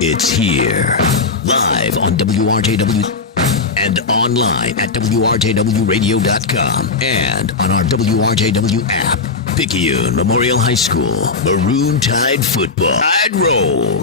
It's here. Live on WRJW and online at WRJWradio.com and on our WRJW app. Picayune Memorial High School. Maroon Tide football. Tide roll.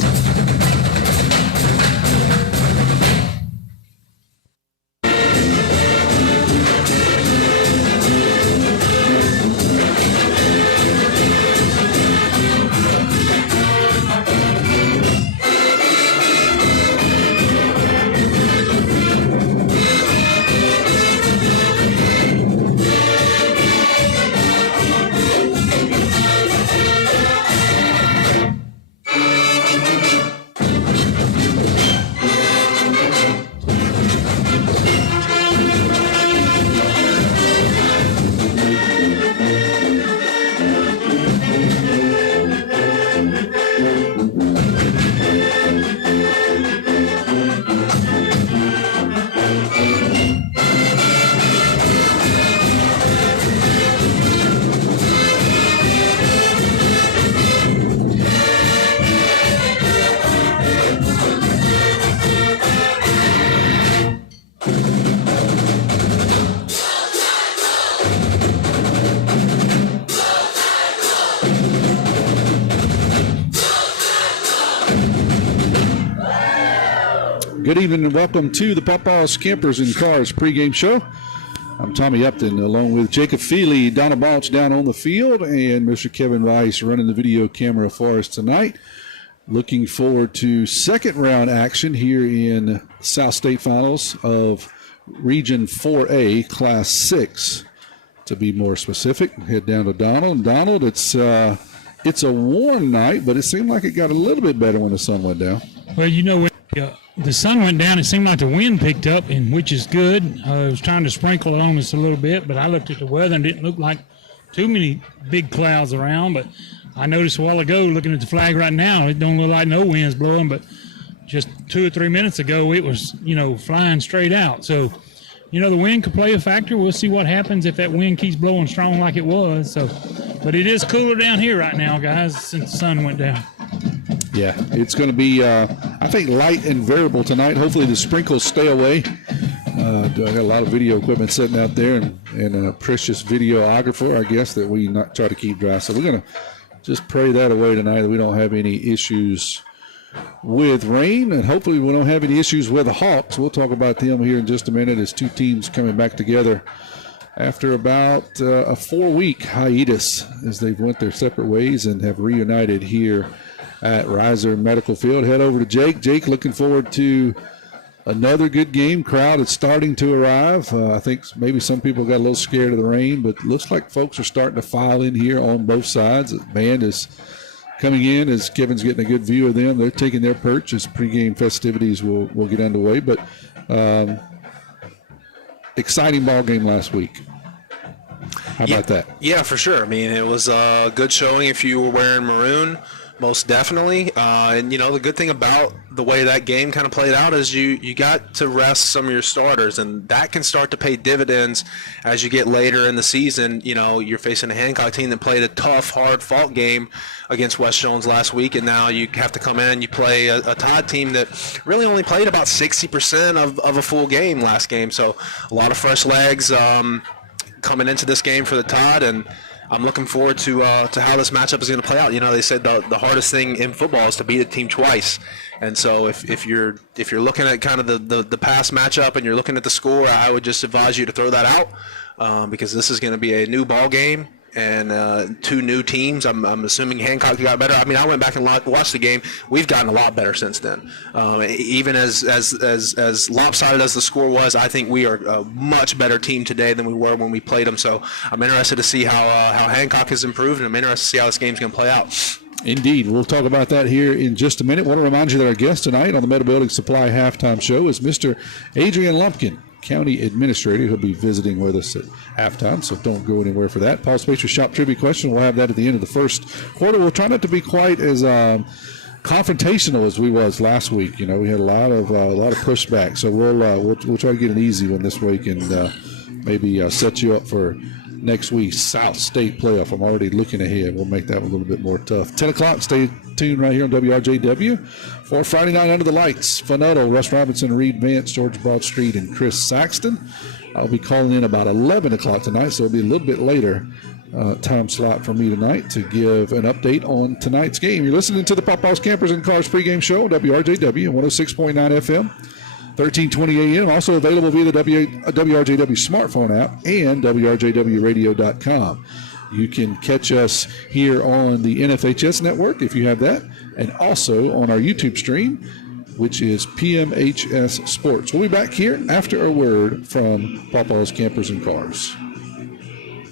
Good evening and welcome to the Popeyes Campers and Cars pregame show. I'm Tommy Upton along with Jacob Feely, Donna Balch down on the field, and Mr. Kevin Rice running the video camera for us tonight. Looking forward to second round action here in South State Finals of Region 4A, Class 6. To be more specific, head down to Donald. Donald, it's a warm night, but it seemed like it got a little bit better when the sun went down. Well, you know, when the sun went down, it seemed like the wind picked up, and which is good. It was trying to sprinkle it on us a little bit, but I looked at the weather and it didn't look like too many big clouds around. But I noticed a while ago, looking at the flag right now, it don't look like no wind's blowing, but just 2 or 3 minutes ago, it was, flying straight out. So, the wind could play a factor. We'll see what happens if that wind keeps blowing strong like it was. So, but it is cooler down here right now, guys, since the sun went down. Yeah, it's going to be, I think, light and variable tonight. Hopefully the sprinkles stay away. I got a lot of video equipment sitting out there and a precious videographer, I guess, that we not try to keep dry. So we're going to just pray that away tonight, that we don't have any issues with rain, and hopefully we don't have any issues with the Hawks. We'll talk about them here in just a minute as two teams coming back together after about a 4-week hiatus as they've went their separate ways and have reunited here at Reiser Medical Field. Head over to Jake. Jake, looking forward to another good game. Crowd is starting to arrive. I think maybe some people got a little scared of the rain, but looks like folks are starting to file in here on both sides. The band is coming in as Kevin's getting a good view of them. They're taking their perch as pregame festivities will get underway. But exciting ball game last week. How about that? Yeah, for sure. I mean, it was a good showing if you were wearing maroon. Most definitely. And, the good thing about the way that game kind of played out is you got to rest some of your starters, and that can start to pay dividends as you get later in the season. You're facing a Hancock team that played a tough, hard-fought game against West Jones last week, and now you have to come in and you play a Todd team that really only played about 60% of a full game last game. So a lot of fresh legs coming into this game for the Todd, and I'm looking forward to how this matchup is going to play out. They said the hardest thing in football is to beat a team twice, and so if you're looking at kind of the past matchup and you're looking at the score, I would just advise you to throw that out because this is going to be a new ball game and two new teams. I'm assuming Hancock got better. I mean, I went back and watched the game. We've gotten a lot better since then. Even as lopsided as the score was, I think we are a much better team today than we were when we played them. So I'm interested to see how Hancock has improved, and I'm interested to see how this game's going to play out. Indeed. We'll talk about that here in just a minute. I want to remind you that our guest tonight on the Meta Building Supply Halftime Show is Mr. Adrian Lumpkin, County Administrator. He'll be visiting with us at halftime, so don't go anywhere for that. Paul Spacer Shop Trivia question. We'll have that at the end of the first quarter. We'll try not to be quite as confrontational as we was last week. We had a lot of pushback, so we'll try to get an easy one this week and maybe set you up for next week's South State playoff. I'm already looking ahead. We'll make that one a little bit more tough. 10 o'clock, stay tuned right here on WRJW for Friday Night Under the Lights. Finetto, Russ Robinson, Reed Vance, George Broadstreet, and Chris Saxton. I'll be calling in about 11 o'clock tonight, so it'll be a little bit later time slot for me tonight to give an update on tonight's game. You're listening to the Papa's Campers and Cars pregame show on WRJW 106.9 FM. 1320 AM, also available via the WRJW smartphone app and WRJWradio.com. You can catch us here on the NFHS network if you have that, and also on our YouTube stream, which is PMHS Sports. We'll be back here after a word from Papa's Campers and Cars.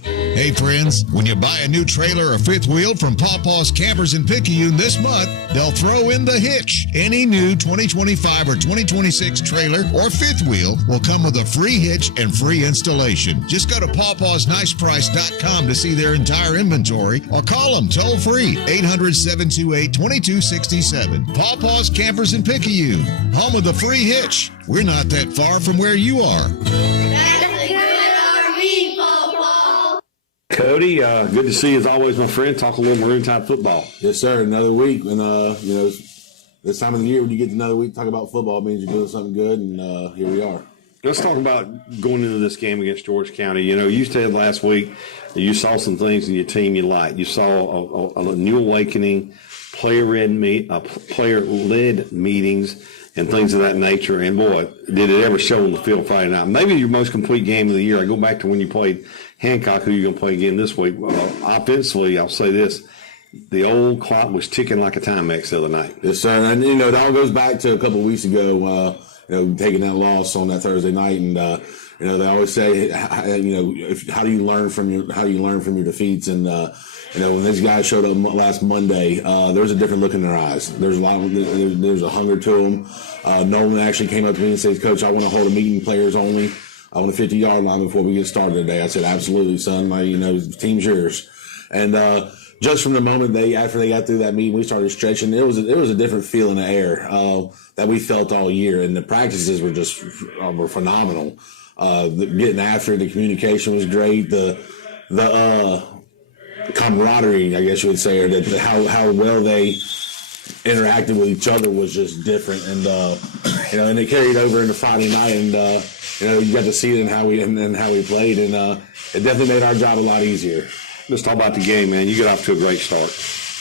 Hey friends, when you buy a new trailer or fifth wheel from Pawpaw's Campers in Picayune this month, they'll throw in the hitch. Any new 2025 or 2026 trailer or fifth wheel will come with a free hitch and free installation. Just go to pawpawsniceprice.com to see their entire inventory or call them toll free 800-728-2267. Pawpaw's Campers in Picayune, home of the free hitch. We're not that far from where you are. Cody, good to see you as always, my friend. Talk a little Maroon Tide football. Yes, sir. Another week. And, this time of the year when you get to another week, talk about football means you're doing something good, and here we are. Let's talk about going into this game against George County. You said last week that you saw some things in your team you liked. You saw a new awakening, player-led meetings, and things of that nature. And, boy, did it ever show on the field Friday night. Maybe your most complete game of the year. I go back to when you played Hancock, who you're going to play again this week. Offensively, I'll say this. The old clock was ticking like a Timex the other night. Yes, sir. And, it all goes back to a couple of weeks ago, taking that loss on that Thursday night. And, they always say, how do you learn from your defeats? And, when these guys showed up last Monday, there was a different look in their eyes. There's a hunger to them. Nolan actually came up to me and said, Coach, I want to hold a meeting players only. I want a 50-yard line before we get started today. I said, absolutely, son. The team's yours. And just from the moment after they got through that meeting, we started stretching. It was a different feel in the air that we felt all year, and the practices were just were phenomenal. Getting after it, the communication was great. The camaraderie, I guess you would say, or how well they interacted with each other was just different. And and it carried over into Friday night, and you got to see it in how we played, and it definitely made our job a lot easier. Let's talk about the game, man. You got off to a great start.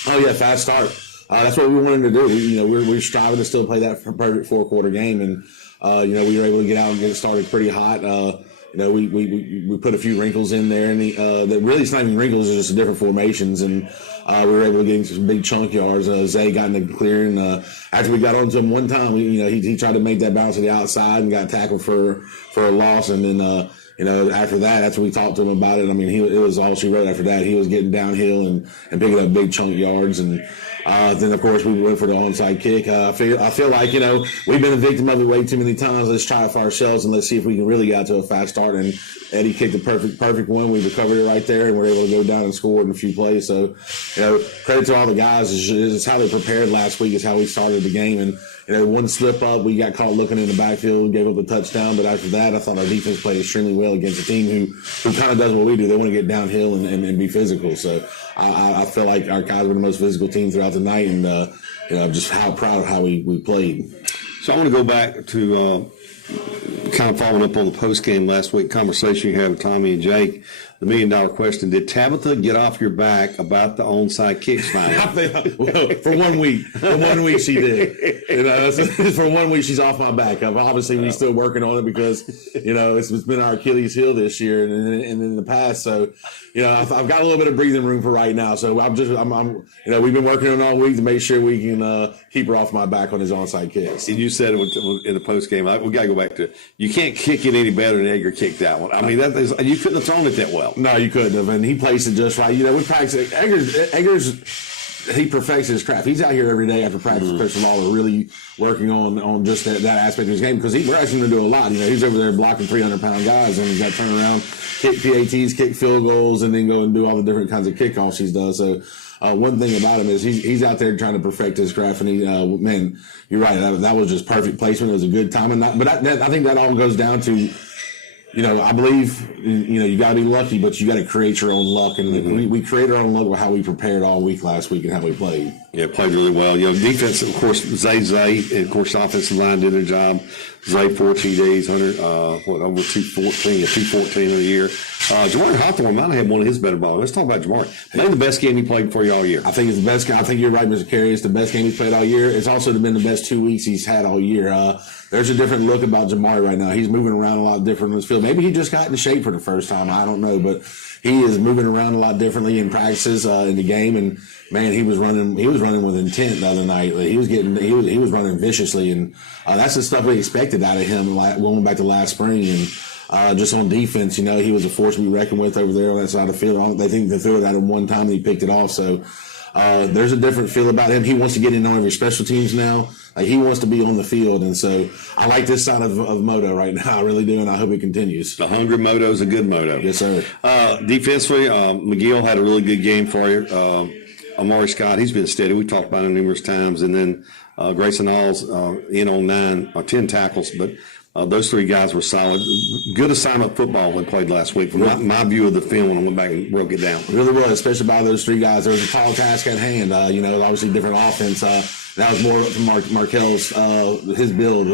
Oh yeah, fast start. That's what we wanted to do. We're striving to still play that perfect 4-quarter game, and we were able to get out and get it started pretty hot. We put a few wrinkles in there, and that really it's not even wrinkles; it's just different formations, and we were able to get some big chunk yards. Zay got in the clear, and after we got onto him one time, he tried to make that bounce to the outside and got tackled for a loss, and then after that's when we talked to him about it. I mean, it was all she wrote after that. He was getting downhill and picking up big chunk yards, and then of course we went for the onside kick. I feel like we've been a victim of it way too many times. Let's try it for ourselves and let's see if we can really get to a fast start. And Eddie kicked the perfect one. We recovered it right there, and we're able to go down and score in a few plays. So credit to all the guys. It's how they prepared last week. Is how we started the game, and one slip up, we got caught looking in the backfield, gave up a touchdown. But after that, I thought our defense played extremely well against a team who kind of does what we do. They want to get downhill and be physical. So I feel like our guys were the most physical team throughout the night, and I'm just how proud of how we played. So I want to go back to kind of following up on the post-game last week conversation you had with Tommy and Jake. The $1 million question: did Tabitha get off your back about the onside kicks finally? Well, for 1 week. For 1 week she did. For 1 week she's off my back. Obviously we're still working on it because it's been our Achilles heel this year and in the past. So I've got a little bit of breathing room for right now. So I'm we've been working on it all week to make sure we can keep her off my back on his onside kicks. And you said it in the post game. We got to go back to it. You can't kick it any better than Edgar kicked that one. I mean, you couldn't have thrown it that well. No, you couldn't have, and he placed it just right. We practice. Edgar's he perfects his craft. He's out here every day after practice. Coach Lawler really working on just that aspect of his game because we're asking him to do a lot. He's over there blocking 300-pound guys, and he's got to turn around, kick PATs, kick field goals, and then go and do all the different kinds of kickoffs he's done. So one thing about him is he's out there trying to perfect his craft, and man, you're right. That was just perfect placement. It was a good time, but I think that all goes down to I believe, you got to be lucky, but you got to create your own luck. And we created our own luck with how we prepared all week last week and how we played. Yeah, played really well. Defense, of course, Zay, and of course, the offensive line did their job. Zay, 4 TDs, over 214 of the year. Jamari Hawthorne might have had one of his better balls. Let's talk about Jamari. Maybe the best game he played for you all year. I think it's the best game. I think you're right, Mr. Carey. It's the best game he's played all year. It's also been the best 2 weeks he's had all year. There's a different look about Jamari right now. He's moving around a lot different in this field. Maybe he just got into shape for the first time. I don't know, but he is moving around a lot differently in practices, in the game. And man, he was running with intent the other night. He was running viciously, and that's the stuff we expected out of him going back to last spring. And just on defense, he was a force to be reckoned with over there on that side of the field. They think they threw it at him one time and he picked it off. So there's a different feel about him. He wants to get in on every special teams now. He wants to be on the field, and so I like this side of Moto right now. I really do, and I hope it continues. The hungry Moto is a good Moto. Yes, sir. Defensively, McGill had a really good game for you. Amari Scott, he's been steady. We talked about him numerous times. And then Grayson Alls in on 10 tackles. But those 3 guys were solid. Good assignment football we played last week. From my view of the film when I went back and broke it down. It really was, especially by those 3 guys. There was a tall task at hand. Obviously different offense. That was more from Markel's his build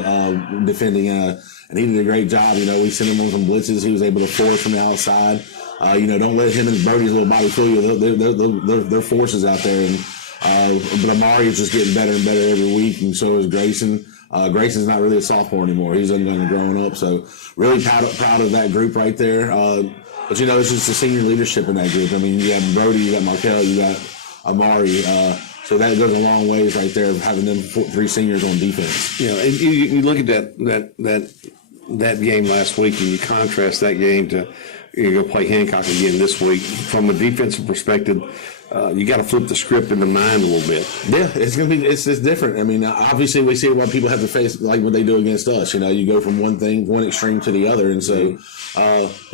defending, and he did a great job. We sent him on some blitzes. He was able to force from the outside. Don't let him and Brody's little body fool you. They're forces out there, but Amari is just getting better and better every week, and so is Grayson. Grayson's not really a sophomore anymore. He's growing up, so really proud of that group right there. But it's just the senior leadership in that group. I mean, you got Brody, you got Markel, you got Amari. So that goes a long ways right there, having them 3 seniors on defense. And you look at that game last week, and you contrast that game to you're going to play Hancock again this week. From a defensive perspective, you got to flip the script in the mind a little bit. Yeah, it's going to be it's different. I mean, obviously we see what people have to face, like what they do against us. You go from one extreme to the other, and so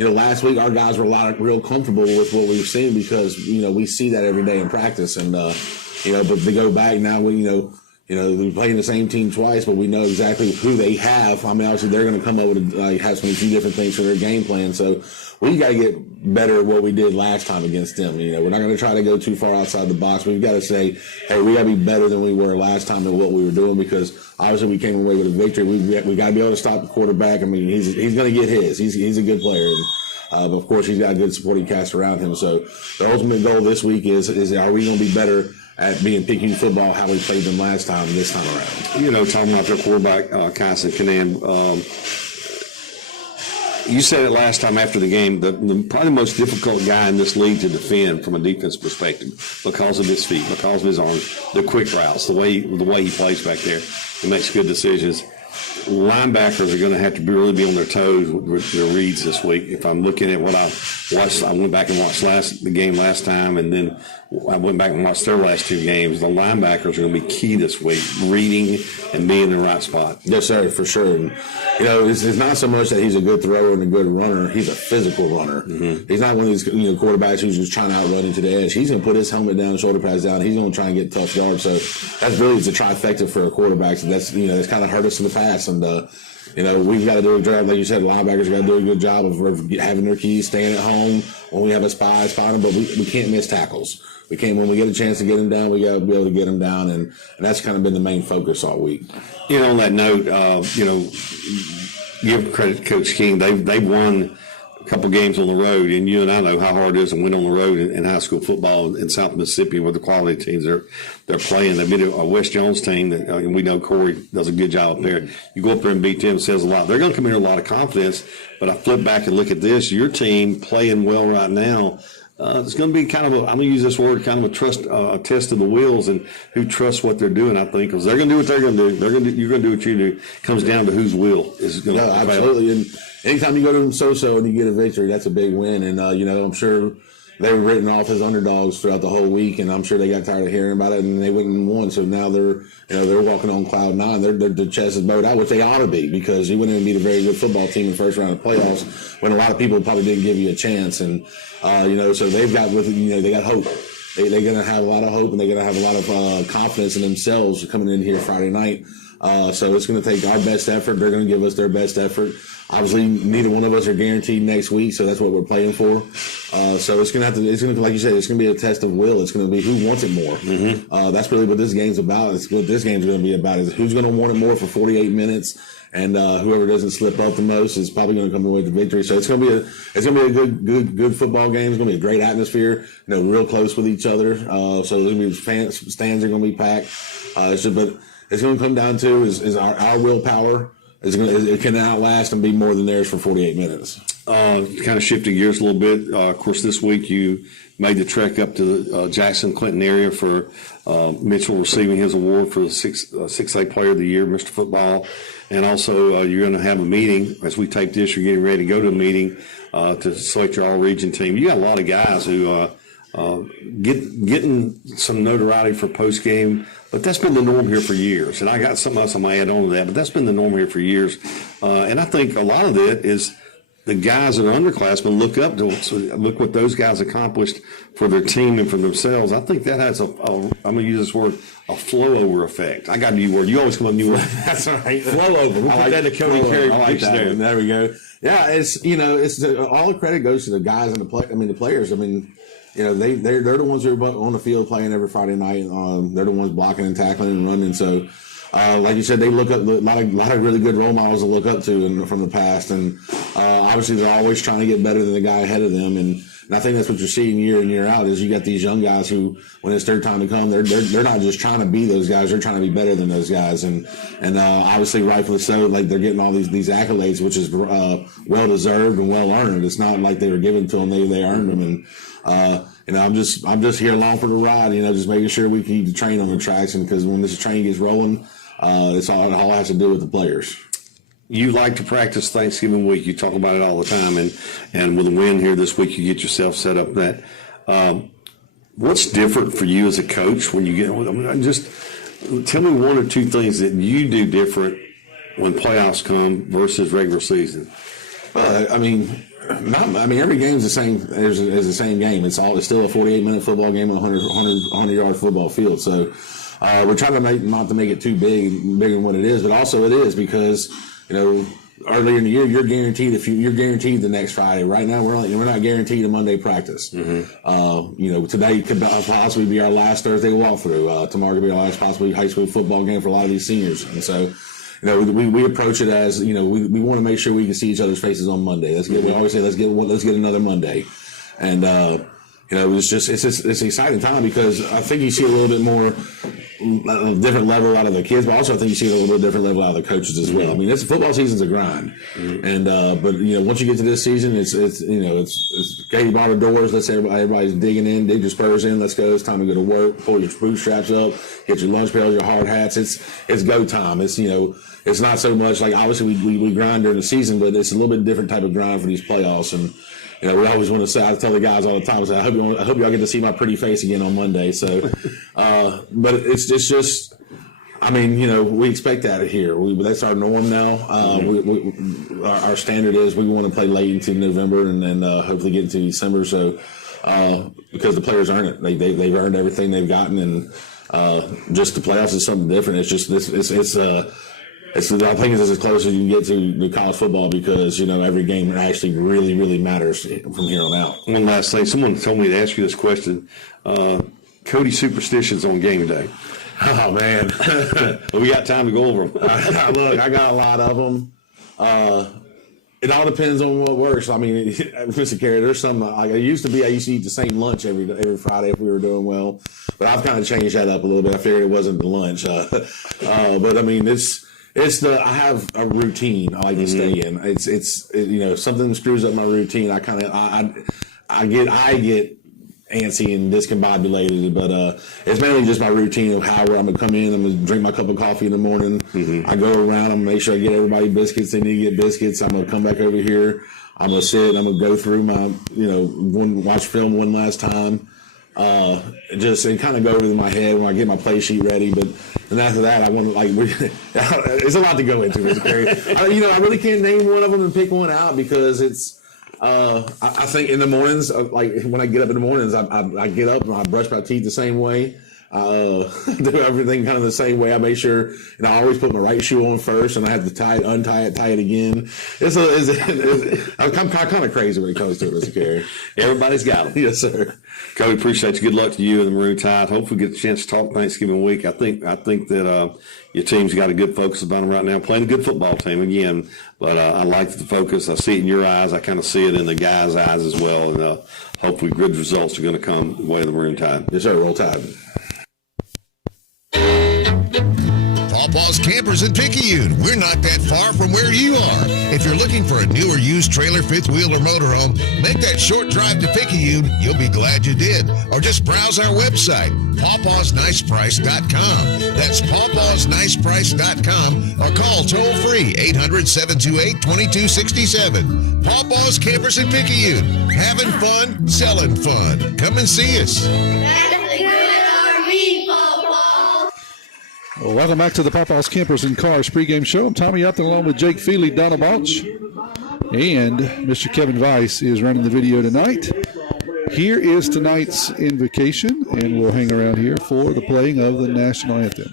last week our guys were real comfortable with what we've seen because we see that every day in practice, and but to go back now, they're playing the same team twice, but we know exactly who they have. I mean, obviously they're going to come over to have some few different things for their game plan. So we got to get better at what we did last time against them. We're not going to try to go too far outside the box. We've got to say, hey, we got to be better than we were last time at what we were doing because obviously we came away with a victory. We got to be able to stop the quarterback. I mean, he's going to get his. He's a good player. But of course, he's got a good supporting cast around him. So the ultimate goal this week is are we going to be better at being Picayune football how we played them last time this time around? Talking about their quarterback, Kyson Canan, you said it last time after the game, probably the most difficult guy in this league to defend from a defense perspective because of his feet, because of his arms, the quick routes, the way he plays back there. He makes good decisions. Linebackers are going to have to really be on their toes with their reads this week. If I'm looking at what I watched, I went back and watched the game last time, and then I went back and watched their last 2 games. The linebackers are going to be key this week, reading and being in the right spot. Yes, sir, for sure. And, it's not so much that he's a good thrower and a good runner. He's a physical runner. Mm-hmm. He's not one of these quarterbacks who's just trying to outrun into the edge. He's going to put his helmet down, shoulder pads down. He's going to try and get tough yards. So that's really the trifecta for a quarterback. So that's that's kind of hurt us in the past. And we've got to do a job, like you said, linebackers got to do a good job of having their keys, staying at home when we have a spot them, but we can't miss tackles. We can't, when we get a chance to get them down, we got to be able to get them down, and that's kind of been the main focus all week. On that note, give credit to Coach King. They've won a couple games on the road, and you and I know how hard it is to win on the road in high school football in South Mississippi with the quality teams they're playing. They beat a West Jones team, and we know Corey does a good job up there. You go up there and beat them, says a lot. They're going to come in with a lot of confidence, but I flip back and look at this. Your team playing well right now. It's going to be kind of I'm going to use this word, kind of a test of the wheels and who trusts what they're doing, I think, because they're going to do what they're going to do. You're going to do what you do. It comes down to whose will is going to prevail. Absolutely. And anytime you go to them so-so and you get a victory, that's a big win. And, I'm sure they were written off as underdogs throughout the whole week, and I'm sure they got tired of hearing about it, and they went and won. So now they're walking on cloud 9. Their chest is bowed out, which they ought to be, because you wouldn't even beat a very good football team in the first round of playoffs when a lot of people probably didn't give you a chance. And so they've got they got hope. They're going to have a lot of hope, and they're going to have a lot of confidence in themselves coming in here Friday night. So it's going to take our best effort. They're going to give us their best effort. Obviously, neither one of us are guaranteed next week, so that's what we're playing for. So it's going to like you said, it's going to be a test of will. It's going to be who wants it more. Mm-hmm. That's really what this game's about. It's what this game's going to be about is who's going to want it more for 48 minutes. And whoever doesn't slip up the most is probably going to come away with the victory. So it's going to be a good football game. It's going to be a great atmosphere. Real close with each other. So there's going to be stands are going to be packed. But it's going to come down to is our willpower. It can outlast and be more than theirs for 48 minutes. Kind of shifting gears a little bit. Of course, this week you made the trek up to the Jackson Clinton area for Mitchell receiving his award for the 6A Player of the Year, Mr. Football. And also, you're going to have a meeting. As we tape this, you're getting ready to go to a meeting to select your all-region team. You got a lot of guys who getting some notoriety for post-game, but that's been the norm here for years. And I got something else I might add on to that, but that's been the norm here for years. And I think a lot of it is the guys that are underclassmen look up to it. So look what those guys accomplished for their team and for themselves. I think that has I'm going to use this word, a flow-over effect. I got a new word. You always come up with a new word. That's right. Flow-over. We'll put that in the Cody Carey dictionary. There we go. Yeah, it's all the credit goes to the guys and the players. I mean, they're the ones who are on the field playing every Friday night. They're the ones blocking and tackling and running. So, like you said, they look up a lot of really good role models to look up to from the past. And obviously, they're always trying to get better than the guy ahead of them. And I think that's what you're seeing year in, year out is you got these young guys who, when it's their time to come, they're not just trying to be those guys. They're trying to be better than those guys. And obviously, rightfully so, like they're getting all these accolades, which is well deserved and well earned. It's not like they were given to them; they earned them. And I'm just here along for the ride. Just making sure we keep the train on the tracks. And because when this train gets rolling, it's all has to do with the players. You like to practice Thanksgiving week. You talk about it all the time, and with a win here this week, you get yourself set up. That what's different for you as a coach when you get? Just tell me one or two things that you do different when playoffs come versus regular season. Well, every game's the same. Is the same game. It's still a 48-minute football game on a 100-yard football field. So we're trying to not to make it too bigger than what it is, but also it is because earlier in the year you're guaranteed the next Friday. Right now we're not guaranteed a Monday practice. Mm-hmm. Today could possibly be our last Thursday walkthrough. Tomorrow could be our last possibly high school football game for a lot of these seniors, and so. We approach it as we want to make sure we can see each other's faces on Monday. We always say let's get another Monday, and it's an exciting time because I think you see a little bit more different level out of the kids, but also I think you see a little bit different level out of the coaches as well. I mean, football season's a grind, and but once you get to this season, it's Katie bar the doors. Everybody's digging in, dig your spurs in. Let's go. It's time to go to work. Pull your bootstraps up. Get your lunch pails, your hard hats. It's go time. It's not so much like obviously we grind during the season, but it's a little bit different type of grind for these playoffs. And we always want to say, I tell the guys all the time, I hope y'all get to see my pretty face again on Monday. So, but it's just, we expect that here. That's our norm now. Our standard is we want to play late into November and then hopefully get into December. So, because the players earn it, they've earned everything they've gotten, and just the playoffs is something different. It's just I think it's as close as you can get to college football because, every game actually really, really matters from here on out. One last thing. Someone told me to ask you this question. Cody superstitions on game day. Oh, man. We got time to go over them. Look, I got a lot of them. It all depends on what works. Mr. Carey, there's some, I used to eat the same lunch every Friday if we were doing well. But I've kind of changed that up a little bit. I figured it wasn't the lunch. I have a routine I like to stay in. If something screws up my routine, I get antsy and discombobulated, but it's mainly just my routine of how I'm going to come in. I'm going to drink my cup of coffee in the morning. Mm-hmm. I go around, I'm going to make sure I get everybody biscuits. They need to get biscuits. I'm going to come back over here. I'm going to sit. I'm going to go through my, watch film one last time. And kind of go over in my head when I get my play sheet ready. And after that, I want to it's a lot to go into, Mr. Carey. I really can't name one of them and pick one out because it's. I think in the mornings, like when I get up in the mornings, I get up and I brush my teeth the same way. do everything kind of the same way. I make sure, I always put my right shoe on first, and I have to untie it again. I'm kind of crazy when it comes to it as a carrier. Everybody's got them. Yes, sir. Cody, appreciate you. Good luck to you and the Maroon Tide. Hopefully get a chance to talk Thanksgiving week. I think that your team's got a good focus about them right now. Playing a good football team again, but I like the focus. I see it in your eyes. I kind of see it in the guys' eyes as well. And hopefully good results are going to come the way of the Maroon Tide. Yes, sir. Roll Tide. Pawpaw's Campers in Picayune. We're not that far from where you are. If you're looking for a new or used trailer, fifth wheel, or motorhome, make that short drive to Picayune. You'll be glad you did. Or just browse our website, pawpawsniceprice.com. That's pawpawsniceprice.com, or call toll-free 800-728-2267. Pawpaw's Campers in Picayune. Having fun, selling fun. Come and see us. Well, welcome back to the Pawpaws Campers and Cars pregame show. I'm Tommy Upton along with Jake Feely, Donna Balch, and Mr. Kevin Weiss is running the video tonight. Here is tonight's invocation, and we'll hang around here for the playing of the national anthem.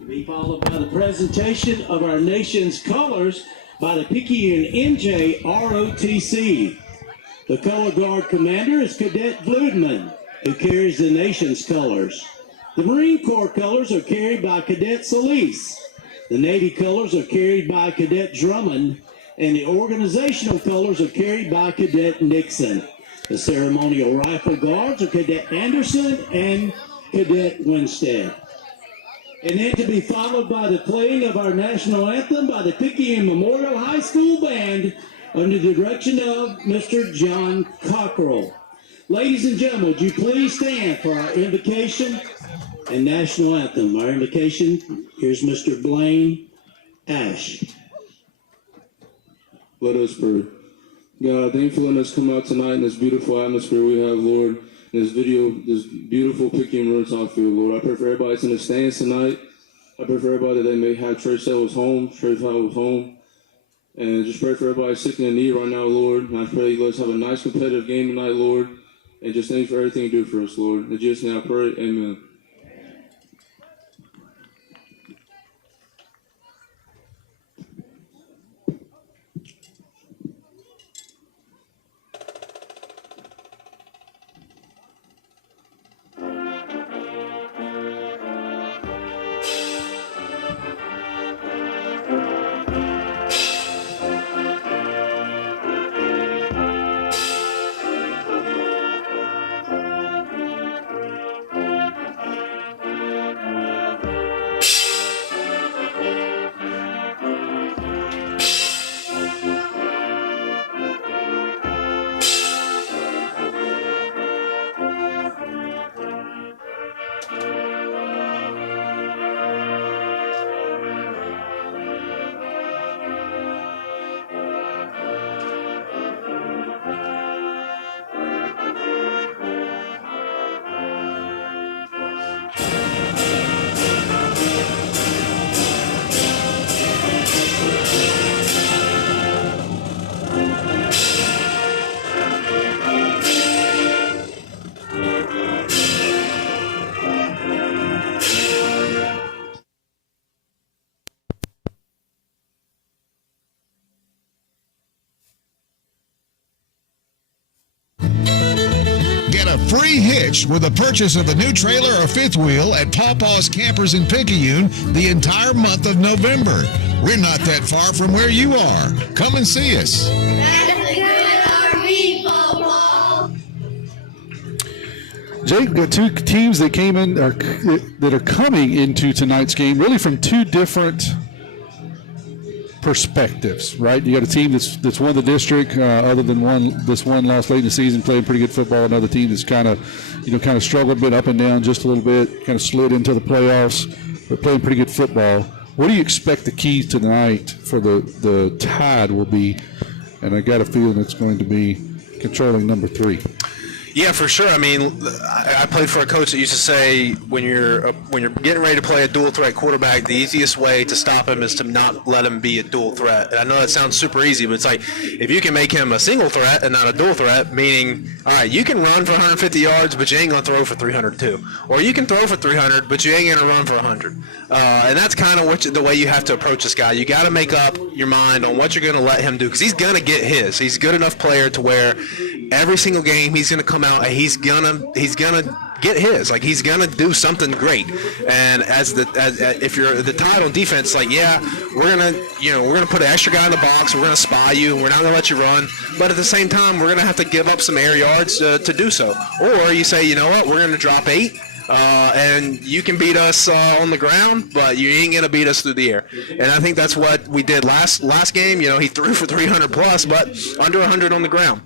To be followed by the presentation of our nation's colors by the Picayune NJROTC. The color guard commander is Cadet Vloodman, who carries the nation's colors. The Marine Corps colors are carried by Cadet Solis. The Navy colors are carried by Cadet Drummond, and the organizational colors are carried by Cadet Nixon. The ceremonial rifle guards are Cadet Anderson and Cadet Winstead. And then to be followed by the playing of our national anthem by the Picayune Memorial High School Band under the direction of Mr. John Cockrell. Ladies and gentlemen, would you please stand for our invocation and national anthem. Our invocation, here's Mr. Blaine Ash. Let us pray. God, thank you for letting us come out tonight in this beautiful atmosphere we have, Lord. In this beautiful Picayune Maroon Tide field, Lord. I pray for everybody that's in the stands tonight. I pray for everybody that they may have church sales home, church house home. And just pray for everybody sick and in need right now, Lord. And I pray you let us have a nice competitive game tonight, Lord. And just thank you for everything you do for us, Lord. In Jesus' name I pray, amen. Free hitch with the purchase of a new trailer or fifth wheel at Pawpaw's Campers in Picayune the entire month of November. We're not that far from where you are. Come and see us. Jake, we've got two teams that came in that are coming into tonight's game really from two different perspectives, right? You got a team that's won the district, other than this one lost late in the season, playing pretty good football. Another team that's kind of struggled a bit up and down just a little bit, kind of slid into the playoffs, but playing pretty good football. What do you expect the keys tonight for the Tide will be? And I got a feeling it's going to be controlling number 3. Yeah, for sure. I mean, I played for a coach that used to say when you're getting ready to play a dual threat quarterback, the easiest way to stop him is to not let him be a dual threat. And I know that sounds super easy, but it's like if you can make him a single threat and not a dual threat, meaning, all right, you can run for 150 yards, but you ain't going to throw for 300 too. Or you can throw for 300, but you ain't going to run for 100. And that's kind of the way you have to approach this guy. You got to make up your mind on what you're going to let him do because he's going to get his. He's a good enough player to where every single game he's going to come out and he's gonna get his. Like, he's gonna do something great. And if you're the title defense, like, yeah, we're gonna put an extra guy in the box, we're gonna spy you, we're not gonna let you run, but at the same time we're gonna have to give up some air yards to do so. Or you say, you know what, we're gonna drop 8 and you can beat us on the ground, but you ain't gonna beat us through the air. And I think that's what we did last game. You know, he threw for 300 plus, but under 100 on the ground.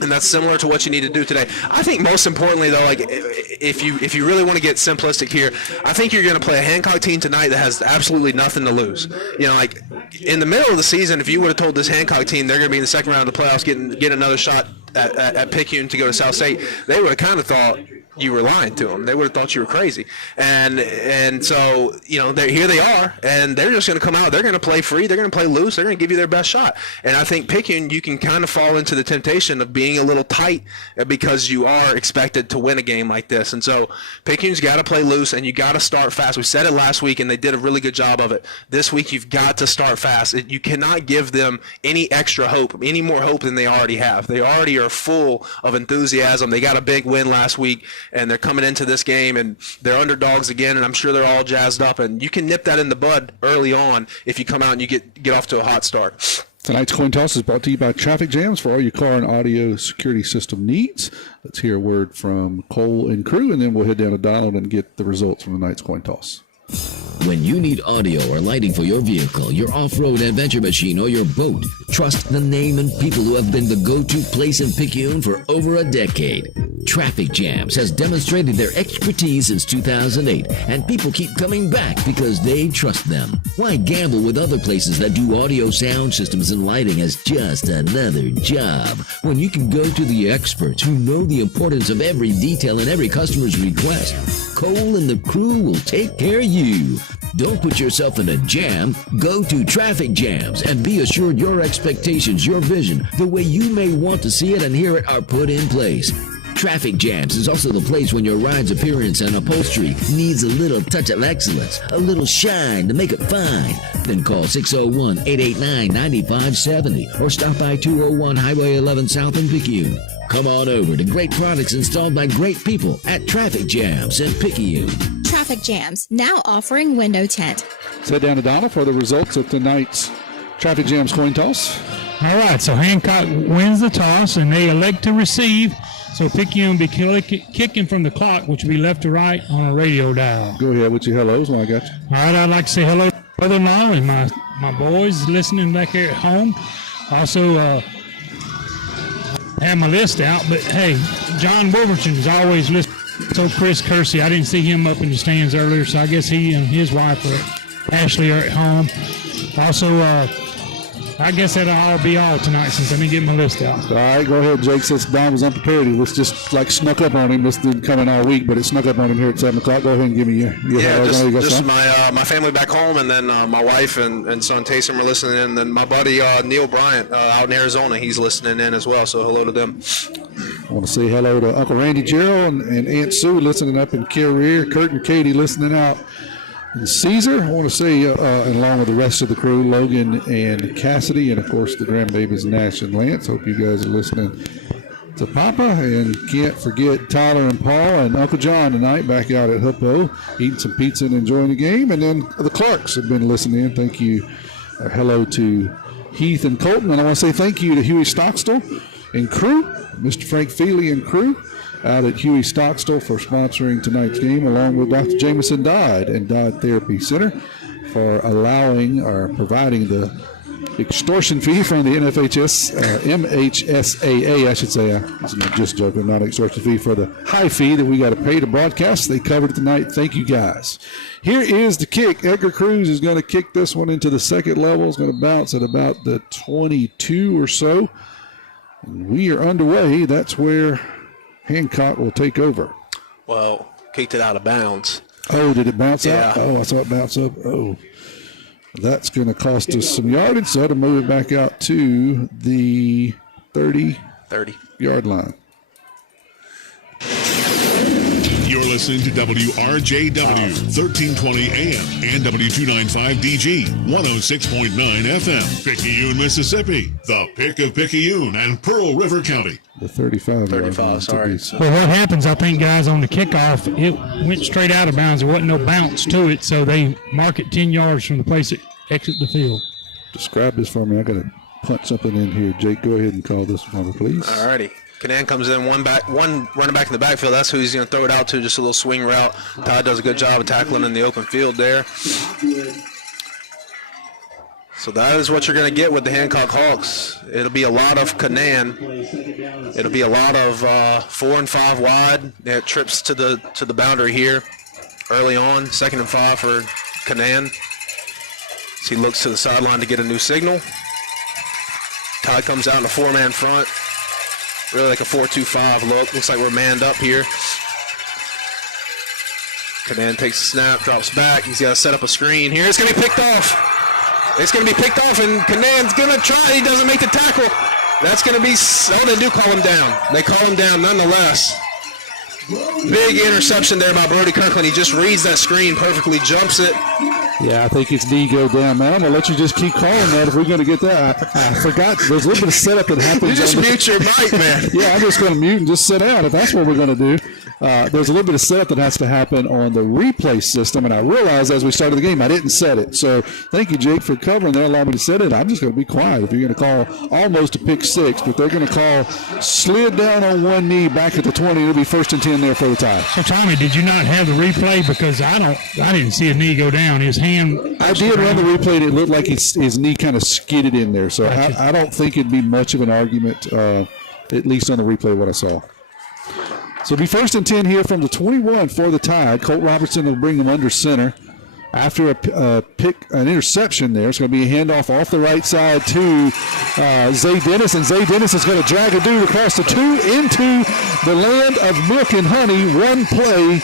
And that's similar to what you need to do today. I think most importantly, though, like if you really want to get simplistic here, I think you're going to play a Hancock team tonight that has absolutely nothing to lose. You know, like in the middle of the season, if you would have told this Hancock team they're going to be in the second round of the playoffs, get another shot at Picayune to go to South State, they would have kind of thought you were lying to them. They would have thought you were crazy. And so, you know, here they are, and they're just going to come out. They're going to play free. They're going to play loose. They're going to give you their best shot. And I think Picayune, you can kind of fall into the temptation of being a little tight because you are expected to win a game like this. And so Picayune's got to play loose, and you got to start fast. We said it last week, and they did a really good job of it. This week, you've got to start fast. You cannot give them any extra hope, any more hope than they already have. They already are full of enthusiasm. They got a big win last week, and they're coming into this game, and they're underdogs again, and I'm sure they're all jazzed up. And you can nip that in the bud early on if you come out and you get off to a hot start. Tonight's coin toss is brought to you by Traffic Jams for all your car and audio security system needs. Let's hear a word from Cole and crew, and then we'll head down to Donald and get the results from tonight's coin toss. When you need audio or lighting for your vehicle, your off-road adventure machine, or your boat, trust the name and people who have been the go-to place in Picayune for over a decade. Traffic Jams has demonstrated their expertise since 2008, and people keep coming back because they trust them. Why gamble with other places that do audio, sound systems, and lighting as just another job, when you can go to the experts who know the importance of every detail and every customer's request? Cole and the crew will take care of you. Don't put yourself in a jam. Go to Traffic Jams and be assured your expectations, your vision, the way you may want to see it and hear it are put in place. Traffic Jams is also the place when your ride's appearance and upholstery needs a little touch of excellence, a little shine to make it fine. Then call 601-889-9570 or stop by 201 Highway 11 South in Picayune. Come on over to great products installed by great people at Traffic Jams in Picayune. Traffic Jams, now offering window tint. Let's head down to Donna for the results of tonight's Traffic Jams coin toss. All right, so Hancock wins the toss, and they elect to receive. So Picayune will be kicking from the clock, which will be left to right on a radio dial. Go ahead with your hellos when I got you. All right, I'd like to say hello to brother-in-law and my boys listening back here at home. Also, have my list out, but hey, John Wolverton is always listening. So Chris Kersey, I didn't see him up in the stands earlier, so I guess he and his wife, Ashley, are at home. Also, I guess that'll all be all tonight since I didn't get my list out. All right, go ahead, Jake. Since Don was unprepared, he was just snuck up on him. This didn't come in all week, but it snuck up on him here at 7 o'clock. Go ahead and give me your just my family back home, and then my wife and son Taysom are listening in, and then my buddy Neil Bryant out in Arizona, he's listening in as well, so hello to them. I want to say hello to Uncle Randy Gerald and Aunt Sue listening up in Carrier, Kurt and Katie listening out in Caesar. I want to say, along with the rest of the crew, Logan and Cassidy, and of course the grandbabies Nash and Lance. Hope you guys are listening to Papa, and can't forget Tyler and Paul and Uncle John tonight back out at Hippo eating some pizza and enjoying the game. And then the Clarks have been listening in. Thank you. Hello to Heath and Colton, and I want to say thank you to Huey Stockstill and crew, Mr. Frank Feely and crew out at Huey Stockstill for sponsoring tonight's game, along with Dr. Jameson Dodd and Dodd Therapy Center for allowing or providing the extortion fee from the MHSAA, I should say. I'm just joking, not extortion fee, for the high fee that we got to pay to broadcast. They covered it tonight. Thank you, guys. Here is the kick. Edgar Cruz is going to kick this one into the second level. It's going to bounce at about the 22 or so. And we are underway. That's where Hancock will take over. Well, kicked it out of bounds. Oh, did it bounce out? Yeah. Oh, I saw it bounce up. Oh, that's going to cost us some yardage, so to move it back out to the 30-yard line. You're listening to WRJW, 1320 AM and W295DG, 106.9 FM, Picayune, Mississippi, the pick of Picayune and Pearl River County. The 35. 35, sorry. Well, what happens, I think, guys, on the kickoff, it went straight out of bounds. There wasn't no bounce to it, so they mark it 10 yards from the place it exits the field. Describe this for me. I got to punch something in here. Jake, go ahead and call this for me, please. All righty. Canan comes in, one running back in the backfield. That's who he's going to throw it out to, just a little swing route. Todd does a good job of tackling in the open field there. So that is what you're going to get with the Hancock Hawks. It'll be a lot of Canan. It'll be a lot of 4 and 5 wide. It trips to the boundary here early on. 2nd and 5 for Canan. As he looks to the sideline to get a new signal. Todd comes out in a 4-man front. Really like a 4-2-5 look. Looks like we're manned up here. Canan takes a snap, drops back. He's got to set up a screen here. It's going to be picked off. It's going to be picked off, and Canan's going to try. He doesn't make the tackle. That's going to be, oh, they do call him down. They call him down nonetheless. Big interception there by Brody Kirkland. He just reads that screen perfectly, jumps it. Yeah, I think it's D go down, man. I'm going to let you just keep calling that if we're going to get that. I forgot. There's a little bit of setup that happens. You just mute your mic, man. Yeah, I'm just going to mute and just sit down if that's what we're going to do. There's a little bit of setup that has to happen on the replay system, and I realized as we started the game I didn't set it. So thank you, Jake, for covering that. Allow me to set it. I'm just going to be quiet. If you're going to call almost a pick six, but they're going to call slid down on one knee back at the 20. It'll be 1st and 10 there for the tie. So, Tommy, did you not have the replay? Because I didn't see a knee go down. His hand. I did run the replay, and it looked like his knee kind of skidded in there. So I don't think it'd be much of an argument, at least on the replay, what I saw. So it'll be 1st and 10 here from the 21 for the Tide. Colt Robertson will bring them under center. After an interception there, it's going to be a handoff off the right side to Zay Dennis, and Zay Dennis is going to drag a dude across the 2 into the land of milk and honey. One play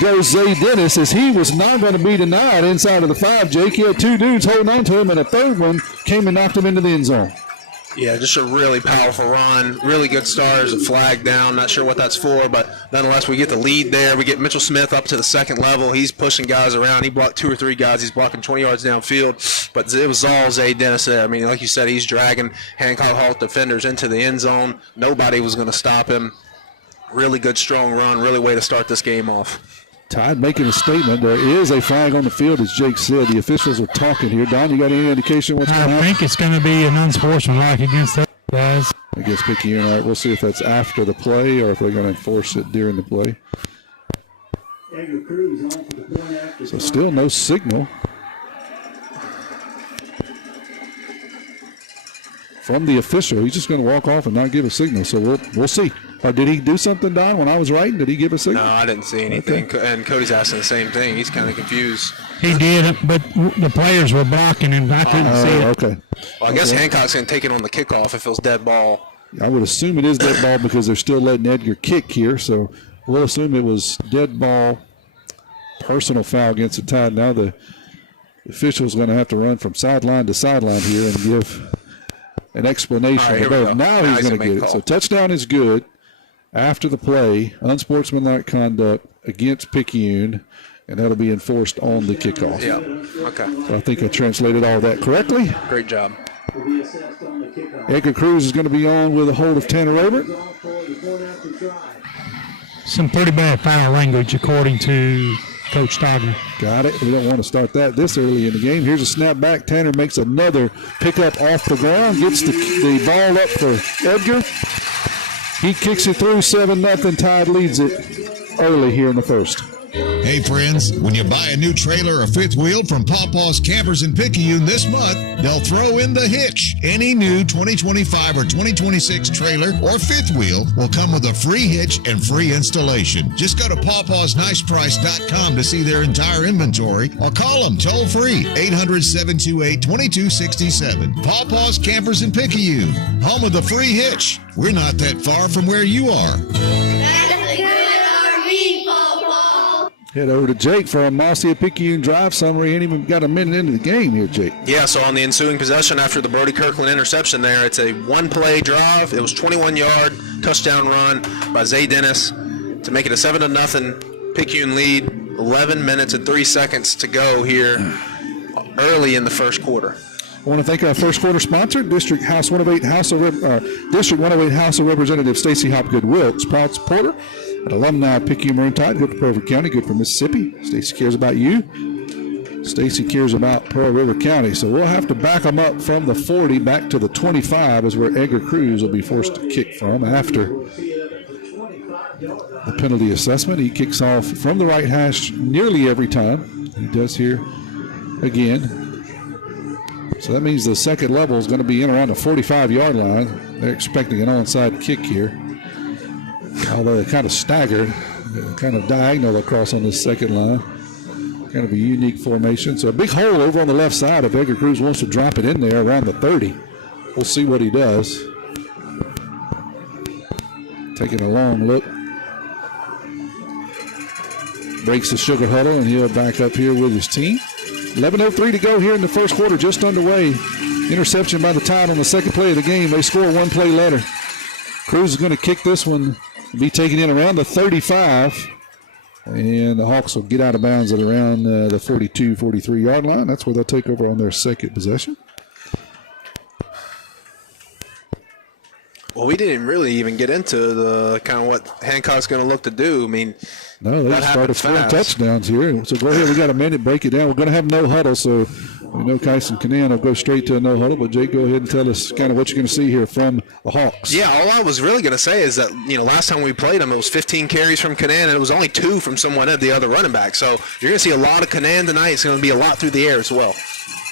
goes Zay Dennis, as he was not going to be denied inside of the 5. Jake, he had 2 dudes holding on to him, and a third one came and knocked him into the end zone. Yeah, just a really powerful run. Really good start. There's a flag down. Not sure what that's for, but nonetheless, we get the lead there. We get Mitchell Smith up to the 2nd level. He's pushing guys around. He blocked 2 or 3 guys. He's blocking 20 yards downfield, but it was all Zay Dennis there. I mean, like you said, he's dragging Hancock Hawk defenders into the end zone. Nobody was going to stop him. Really good, strong run. Really way to start this game off. Tide making a statement. There is a flag on the field, as Jake said. The officials are talking here. Don, you got any indication what's going on? I think it's going to be an unsportsmanlike against those guys. Against Picayune. All right, we'll see if that's after the play or if they're going to enforce it during the play. So still no signal from the official. He's just going to walk off and not give a signal. So we'll see. Or did he do something, Don, when I was writing? Did he give a signal? No, I didn't see anything. Okay. And Cody's asking the same thing. He's kind of confused. He did, but the players were blocking him. I couldn't see it. Okay. Well, I guess Hancock's going to take it on the kickoff if it was dead ball. I would assume it is dead ball because they're still letting Edgar kick here. So we'll assume it was dead ball, personal foul against the Tide. Now the official's going to have to run from sideline to sideline here and give an explanation. Right, now he's going to get it. So touchdown is good. After the play, unsportsmanlike conduct against Picayune, and that'll be enforced on the kickoff. Yeah, okay. So I think I translated all that correctly. Great job. Edgar Cruz is going to be on with a hold of Tanner Robert. Some pretty bad foul language, according to Coach Stogner. Got it. We don't want to start that this early in the game. Here's a snap back. Tanner makes another pickup off the ground, gets the ball up for Edgar. He kicks it through 7-0. Tide leads it early here in the first. Hey friends, when you buy a new trailer or fifth wheel from Pawpaw's Campers in Picayune this month, they'll throw in the hitch. Any new 2025 or 2026 trailer or fifth wheel will come with a free hitch and free installation. Just go to pawpawsniceprice.com to see their entire inventory or call them toll free 800-728-2267. Pawpaw's Campers in Picayune, home of the free hitch. We're not that far from where you are. Head over to Jake for a Mossy Picayune drive summary. Ain't even got a minute into the game here, Jake. Yeah, so on the ensuing possession after the Brody Kirkland interception there, it's a one-play drive. It was 21-yard touchdown run by Zay Dennis to make it a 7-0 Picayune lead. 11 minutes and 3 seconds to go here early in the first quarter. I want to thank our first quarter sponsor, District 108 House of Representative Stacey Hopgood Wilkes, proud supporter, an alumni of Picayune Maroon Tide, good for Pearl River County, good for Mississippi. Stacey cares about you. Stacey cares about Pearl River County. So we'll have to back them up from the 40 back to the 25 is where Edgar Cruz will be forced to kick from after the penalty assessment. He kicks off from the right hash nearly every time. He does here again. So that means the second level is going to be in around the 45-yard line. They're expecting an onside kick here. Although they're kind of staggered, kind of diagonal across on this second line. Kind of a unique formation. So a big hole over on the left side if Edgar Cruz wants to drop it in there around the 30. We'll see what he does. Taking a long look. Breaks the sugar huddle, and he'll back up here with his team. 11:03 to go here in the first quarter, just underway. Interception by the Tide on the second play of the game. They score one play later. Cruz is going to kick this one, be taken in around the 35. And the Hawks will get out of bounds at around the 42, 43-yard line. That's where they'll take over on their second possession. Well, we didn't really even get into the kind of what Hancock's going to look to do. I mean, no, they started scoring touchdowns here. So go ahead, we got a minute, break it down. We're going to have no huddle, so we know Kyson Canan will go straight to a no huddle. But Jake, go ahead and tell us kind of what you're going to see here from the Hawks. Yeah, all I was really going to say is that, last time we played them, it was 15 carries from Canan, and it was only 2 from someone of the other running back. So you're going to see a lot of Canan tonight. It's going to be a lot through the air as well.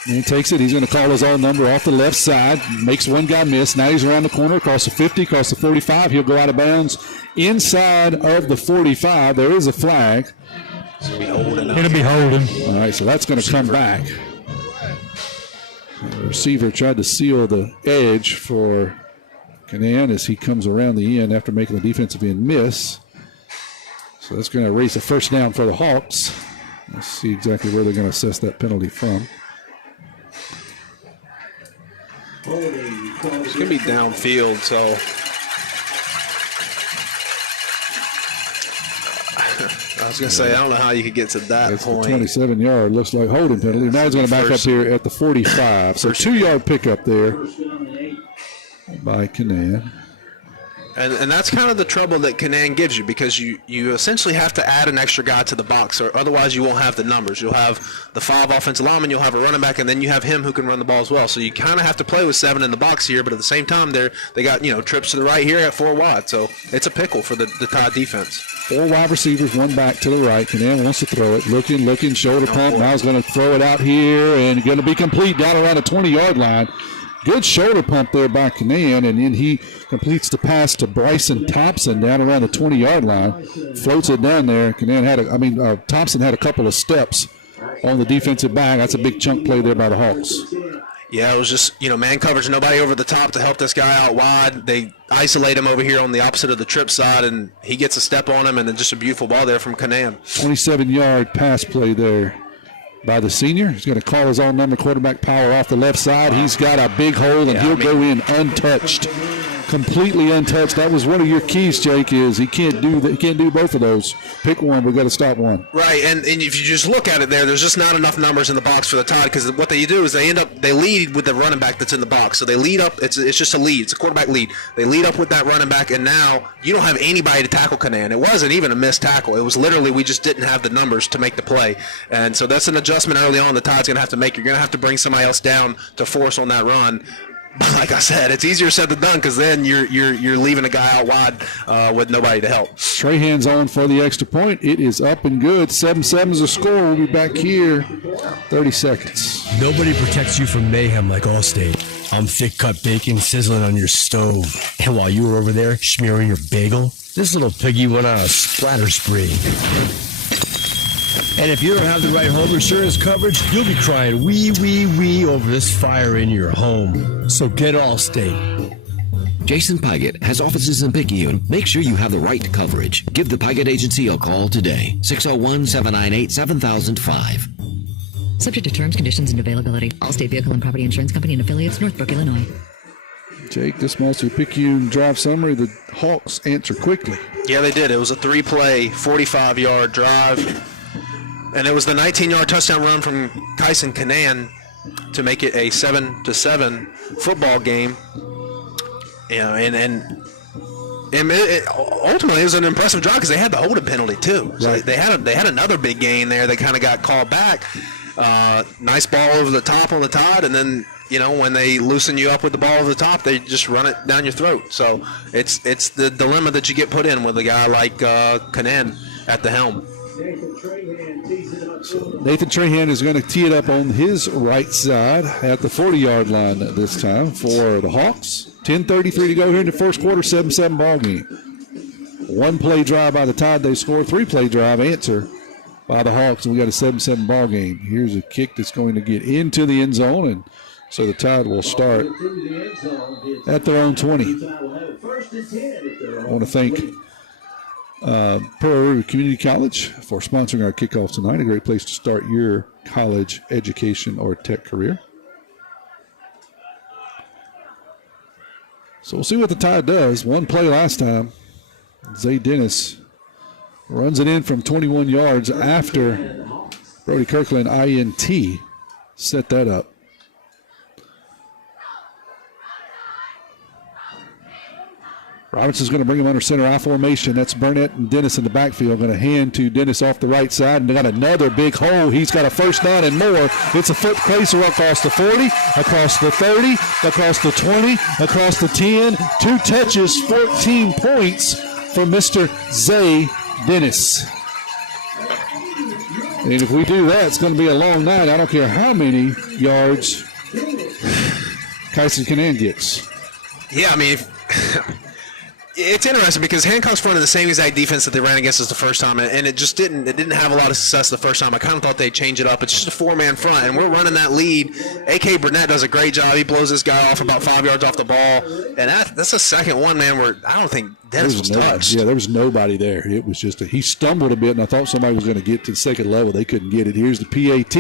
And he takes it. He's going to call his own number off the left side. Makes one guy miss. Now he's around the corner, across the 50, across the 45. He'll go out of bounds inside of the 45. There is a flag. It'll be holding. All right, so that's going to come back. The receiver tried to seal the edge for Canan as he comes around the end after making the defensive end miss. So that's going to raise a first down for the Hawks. Let's see exactly where they're going to assess that penalty from. It's going to be downfield, so I was going to say, I don't know how you could get to that it's point. The 27-yard looks like holding penalty. Now he's going to back up here at the 45. So 2-yard pickup there by Canan. And that's kind of the trouble that Canan gives you, because you essentially have to add an extra guy to the box, or otherwise you won't have the numbers. You'll have the 5 offensive linemen, you'll have a running back, and then you have him who can run the ball as well. So you kind of have to play with 7 in the box here, but at the same time, they got trips to the right here at 4 wide. So it's a pickle for the Tide defense. 4 wide receivers, 1 back to the right. Canan wants to throw it. Looking, shoulder pump. Now he's going to throw it out here and going to be complete down around the 20-yard line. Good shoulder pump there by Canan, and then he completes the pass to Bryson Thompson down around the 20-yard line. Floats it down there. Thompson had a couple of steps on the defensive back. That's a big chunk play there by the Hawks. Yeah, it was just, man coverage, nobody over the top to help this guy out wide. They isolate him over here on the opposite of the trip side, and he gets a step on him, and then just a beautiful ball there from Canan. 27-yard pass play there by the senior. He's going to call his own number, quarterback power off the left side. He's got a big hole, and he'll go in untouched, completely untouched. That was one of your keys, Jake, is he can't do both of those. Pick one, we've got to stop one. Right, and if you just look at it there's just not enough numbers in the box for the Tide, because what they do is they lead with the running back that's in the box. So they lead up, it's just a lead. It's a quarterback lead. They lead up with that running back, and now you don't have anybody to tackle Canan. It wasn't even a missed tackle. It was literally we just didn't have the numbers to make the play. And so that's an adjustment early on the Tide's going to have to make. You're going to have to bring somebody else down to force on that run. But like I said, it's easier said than done, because then you're leaving a guy out wide with nobody to help. Trahan's on for the extra point. It is up and good. 7-7 is the score. We'll be back here 30 seconds. Nobody protects you from mayhem like Allstate. I'm thick-cut bacon sizzling on your stove. And while you were over there smearing your bagel, this little piggy went on a splatter spree. And if you don't have the right home insurance coverage, you'll be crying wee, wee, wee over this fire in your home. So get Allstate. Jason Pygott has offices in Picayune. Make sure you have the right coverage. Give the Pygott Agency a call today. 601-798-7005. Subject to terms, conditions, and availability. Allstate Vehicle and Property Insurance Company and affiliates, Northbrook, Illinois. Jake, this Master Picayune drive summary, the Hawks answer quickly. Yeah, they did. It was a 3-play, 45-yard drive. And it was the 19-yard touchdown run from Kyson Canan to make it a 7-7 football game. Yeah, and ultimately it was an impressive drive because they had the holding penalty too. So right. they had another big gain there. They kind of got called back. Nice ball over the top on the Tide, and then when they loosen you up with the ball over the top, they just run it down your throat. So it's the dilemma that you get put in with a guy like Canan at the helm. Nathan Trahan is going to tee it up on his right side at the 40-yard line this time for the Hawks. 10:33 to go here in the first quarter, 7-7 ball game. 1-play drive by the Tide. They score. 3-play drive answer by the Hawks, and we got a 7-7 ball game. Here's a kick that's going to get into the end zone, and so the Tide will start at their own 20. I want to thank Pearl River Community College for sponsoring our kickoff tonight. A great place to start your college education or tech career. So we'll see what the Tide does. 1 play last time. Zay Dennis runs it in from 21 yards after Brody Kirkland INT set that up. Robinson's going to bring him under center I formation. That's Burnett and Dennis in the backfield. Going to hand to Dennis off the right side. And they got another big hole. He's got a first down and more. It's a foot placer across the 40, across the 30, across the 20, across the 10. 2 touches, 14 points for Mr. Zay Dennis. And if we do that, it's going to be a long night. I don't care how many yards Kyson Canan gets. Yeah, I mean, it's interesting because Hancock's running the same exact defense that they ran against us the first time, and it just didn't have a lot of success the first time. I kind of thought they'd change it up. It's just a 4-man front, and we're running that lead. A.K. Burnett does a great job. He blows this guy off about 5 yards off the ball, and that's the second one, man, where I don't think Dennis was touched. Yeah, there was nobody there. It was just he stumbled a bit, and I thought somebody was going to get to the second level. They couldn't get it. Here's the PAT.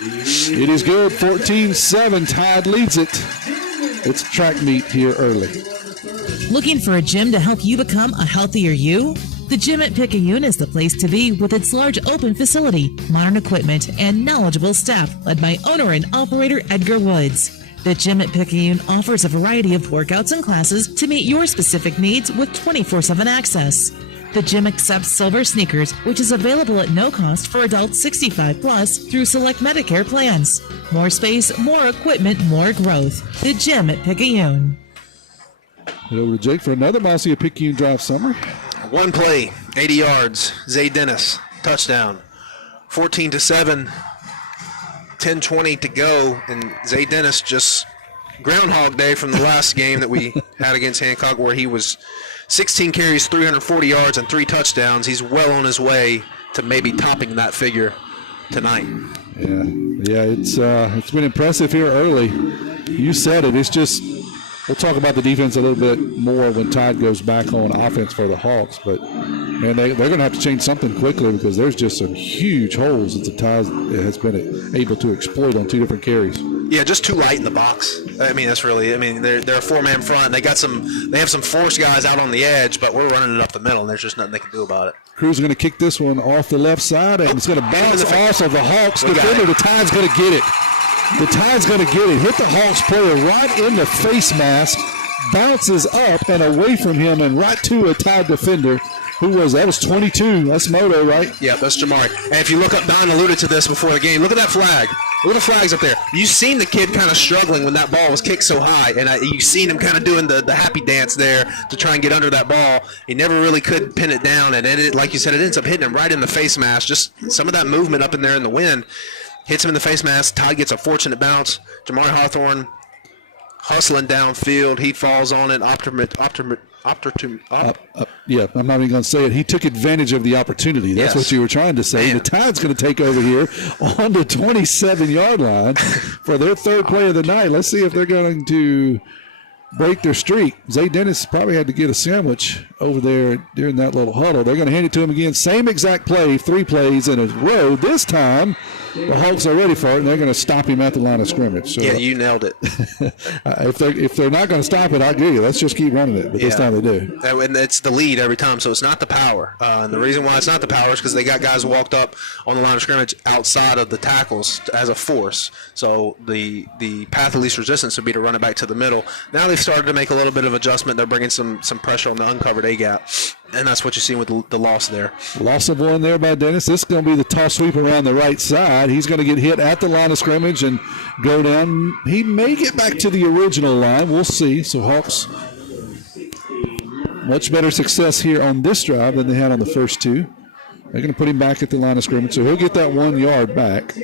It is good. 14-7. Tide leads it. It's track meet here early. Looking for a gym to help you become a healthier you? The gym at Picayune is the place to be with its large open facility, modern equipment, and knowledgeable staff led by owner and operator Edgar Woods. The gym at Picayune offers a variety of workouts and classes to meet your specific needs with 24/7 access. The gym accepts silver sneakers, which is available at no cost for adults 65 plus through select Medicare plans. More space, more equipment, more growth. The gym at Picayune. Head over to Jake for another Mousy Picayune drive summary. 1 play, 80 yards. Zay Dennis, touchdown. 14-7, 10:20 to go, and Zay Dennis just Groundhog Day from the last game that we had against Hancock, where he was 16 carries, 340 yards, and 3 touchdowns. He's well on his way to maybe topping that figure tonight. Yeah, it's been impressive here early. You said it. It's just. We'll talk about the defense a little bit more when Tide goes back on offense for the Hawks. But, man, they're going to have to change something quickly because there's just some huge holes that the Tide has been able to exploit on 2 different carries. Yeah, just too light in the box. I mean, that's really. I mean, they're a 4-man front. They have some force guys out on the edge, but we're running it up the middle, and there's just nothing they can do about it. Cruz is going to kick this one off the left side, and it's going to bounce off of the Hawks defender. The Tide's going to get it. The Tide's going to get it. Hit the Hawks player right in the face mask. Bounces up and away from him and right to a Tide defender. That was 22. That's Moto, right? Yeah, that's Jamari. And if you look up, Don alluded to this before the game. Look at that flag. Look at the flags up there. You've seen the kid kind of struggling when that ball was kicked so high, and you've seen him kind of doing the happy dance there to try and get under that ball. He never really could pin it down, and like you said, it ends up hitting him right in the face mask. Just some of that movement up in there in the wind. Hits him in the face mask. Tide gets a fortunate bounce. Jamari Hawthorne hustling downfield. He falls on it. Yeah, I'm not even going to say it. He took advantage of the opportunity. That's what you were trying to say. Man. The Tide's going to take over here on the 27-yard line for their 3rd play of the night. Let's see if they're going to break their streak. Zay Dennis probably had to get a sandwich over there during that little huddle. They're going to hand it to him again. Same exact play, 3 plays in a row. This time, the Hawks are ready for it, and they're going to stop him at the line of scrimmage. So, yeah, you nailed it. if they're not going to stop it, I agree. Let's just keep running it. But this time they do. And it's the lead every time, so it's not the power. And the reason why it's not the power is because they got guys walked up on the line of scrimmage outside of the tackles as a force. So the path of least resistance would be to run it back to the middle. Now they've started to make a little bit of adjustment. They're bringing some pressure on the uncovered A-gap, and that's what you see with the loss there. Loss of one there by Dennis. This is going to be the toss sweep around the right side. He's going to get hit at the line of scrimmage and go down. He may get back to the original line. We'll see. So Hawks, much better success here on this drive than they had on the first 2. They're going to put him back at the line of scrimmage, so he'll get that 1 yard back.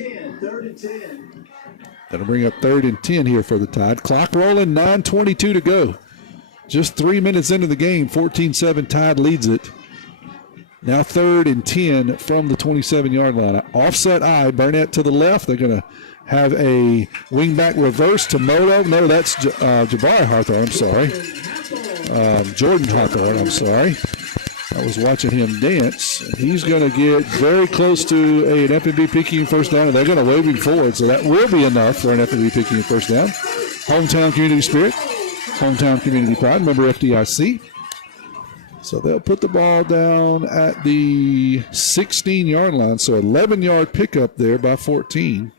That'll bring up 3rd and 10 here for the Tide. Clock rolling, 9:22 to go. Just 3 minutes into the game, 14-7 Tide leads it. Now 3rd and 10 from the 27-yard line. Offset I, Burnett to the left. They're going to have a wingback reverse to Moto. No, that's Jabari Hawthorne, I'm sorry. Jordan Hawthorne, I'm sorry. I was watching him dance. He's going to get very close to an F&B Picayune first down, and they're going to wave him forward, so that will be enough for an F&B Picayune first down. Hometown community spirit, hometown community pride, member FDIC. So they'll put the ball down at the 16-yard line, so 11-yard pickup there by 14.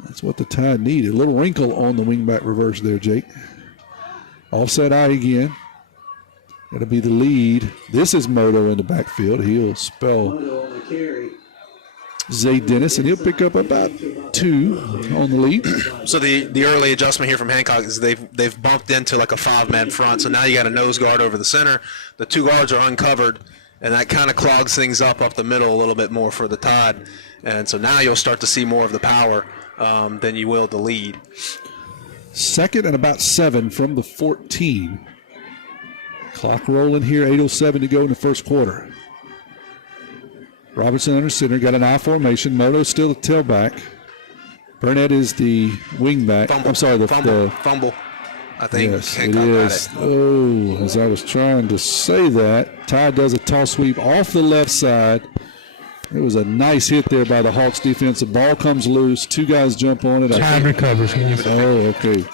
That's what the Tide needed. A little wrinkle on the wingback reverse there, Jake. Offset I again. That'll be the lead. This is Moto in the backfield. He'll spell Zay Dennis, and he'll pick up about 2 on the lead. So the early adjustment here from Hancock is they've bumped into like a 5-man front. So now you got a nose guard over the center. The 2 guards are uncovered, and that kind of clogs things up the middle a little bit more for the Tide. And so now you'll start to see more of the power than you will the lead. 2nd and about 7 from the 14. Clock rolling here, 8:07 to go in the first quarter. Robertson under center, got an I formation. Moto still the tailback. Burnett is the wingback. I'm sorry, the fumble. I think. Yes, it is. Oh, as I was trying to say that, Tide does a toss sweep off the left side. It was a nice hit there by the Hawks defense. The ball comes loose. 2 guys jump on it. Tide recovers. Oh, okay.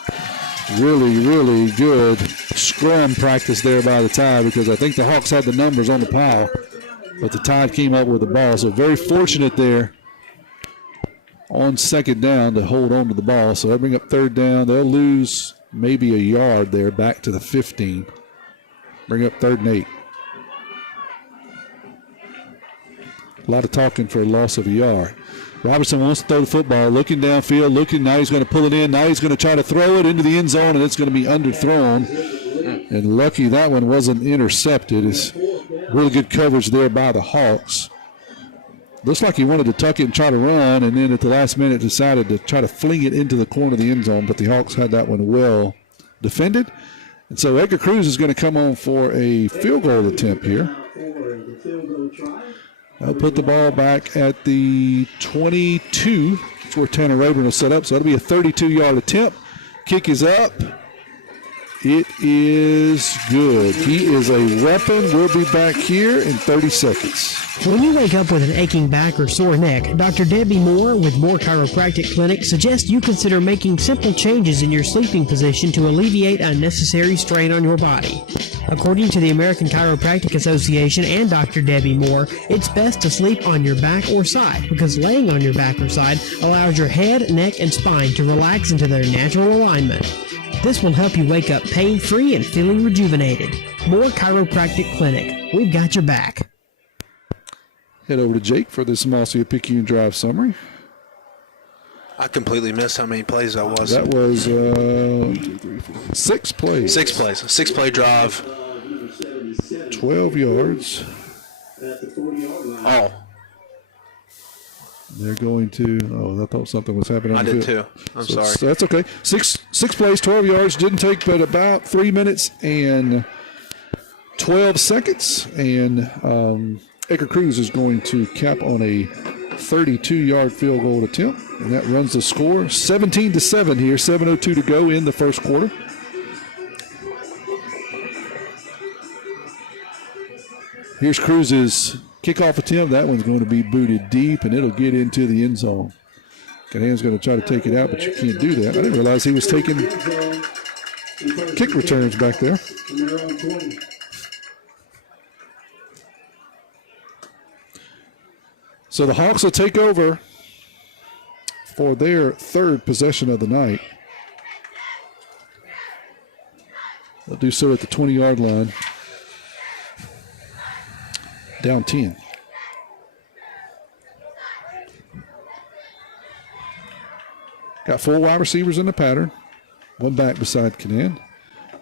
Really, really good scrum practice there by the Tide, because I think the Hawks had the numbers on the pile, but the Tide came up with the ball. So very fortunate there on 2nd down to hold on to the ball. So they'll bring up 3rd down. They'll lose maybe a yard there back to the 15. Bring up 3rd and 8. A lot of talking for a loss of a yard. Robertson wants to throw the football, looking downfield, now he's going to pull it in. Now he's going to try to throw it into the end zone, and it's going to be underthrown. And lucky that one wasn't intercepted. It's really good coverage there by the Hawks. Looks like he wanted to tuck it and try to run, and then at the last minute decided to try to fling it into the corner of the end zone, but the Hawks had that one well defended. And so Edgar Cruz is going to come on for a field goal attempt here. I'll put the ball back at the 22. That's where Tanner Rayburn will set up. So it'll be a 32-yard attempt. Kick is up. It is good. He is a weapon. We'll be back here in 30 seconds. When you wake up with an aching back or sore neck, Dr. Debbie Moore with Moore Chiropractic Clinic suggests you consider making simple changes in your sleeping position to alleviate unnecessary strain on your body. According to the American Chiropractic Association and Dr. Debbie Moore, it's best to sleep on your back or side because laying on your back or side allows your head, neck, and spine to relax into their natural alignment. This will help you wake up pain-free and feeling rejuvenated. Moore Chiropractic Clinic. We've got your back. Head over to Jake for this Mossy Picayune Drive summary. I completely missed how many plays that was. That was 6 plays. 6 plays. 6-play drive. 12 yards. Oh. They're going to, I thought something was happening. I did too. I'm sorry. So that's okay. Six plays, 12 yards. Didn't take but about 3 minutes and 12 seconds. And Edgar Cruz is going to cap on a 32-yard field goal attempt, and that runs the score 17-7 here. 7:02 to go in the first quarter. Here's Cruz's kickoff attempt. That one's going to be booted deep, and it'll get into the end zone. Canaan's going to try to take it out, but you can't do that. I didn't realize he was taking kick returns back there. So the Hawks will take over for their third possession of the night. They'll do so at the 20-yard line. Down 10. Got 4 wide receivers in the pattern. One back beside Canaan.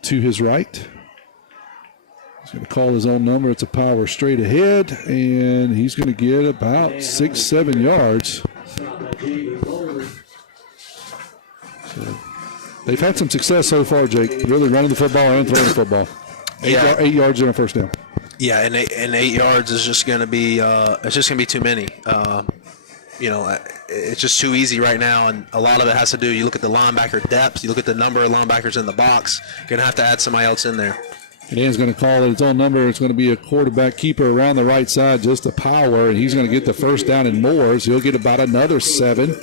To his right. He's going to call his own number. It's a power straight ahead, and he's going to get about 6-7 yards. So they've had some success so far, Jake, really running the football and throwing the football. 8 yards in a first down. Yeah, and 8 yards is just going to be it's just going to be too many. It's just too easy right now, and a lot of it has to do. You look at the linebacker depth. You look at the number of linebackers in the box. You're going to have to add somebody else in there. And Dan's going to call it his own number. It's going to be a quarterback keeper around the right side, just a power, and he's going to get the first down and more. So he'll get about another 7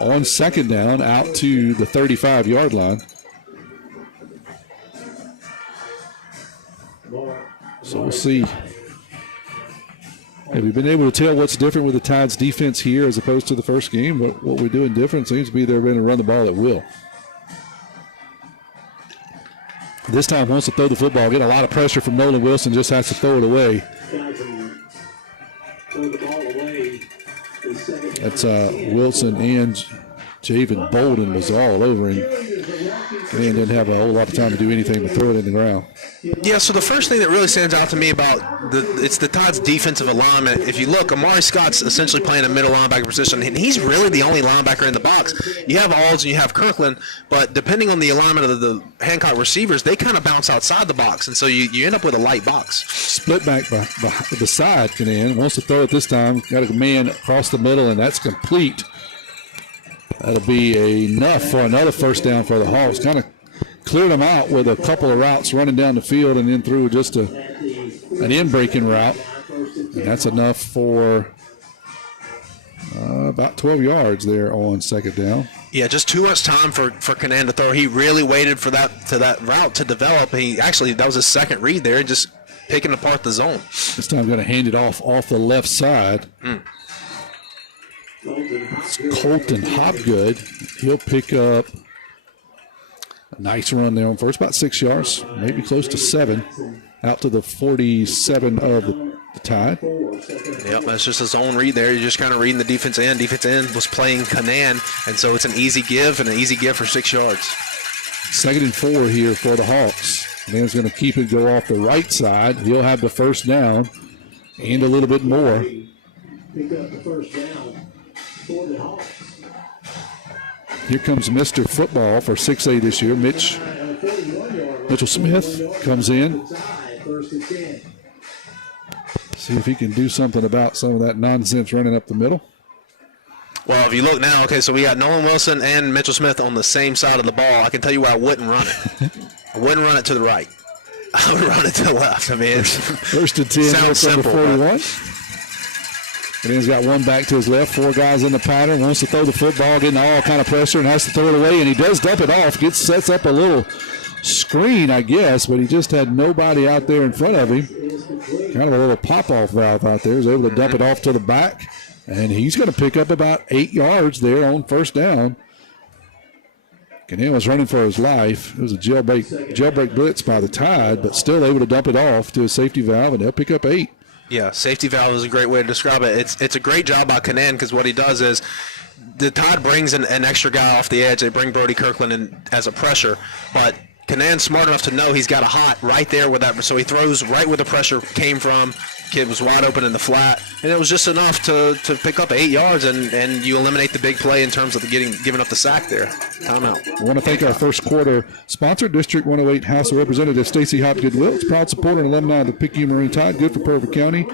on second down out to the 35-yard line. So we'll see. Have we been able to tell what's different with the Tide's defense here as opposed to the first game? But what we're doing different seems to be they're going to run the ball at will. This time wants to throw the football, get a lot of pressure from Nolan Wilson, just has to throw it away. That's Wilson and Javen Bolden was all over him. And didn't have a whole lot of time to do anything but throw it in the ground. Yeah, so the first thing that really stands out to me about it's the Tide's defensive alignment. If you look, Amari Scott's essentially playing a middle linebacker position, and he's really the only linebacker in the box. You have Alds and you have Kirkland, but depending on the alignment of the Hancock receivers, they kind of bounce outside the box, and so you end up with a light box. Split back beside Canaan. Wants to throw it this time. Got a man across the middle, and that's complete. That'll be enough for another first down for the Hawks. Kind of cleared them out with a couple of routes running down the field and then through just an in-breaking route. And that's enough for about 12 yards there on second down. Yeah, just too much time for Canaan to throw. He really waited for that route to develop. That was his second read there, just picking apart the zone. This time going to hand it off the left side. It's Colton Hopgood. He'll pick up a nice run there on first, about 6 yards, maybe close to 7, out to the 47 of the Tide. Yep, that's just his own read there. You're just kind of reading the defense end. Defense end was playing Canaan, and so it's an easy give for 6 yards. 2nd and 4 here for the Hawks. Man's going to keep it go off the right side. He'll have the first down and a little bit more. Pick up the first down for the Hawks. Here comes Mr. Football for 6'8" this year. Mitchell Smith comes in. See if he can do something about some of that nonsense running up the middle. Well, if you look now, okay, so we got Nolan Wilson and Mitchell Smith on the same side of the ball. I can tell you where I wouldn't run it. I wouldn't run it to the right. I would run it to the left. I mean, first and 10. Sounds simple. 41. And then he's got one back to his left, 4 guys in the pattern, wants to throw the football, getting all kind of pressure and has to throw it away, and he does dump it off, sets up a little screen, I guess, but he just had nobody out there in front of him. Kind of a little pop-off valve out there. He was able to dump it off to the back, and he's going to pick up about 8 yards there on first down. Canaan was running for his life. It was a jailbreak blitz by the Tide, but still able to dump it off to a safety valve, and they'll pick up 8. Yeah, safety valve is a great way to describe it. It's a great job by Canaan because what he does is the Tide brings an extra guy off the edge. They bring Brody Kirkland in as a pressure, but Canan's smart enough to know he's got a hot right there with that, so he throws right where the pressure came from. Kid was wide open in the flat, and it was just enough to pick up 8 yards, and you eliminate the big play in terms of giving up the sack there. Timeout. I want to thank our first quarter sponsor, District 108 House of Representative Stacey Hop Goodwill, proud supporter and alumni of the Picayune Marine Tide. Good for Purvis County,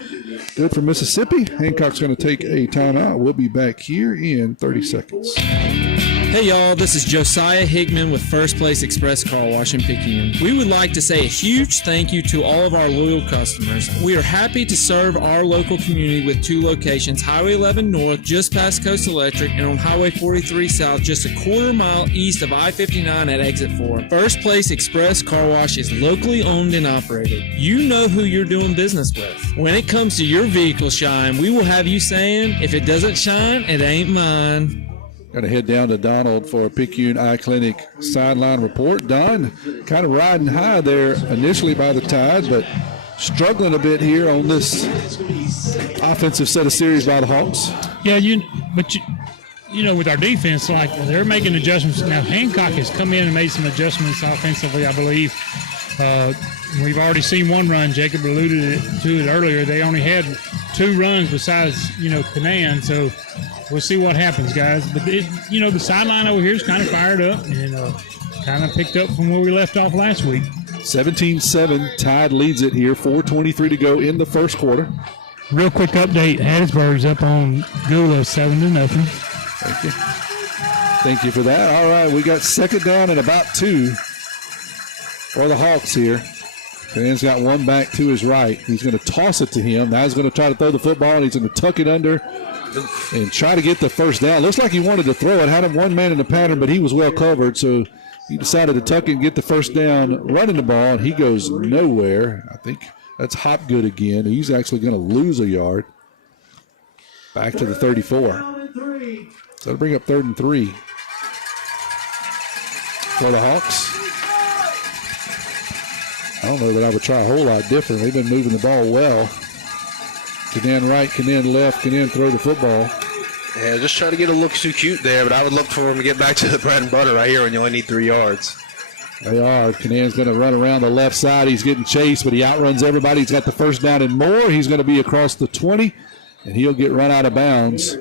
good for Mississippi. Hancock's going to take a timeout. We'll be back here in 30 seconds. Hey y'all, this is Josiah Hickman with First Place Express Car Wash in Picayune. We would like to say a huge thank you to all of our loyal customers. We are happy to serve our local community with 2 locations, Highway 11 North, just past Coast Electric, and on Highway 43 South, just a quarter mile east of I-59 at Exit 4. First Place Express Car Wash is locally owned and operated. You know who you're doing business with. When it comes to your vehicle shine, we will have you saying, if it doesn't shine, it ain't mine. Got to head down to Donald for a Picayune Eye Clinic sideline report. Don kind of riding high there initially by the Tide, but struggling a bit here on this offensive set of series by the Hawks. Yeah, but with our defense, like they're making adjustments. Now Hancock has come in and made some adjustments offensively, I believe. We've already seen one run. Jacob alluded to it earlier. They only had 2 runs besides, Canan, so we'll see what happens, guys. But, the sideline over here is kind of fired up and kind of picked up from where we left off last week. 17-7, Tide leads it here. 4:23 to go in the first quarter. Real quick update, Hattiesburg's up on Gula 7-0. Thank you. Thank you for that. All right, we got second down and about 2 for the Hawks here. Dan's got one back to his right. He's going to toss it to him. Now he's going to try to throw the football, and he's going to tuck it under and try to get the first down. Looks like he wanted to throw it. Had him one man in the pattern, but he was well covered, so he decided to tuck it and get the first down running the ball, and he goes nowhere. I think that's Hopgood again. He's actually going to lose a yard. Back to the 34. So that'll bring up 3rd and 3 for the Hawks. I don't know that I would try a whole lot different. They've been moving the ball well. Canan right, Canan left, Canan throw the football. Yeah, just try to get a look too cute there, but I would look for him to get back to the bread and butter right here when you only need 3 yards. They are. Canan's going to run around the left side. He's getting chased, but he outruns everybody. He's got the first down and more. He's going to be across the 20, and he'll get run out of bounds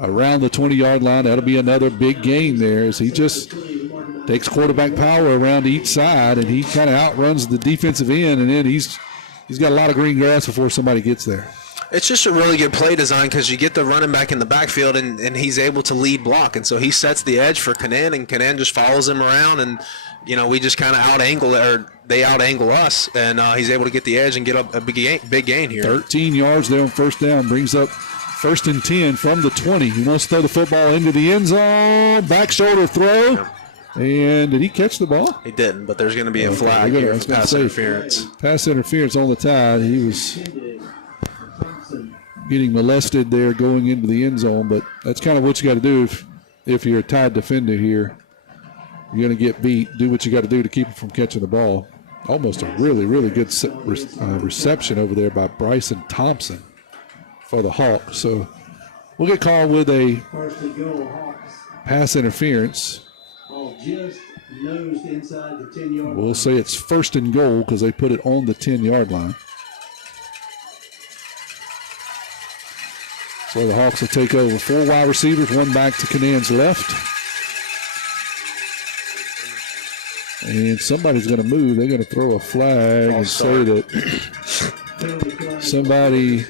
around the 20-yard line. That'll be another big gain there as he just takes quarterback power around each side, and he kind of outruns the defensive end, and then he's got a lot of green grass before somebody gets there. It's just a really good play design because you get the running back in the backfield, and he's able to lead block. And so he sets the edge for Canan, and Canan just follows him around. And, we just kind of they out-angle us. And he's able to get the edge and get up a big gain here. 13 yards there on first down. Brings up 1st and 10 from the 20. He wants to throw the football into the end zone. Back shoulder throw. Yeah. And did he catch the ball? He didn't, but there's going to be a flag here for pass interference. Pass interference on the Tide. He was getting molested there going into the end zone, but that's kind of what you got to do if you're a Tide defender here. You're going to get beat. Do what you got to do to keep him from catching the ball. Almost a really, really good reception over there by Bryson Thompson for the Hawks. So we'll get called with a pass interference. Just nosed inside the 10-yard line. We'll say it's 1st and goal because they put it on the 10-yard line. So the Hawks will take over 4 wide receivers, 1 back to Canan's left. And somebody's going to move. They're going to throw a flag and say that somebody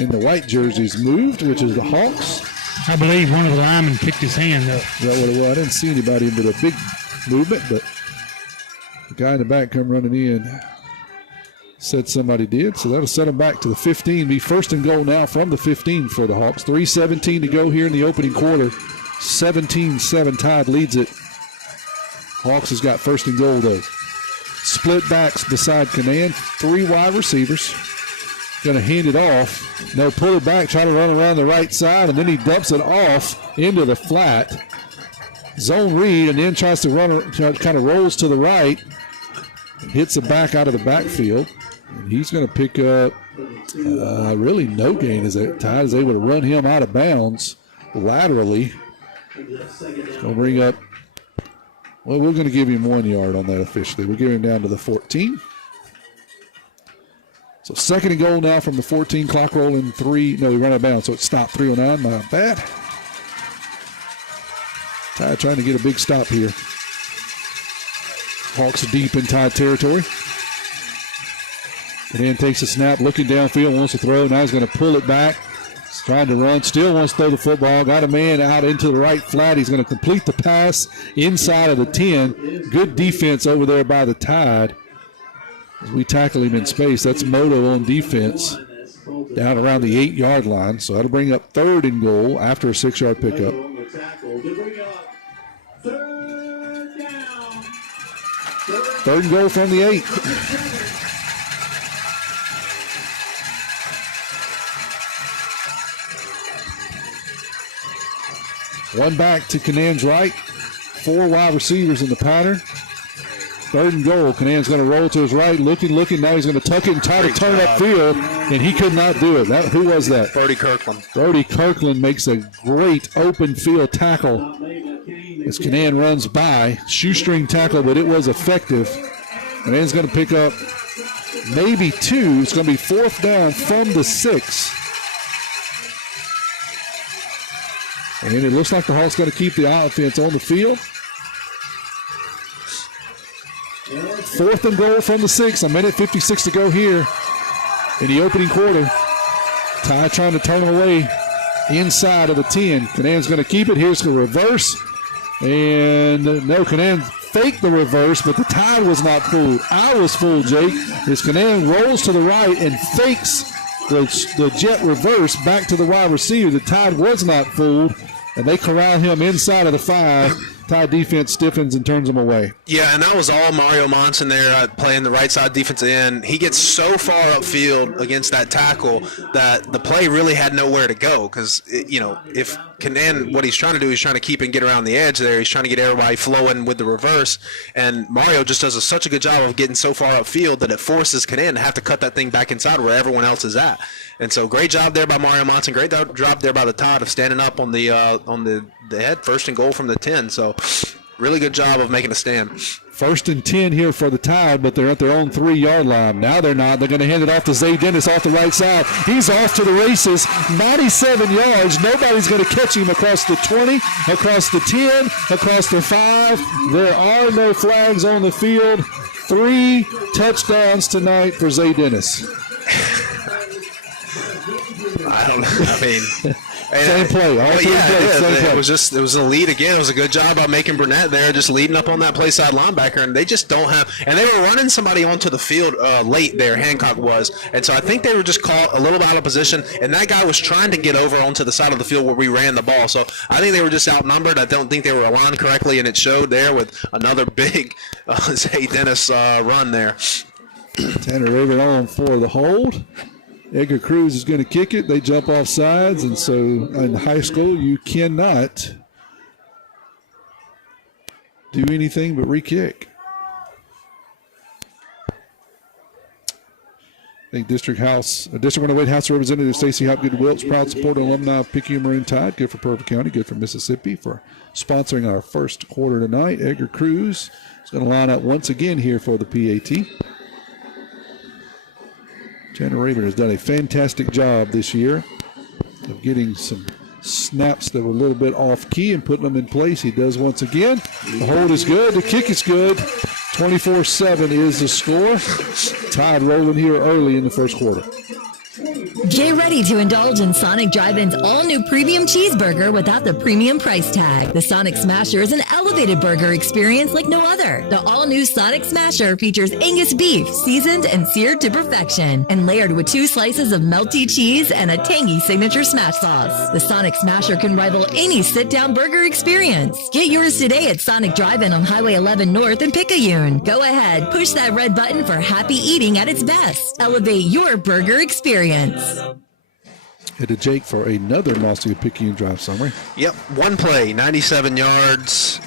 in the white jerseys moved, which is the Hawks. I believe one of the linemen picked his hand up. Is that what it was? I didn't see anybody into the big movement, but the guy in the back come running in. Said somebody did, so that'll set them back to the 15. Be 1st and goal now from the 15 for the Hawks. 3:17 to go here in the opening quarter. 17-7, Tide leads it. Hawks has got 1st and goal, though. Split backs beside Canan. 3 wide receivers. Going to hand it off. No, pull it back, try to run around the right side, and then he dumps it off into the flat. Zone read, and then tries to run, kind of rolls to the right. Hits the back out of the backfield. And he's going to pick up really no gain as Tide is able to run him out of bounds laterally. It's going to bring up Well, we're going to give him 1 yard on that officially. We'll give him down to the 14. So 2nd and goal now from the 14. Clock rolling 3. No, we run out of bounds, so it stopped 3:09. Not bad. Tide trying to get a big stop here. Hawks are deep in Tide territory. And then takes a snap, looking downfield, wants to throw. Now he's going to pull it back. He's trying to run, still wants to throw the football. Got a man out into the right flat. He's going to complete the pass inside of the 10. Good defense over there by the Tide. As we tackle him in space, that's Moto on defense down around the 8-yard line. So that'll bring up 3rd and goal after a 6-yard pickup. 3rd and goal from the 8. One back to Canan's right. 4 wide receivers in the pattern. 3rd and goal. Canan's going to roll to his right. Looking. Now he's going to tuck it and try to turn upfield, and he could not do it. Who was that? Brody Kirkland. Brody Kirkland makes a great open field tackle as Canan runs by. Shoestring tackle, but it was effective. Canan's going to pick up maybe 2. It's going to be 4th down from the 6. And it looks like the Hawks going to keep the offense on the field. 4th and goal from the 6. 1:56 to go here in the opening quarter. Ty trying to turn away inside of the 10. Canan's going to keep it. Here's the reverse. And no, Canan faked the reverse, but the Tide was not fooled. I was fooled, Jake. As Canan rolls to the right and fakes the jet reverse back to the wide receiver. The Tide was not fooled, and they corral him inside of the 5. Tide defense stiffens and turns him away. Yeah, and that was all Mario Monson there playing the right side defensive end. He gets so far upfield against that tackle that the play really had nowhere to go because, if Canan, what he's trying to do, he's trying to keep and get around the edge there. He's trying to get everybody flowing with the reverse, and Mario just does such a good job of getting so far upfield that it forces Canan to have to cut that thing back inside where everyone else is at. And so great job there by Mario Monson. Great job there by the Tide of standing up on the head, 1st and goal from the 10. So really good job of making a stand. 1st and 10 here for the Tide, but they're at their own 3-yard line. Now they're not. They're going to hand it off to Zay Dennis off the right side. He's off to the races. 97 yards. Nobody's going to catch him across the 20, across the 10, across the 5. There are no flags on the field. 3 touchdowns tonight for Zay Dennis. I don't know. I mean, same play. All three plays. Same play. It was a lead again. It was a good job by making Burnett there, just leading up on that play side linebacker, and they just don't have. And they were running somebody onto the field late there. Hancock was, and so I think they were just caught a little bit out of position, and that guy was trying to get over onto the side of the field where we ran the ball. So I think they were just outnumbered. I don't think they were aligned correctly, and it showed there with another big Zay Dennis run there. Tanner Raven on for the hold. Edgar Cruz is going to kick it. They jump off sides, and so in high school you cannot do anything but re-kick. I think District 108 House Representative Stacey Hopgood Wilkes, proud supporter and alumni of Picayune Maroon Tide. Good for Purple County, good for Mississippi for sponsoring our first quarter tonight. Edgar Cruz is going to line up once again here for the PAT. Tanner Raven has done a fantastic job this year of getting some snaps that were a little bit off key and putting them in place. He does once again. The hold is good. The kick is good. 24-7 is the score. Tide rolling here early in the first quarter. Get ready to indulge in Sonic Drive-In's all-new premium cheeseburger without the premium price tag. The Sonic Smasher is an elevated burger experience like no other. The all-new Sonic Smasher features Angus beef, seasoned and seared to perfection, and layered with 2 slices of melty cheese and a tangy signature smash sauce. The Sonic Smasher can rival any sit-down burger experience. Get yours today at Sonic Drive-In on Highway 11 North in Picayune. Go ahead, push that red button for happy eating at its best. Elevate your burger experience. Head to Jake for another Mossy Picayune drive summary. Yep, one play, 97 yards.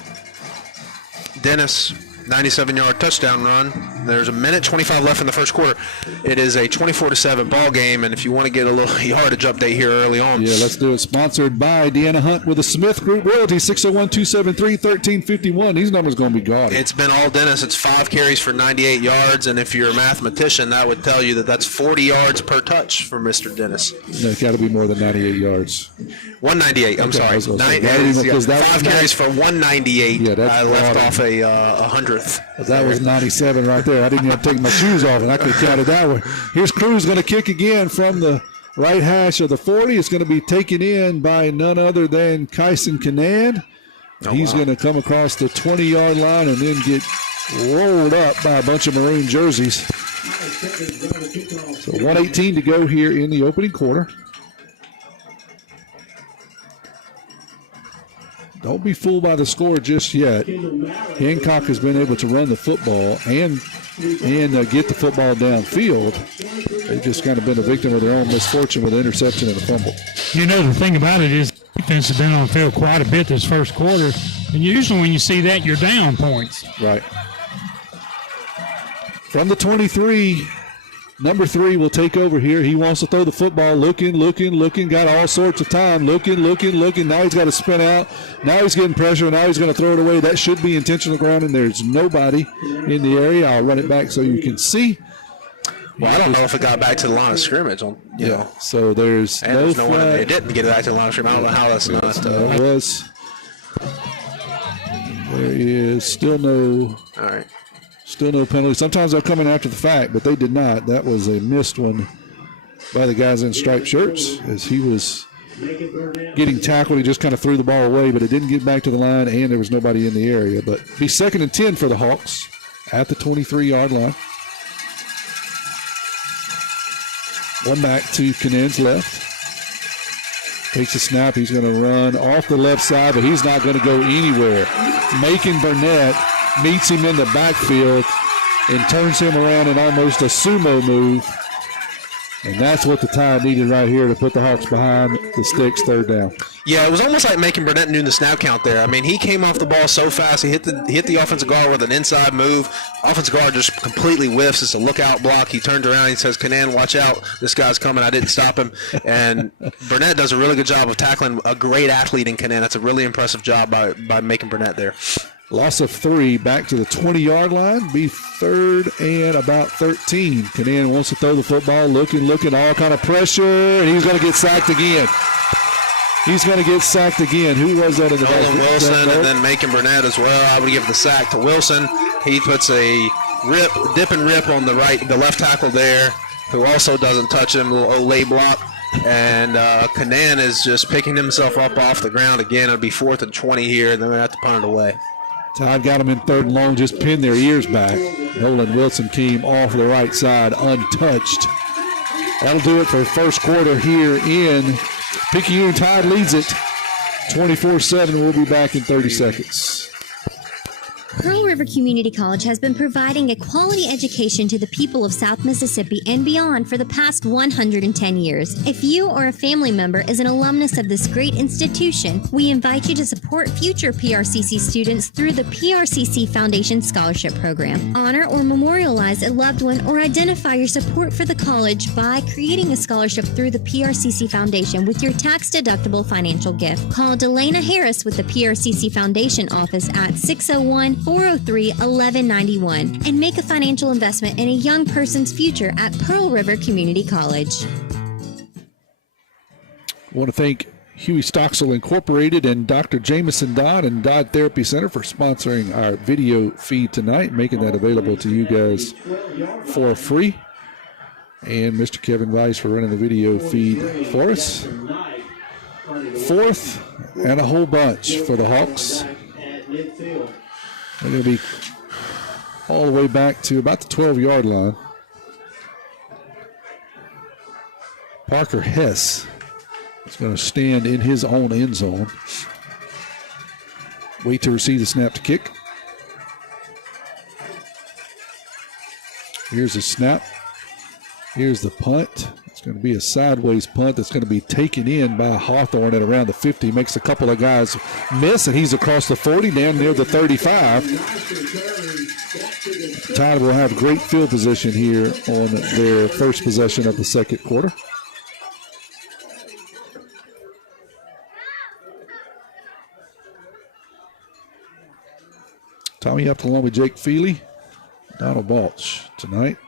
Dennis, 97-yard touchdown run. There's a minute 25 left in the first quarter. It is a 24-7 ball game, and if you want to get a little yardage update here early on. Yeah, let's do it. Sponsored by Deanna Hunt with the Smith Group Royalty, 601-273-1351. These numbers going to be gaudy. It's been all Dennis. It's 5 carries for 98 yards, and if you're a mathematician, that would tell you that that's 40 yards per touch for Mr. Dennis. No, it's got to be more than 98 yards. 198. I'm sorry. 5 carries for 198. Yeah, that's I left off a hundredth. That was 97 right there. I didn't even have to take my shoes off, and I could count it that way. Here's Cruz going to kick again from the right hash of the 40. It's going to be taken in by none other than Kyson Canad. He's going to come across the 20-yard line and then get rolled up by a bunch of maroon jerseys. So 1:18 to go here in the opening quarter. Don't be fooled by the score just yet. Hancock has been able to run the football and get the football downfield. They've just kind of been a victim of their own misfortune with an interception and a fumble. You know, the thing about it is defense has been on the field quite a bit this first quarter, and usually when you see that, you're down points. Right. From the 23, number 3 will take over here. He wants to throw the football, looking, got all sorts of time, looking. Now he's got to spin out. Now he's getting pressure. Now he's going to throw it away. That should be intentional ground, and there's nobody in the area. I'll run it back so you can see. Well, I don't know if it got back to the line of scrimmage. You know. So there's and there's no one in there. It didn't get it back to the line of scrimmage. I don't know how that's not. It was. There is still no. All right. Still no penalty. Sometimes they'll come in after the fact, but they did not. That was a missed one by the guys in striped shirts as he was getting tackled. He just kind of threw the ball away, but it didn't get back to the line, and there was nobody in the area. But be 2nd and 10 for the Hawks at the 23-yard line. One back to Canan's left. Takes a snap. He's going to run off the left side, but he's not going to go anywhere. Macon Burnett meets him in the backfield and turns him around in almost a sumo move. And that's what the Tide needed right here to put the Hawks behind the sticks, 3rd down. Yeah, it was almost like Macon Burnett knew the snap count there. I mean, he came off the ball so fast. He hit the offensive guard with an inside move. Offensive guard just completely whiffs. It's a lookout block. He turns around. He says, Canan, watch out. This guy's coming. I didn't stop him. And Burnett does a really good job of tackling a great athlete in Canan. That's a really impressive job by Macon Burnett there. Loss of 3 back to the 20-yard line. Be 3rd and about 13. Canan wants to throw the football, looking, all kind of pressure, and he's going to get sacked again. Who was that in the back? Nolan Wilson and then Macon Burnett as well. I would give the sack to Wilson. He puts a dip and rip on the left tackle there, who also doesn't touch him, a little Olay block. And Canan is just picking himself up off the ground again. It'll be 4th and 20 here, and then we have to punt it away. Tide got them in 3rd and long, just pinned their ears back. Nolan Wilson came off the right side untouched. That'll do it for the first quarter here in Picayune. Tide leads it 24-7. We'll be back in 30 seconds. Pearl River Community College has been providing a quality education to the people of South Mississippi and beyond for the past 110 years. If you or a family member is an alumnus of this great institution, we invite you to support future PRCC students through the PRCC Foundation Scholarship Program. Honor or memorialize a loved one or identify your support for the college by creating a scholarship through the PRCC Foundation with your tax-deductible financial gift. Call Delana Harris with the PRCC Foundation office at 601-403-1191 and make a financial investment in a young person's future at Pearl River Community College. I want to thank Huey Stocksell Incorporated and Dr. Jameson Dodd and Dodd Therapy Center for sponsoring our video feed tonight, making that available to you guys for free. And Mr. Kevin Weiss for running the video feed for us. 4th and a whole bunch for the Hawks. They're going to be all the way back to about the 12-yard line. Parker Hess is going to stand in his own end zone. Wait to receive the snap to kick. Here's the snap. Here's the punt. It's going to be a sideways punt that's going to be taken in by Hawthorne at around the 50. Makes a couple of guys miss, and he's across the 40, down near the 35. Tide will have great field position here on their first possession of the second quarter. Tommy up along with Jake Feely, Donald Balch tonight.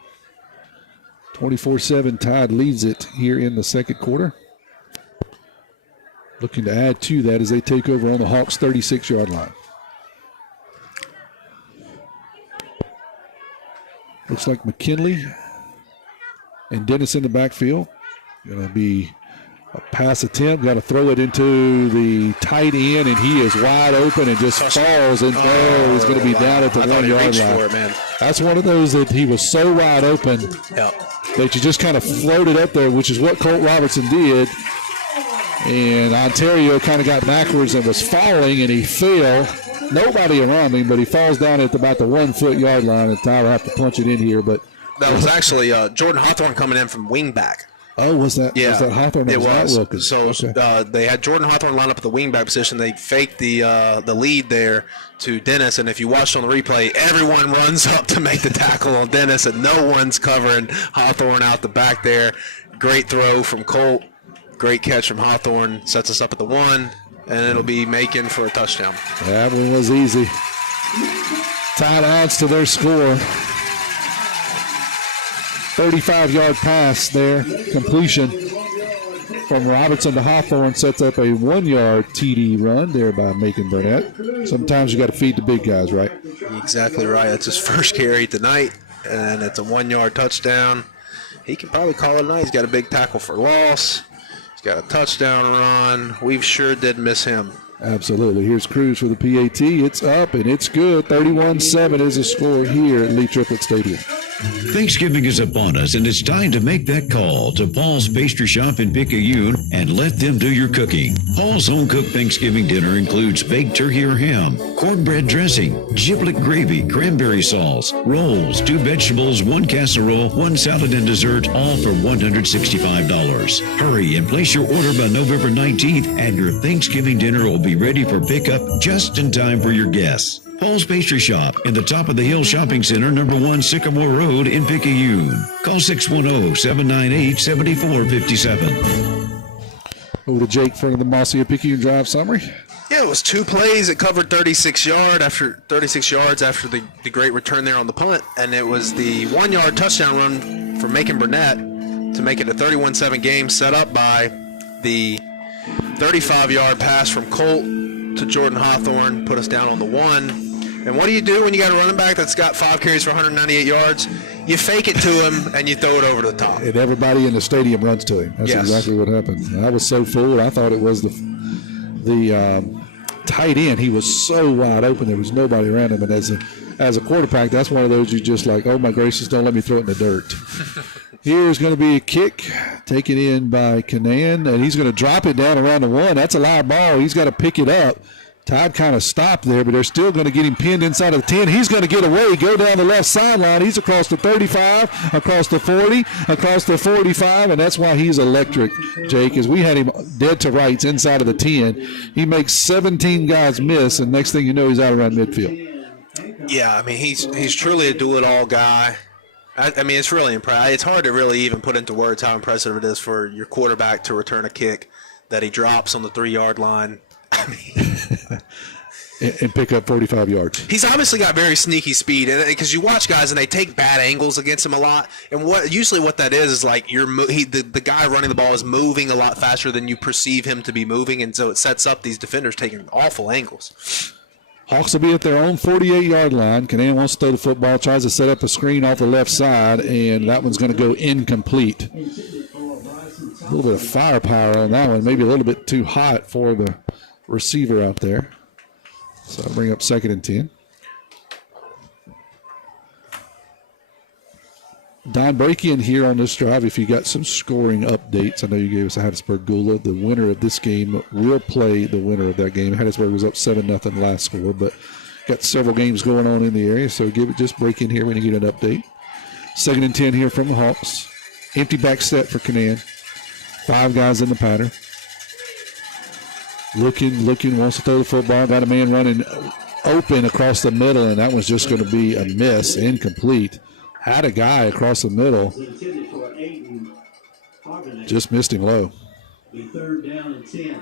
24-7 Tide leads it here in the second quarter. Looking to add to that as they take over on the Hawks' 36-yard line. Looks like McKinley and Dennis in the backfield. Going to be a pass attempt. Got to throw it into the tight end, and he is wide open and just falls. And he's going to be down at the 1 yard line. That's one of those that he was so wide open that you just kind of floated up there, which is what Colt Robertson did. And Ontario kind of got backwards and was falling, and he fell. Nobody around him, but he falls down at about the 1 foot yard line, and Tyler will have to punch it in here. But that was actually Jordan Hawthorne coming in from wingback. Oh, was that Hawthorne? It was. So they had Jordan Hawthorne line up at the wingback position. They faked the lead there to Dennis, and if you watched on the replay, everyone runs up to make the tackle on Dennis, and no one's covering Hawthorne out the back there. Great throw from Colt. Great catch from Hawthorne. Sets us up at the 1, and it'll be Macon for a touchdown. That one was easy. Tide adds to their score. 35-yard pass there, completion from Robertson to Hawthorne sets up a 1 yard TD run there by Macon Burnett. Sometimes you got to feed the big guys, right? Exactly right. That's his first carry tonight, and it's a 1 yard touchdown. He can probably call it a night. He's got a big tackle for loss. He's got a touchdown run. We sure did miss him. Absolutely. Here's Cruz for the PAT. It's up, and it's good. 31-7 is the score here at Lee Triplett Stadium. Thanksgiving is upon us, and it's time to make that call to Paul's Pastry Shop in Picayune and let them do your cooking. Paul's home-cooked Thanksgiving dinner includes baked turkey or ham, cornbread dressing, giblet gravy, cranberry sauce, rolls, 2 vegetables, 1 casserole, 1 salad, and dessert, all for $165. Hurry and place your order by November 19th, and your Thanksgiving dinner will be ready for pickup just in time for your guests. Paul's Pastry Shop in the Top of the Hill Shopping Center, number 1 Sycamore Road in Picayune. Call 610-798-7457. Over to Jake for the Mossier Picayune Drive summary. Yeah, it was 2 plays. It covered 36 yards after the great return there on the punt, and it was the 1 yard touchdown run for Macon Burnett to make it a 31-7 game, set up by the 35-yard pass from Colt to Jordan Hawthorne, put us down on the 1. And what do you do when you got a running back that's got 5 carries for 198 yards? You fake it to him, and you throw it over the top. And everybody in the stadium runs to him. That's exactly what happened. I was so fooled. I thought it was the tight end. He was so wide open. There was nobody around him. And as a quarterback, that's one of those you just like, oh, my gracious, don't let me throw it in the dirt. Here's going to be a kick taken in by Canan, and he's going to drop it down around the 1. That's a live ball. He's got to pick it up. Tide kind of stopped there, but they're still going to get him pinned inside of the 10. He's going to get away, go down the left sideline. He's across the 35, across the 40, across the 45, and that's why he's electric, Jake, is we had him dead to rights inside of the 10. He makes 17 guys miss, and next thing you know, he's out around midfield. Yeah, I mean, he's truly a do-it-all guy. I mean, it's really impressive. It's hard to really even put into words how impressive it is for your quarterback to return a kick that he drops on the 3 yard line. I mean, and pick up 45 yards. He's obviously got very sneaky speed, and because you watch guys and they take bad angles against him a lot, and what that is like the guy running the ball is moving a lot faster than you perceive him to be moving, and so it sets up these defenders taking awful angles. Hawks will be at their own 48-yard line. Canan wants to throw the football, tries to set up a screen off the left side, and that one's going to go incomplete. A little bit of firepower on that one, maybe a little bit too hot for the receiver out there. So I'll bring up 2nd and 10. Don, break in here on this drive if you got some scoring updates. I know you gave us a Hattiesburg-Gula. The winner of this game will play the winner of that game. Hattiesburg was up 7-0 last score, but got several games going on in the area, so just break in here when you get an update. 2nd and 10 here from the Hawks. Empty back set for Canaan. 5 guys in the pattern. Looking, wants to throw the football. Got a man running open across the middle, and that was just going to be a miss, incomplete. Had a guy across the middle. Just missed him low. 3rd down and 10.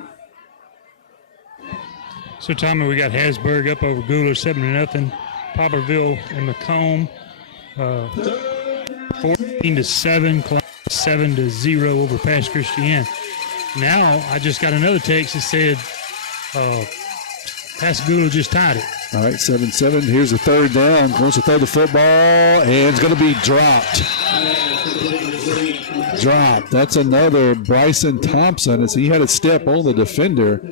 So, Tommy, we got Hasburg up over Gouler 7-0. Popperville and Macomb 14-7. 7-0 over Pass Christian. Now I just got another text that said Pascagoula just tied it. All right, 7-7. Here's the 3rd down. Wants to throw the football, and it's going to be dropped. That's another Bryson Thompson. As he had a step on the defender.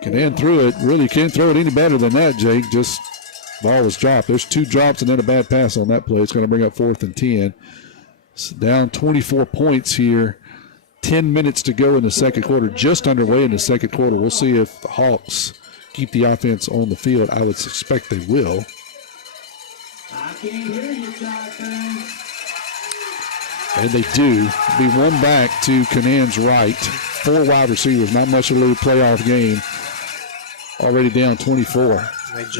Canaan threw it. Really can't throw it any better than that, Jake. Just ball was dropped. There's 2 drops and then a bad pass on that play. It's going to bring up 4th and 10. It's down 24 points here. 10 minutes to go in the second quarter. Just underway in the second quarter. We'll see if the Hawks keep the offense on the field. I would suspect they will. I can't hear you, fans. And they do. Be one back to Canaan's right. 4 wide receivers. Not much of a little playoff game. Already down 24.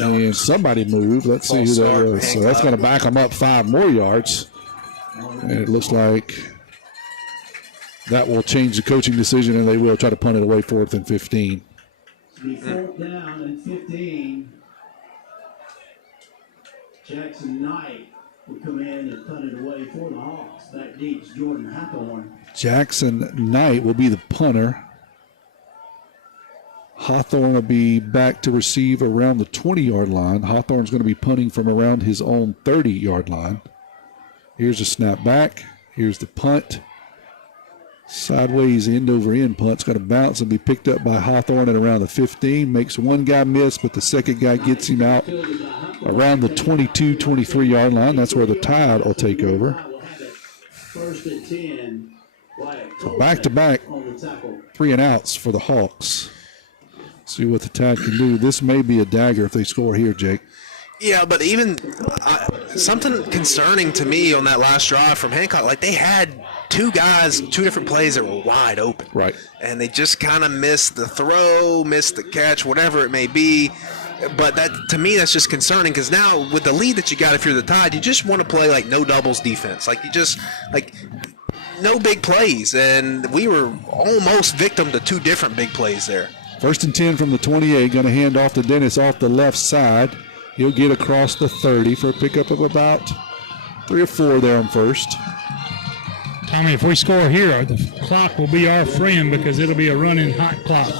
And somebody moved. Let's see who that was. So that's going to back them up 5 more yards. And it looks like that will change the coaching decision, and they will try to punt it away 4th and 15. 4th down and 15. Jackson Knight will come in and punt it away for the Hawks. Back deep is Jordan Hathorn. Jackson Knight will be the punter. Hawthorne will be back to receive around the 20-yard line. Hawthorne's going to be punting from around his own 30-yard line. Here's a snap back. Here's the punt. Sideways end-over-end punt's going to bounce and be picked up by Hawthorne at around the 15. Makes one guy miss, but the second guy gets him out around the 22, 23-yard line. That's where the Tide will take over. 1st and 10. So back-to-back 3-and-outs for the Hawks. See what the Tide can do. This may be a dagger if they score here, Jake. Yeah, but even something concerning to me on that last drive from Hancock, like they had 2 guys, 2 different plays that were wide open. Right. And they just kind of missed the throw, missed the catch, whatever it may be. But that, to me, that's just concerning because now with the lead that you got, if you're the Tide, you just want to play like no doubles defense. Like you just, like no big plays. And we were almost victim to 2 different big plays there. 1st and 10 from the 28. Going to hand off to Dennis off the left side. He'll get across the 30 for a pickup of about 3 or 4 there on 1st. Tommy, if we score here, the clock will be our friend because it'll be a running hot clock.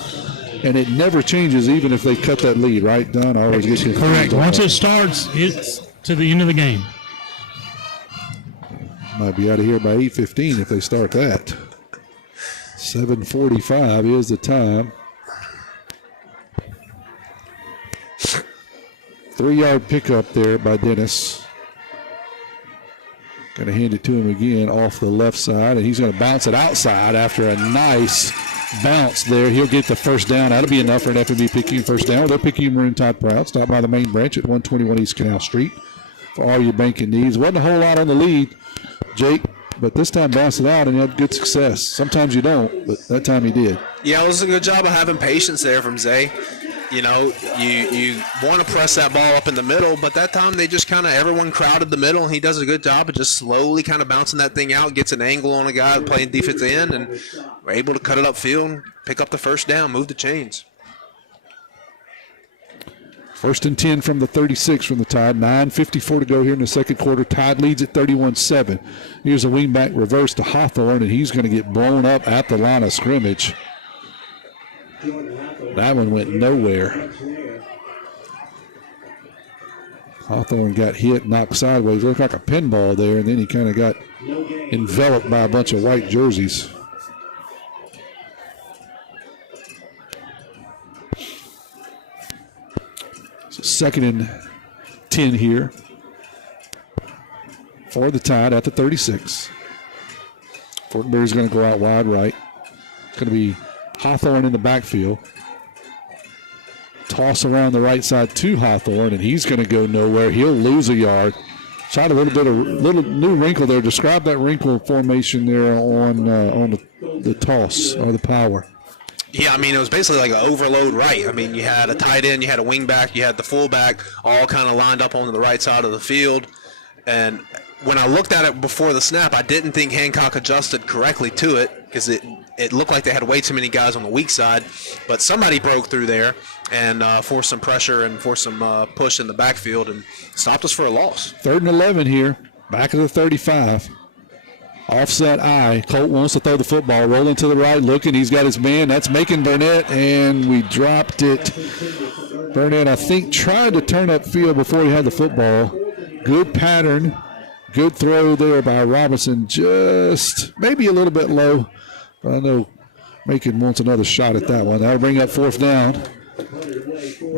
And it never changes even if they cut that lead, right, Don? I always get you. Correct. Once it starts, it's to the end of the game. Might be out of here by 8:15 if they start that. 7:45 is the time. 3-yard pickup there by Dennis. Going to hand it to him again off the left side, and he's going to bounce it outside after a nice bounce there. He'll get the 1st down. That'll be enough for an F&B Picayune 1st down. They're Picayune Maroon Tide Proud. Stop by the main branch at 121 East Canal Street for all your banking needs. Wasn't a whole lot on the lead, Jake, but this time bounced it out and had good success. Sometimes you don't, but that time he did. Yeah, it was a good job of having patience there from Zay. You know, you want to press that ball up in the middle, but that time they just kind of, everyone crowded the middle, and he does a good job of just slowly kind of bouncing that thing out, gets an angle on a guy playing defensive end, and we're able to cut it upfield and pick up the 1st down, move the chains. 1st and 10 from the 36 from the Tide. 9:54 to go here in the second quarter. Tide leads at 31-7. Here's a wingback reverse to Hawthorne, and he's going to get blown up at the line of scrimmage. That one went nowhere. Hawthorne got hit, knocked sideways. Looked like a pinball there, and then he kind of got enveloped by a bunch of white jerseys. So 2nd and 10 here for the Tide at the 36. Fortenberry's going to go out wide right. It's going to be Hawthorne in the backfield. Toss around the right side to Hawthorne, and he's going to go nowhere. He'll lose a yard. Tried a little bit of little new wrinkle there. Describe that wrinkle formation there on the toss or the power. Yeah, I mean, it was basically like an overload right. I mean, you had a tight end, you had a wing back, you had the fullback, all kind of lined up on the right side of the field. And when I looked at it before the snap, I didn't think Hancock adjusted correctly to it because it looked like they had way too many guys on the weak side. But somebody broke through there and forced some pressure and forced some push in the backfield and stopped us for a loss. 3rd and 11 here, back of the 35. Offset eye. Colt wants to throw the football. Rolling to the right, looking. He's got his man. That's making Burnett, and we dropped it. Burnett, I think, tried to turn up field before he had the football. Good pattern. Good throw there by Robinson. Just maybe a little bit low. But I know Macon wants another shot at that one. That'll bring up 4th down.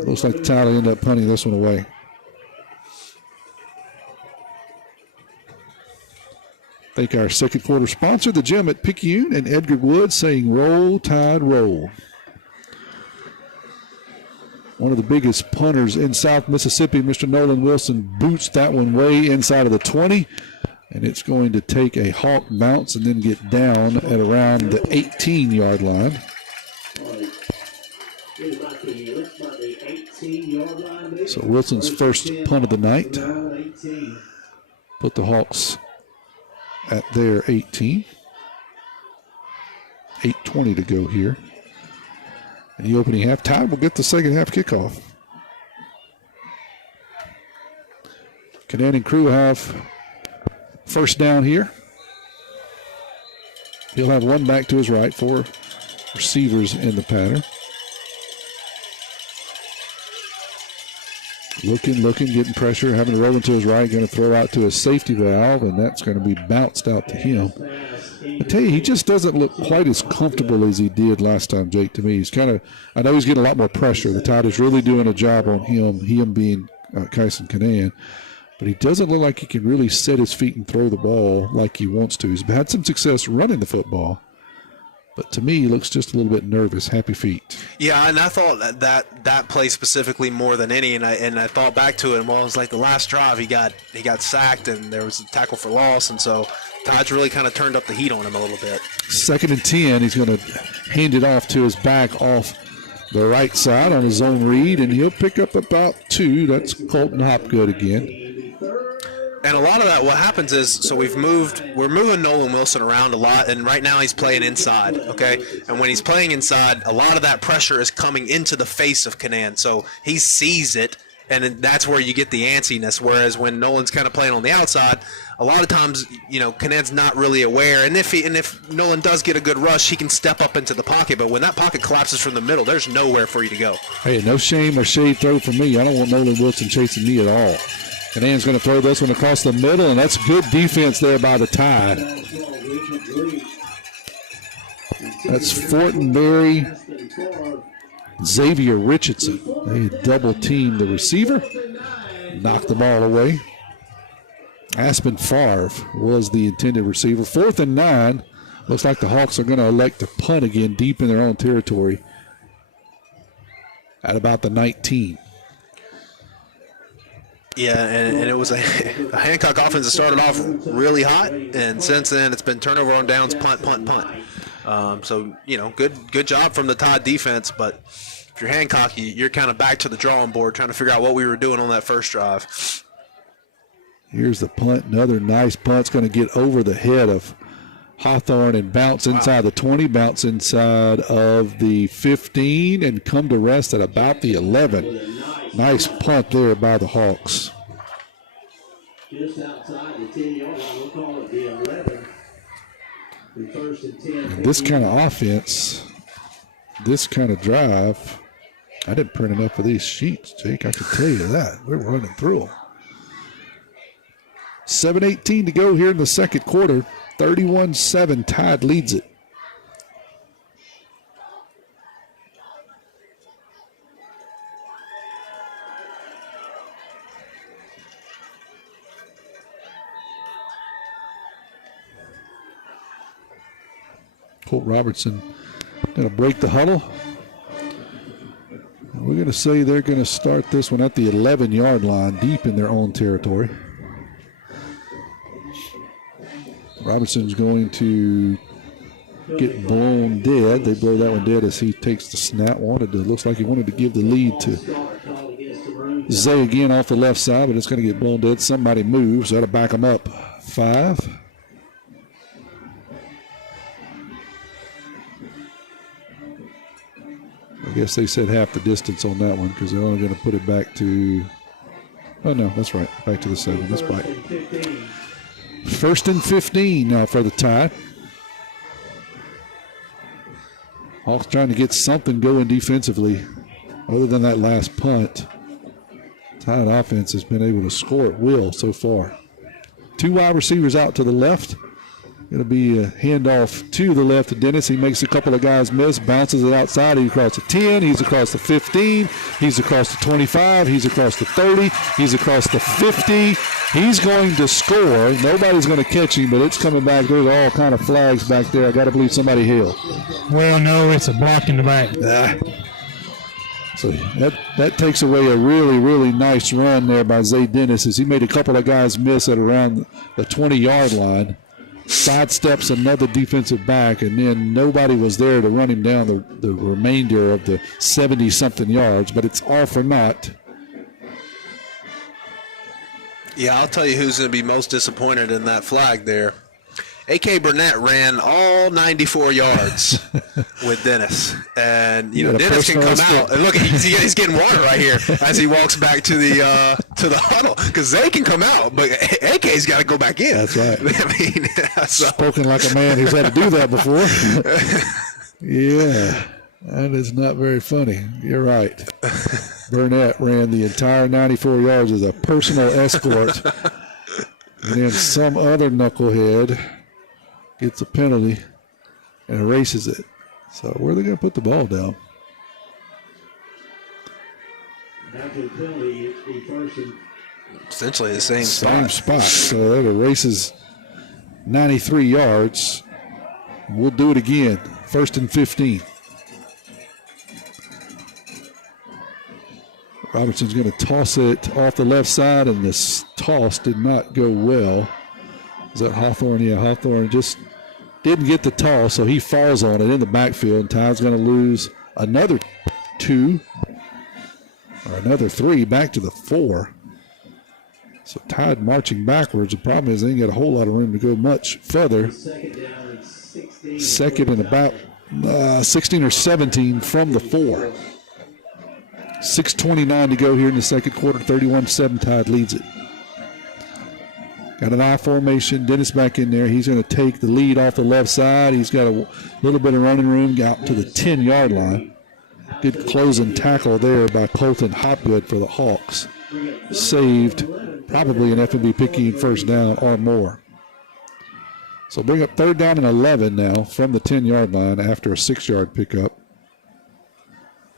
Looks like the Tide will end up punting this one away. Thank our second quarter sponsor, the gym at Picayune and Edgar Wood, saying roll, Tide, roll. One of the biggest punters in South Mississippi, Mr. Nolan Wilson, boots that one way inside of the 20. And it's going to take a Hawk bounce and then get down at around the 18-yard line. So Wilson's first punt of the night. Put the Hawks at their 18. 8:20 to go here. In the opening half, Tide will get the second half kickoff. Canan and crew have first down here. He'll have one back to his right, 4 receivers in the pattern. Looking, getting pressure, having to roll into his right, going to throw out to a safety valve, and that's going to be bounced out to him. I tell you, he just doesn't look quite as comfortable as he did last time, Jake, to me. He's kind of, I know he's getting a lot more pressure. The Tide is really doing a job on him being Kyson Canan, but he doesn't look like he can really set his feet and throw the ball like he wants to. He's had some success running the football, but to me, he looks just a little bit nervous, happy feet. Yeah, and I thought that play specifically more than any, and I thought back to it, and well, it was like the last drive he got sacked, and there was a tackle for loss, and so Todd's really kind of turned up the heat on him a little bit. 2nd and 10, he's going to hand it off to his back off the right side on his own read, and he'll pick up about 2. That's Colton Hopgood again. And a lot of that, what happens is, so we're moving Nolan Wilson around a lot, and right now he's playing inside, okay? And when he's playing inside, a lot of that pressure is coming into the face of Canan, so he sees it, and that's where you get the antsiness, whereas when Nolan's kind of playing on the outside, a lot of times, Canan's not really aware, and if Nolan does get a good rush, he can step up into the pocket, but when that pocket collapses from the middle, there's nowhere for you to go. Hey, no shame or shade throw for me. I don't want Nolan Wilson chasing me at all. Canan's going to throw this one across the middle, and that's good defense there by the Tide. That's Fortenberry, Xavier Richardson. They double-teamed the receiver, knocked the ball away. Aspen Favre was the intended receiver. 4th and 9. Looks like the Hawks are going to elect to punt again deep in their own territory at about the 19. Yeah, and it was a Hancock offense that started off really hot, and since then it's been turnover on downs, punt. So, good job from the Tide defense, but if you're Hancock, you're kind of back to the drawing board trying to figure out what we were doing on that first drive. Here's the punt. Another nice punt. It's going to get over the head of Hawthorne and bounce inside the 20, bounce inside of the 15, and come to rest at about the 11. Nice punt there by the Hawks. Just outside the 10-yard line, we'll call it the 11. The 1st and 10. And this kind of offense, this kind of drive, I didn't print enough of these sheets, Jake. I can tell you that. We're running through them. 7:18 to go here in the second quarter. 31-7, Tide leads it. Colt Robertson going to break the huddle. We're going to say they're going to start this one at the 11-yard line, deep in their own territory. Robertson's going to get blown dead. They blow that one dead as he takes the snap. Looks like he wanted to give the lead to Zay again off the left side, but it's going to get blown dead. Somebody moves. That'll back him up. 5. I guess they said half the distance on that one because they're only going to put it back to, oh no, that's right, back to the 7. That's right. 1st and 15 now for the Tide. Hawks trying to get something going defensively other than that last punt. Tide offense has been able to score at will so far. 2 wide receivers out to the left. Going to be a handoff to the left to Dennis. He makes a couple of guys miss, bounces it outside. He's across the 10. He's across the 15. He's across the 25. He's across the 30. He's across the 50. He's going to score. Nobody's going to catch him, but it's coming back. There's all kind of flags back there. I got to believe somebody held. Well, no, it's a block in the back. So that takes away a really, really nice run there by Zay Dennis as he made a couple of guys miss at around the 20-yard line. Sidesteps another defensive back, and then nobody was there to run him down the remainder of the 70-something yards, but it's all for naught. Yeah, I'll tell you who's going to be most disappointed in that flag there. A.K. Burnett ran all 94 yards with Dennis. And, Dennis can come out. And look, he's getting water right here as he walks back to the huddle. Because they can come out, but A.K.'s got to go back in. That's right. I mean, spoken like a man who's had to do that before. Yeah, that is not very funny. You're right. Burnett ran the entire 94 yards as a personal escort. And then some other knucklehead gets a penalty and erases it. So where are they going to put the ball down? Essentially the same spot. So that erases 93 yards. We'll do it again. 1st and 15. Robertson's going to toss it off the left side, and this toss did not go well. Is that Hawthorne? Yeah, Hawthorne just didn't get the toss, so he falls on it in the backfield. And Tide's going to lose another 2 or another 3 back to the 4. So Tide marching backwards. The problem is they didn't get a whole lot of room to go much further. 2nd and about 16 or 17 from the 4. 6:29 to go here in the second quarter. 31-7 Tide leads it. Got an I formation. Dennis back in there. He's going to take the lead off the left side. He's got a little bit of running room out to the 10-yard line. Good closing tackle there by Colton Hopgood for the Hawks. Saved probably an F&B Picayune first down or more. So bring up 3rd down and 11 now from the 10-yard line after a 6-yard pickup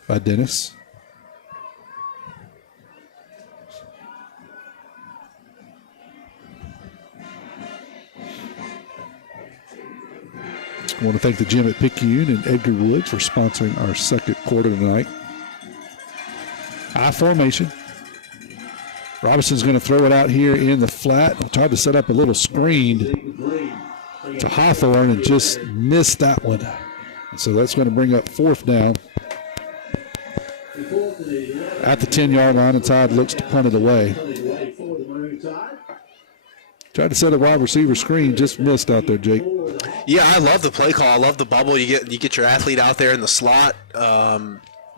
by Dennis. I want to thank the gym at Picayune and Edgar Woods for sponsoring our second quarter tonight. I formation. Robinson's going to throw it out here in the flat. Tried to set up a little screen to Hawthorne and just missed that one. So that's going to bring up 4th down at the 10-yard line, and Tide looks to punt it away. Tried to set a wide receiver screen, just missed out there, Jake. Yeah, I love the play call. I love the bubble. You get your athlete out there in the slot,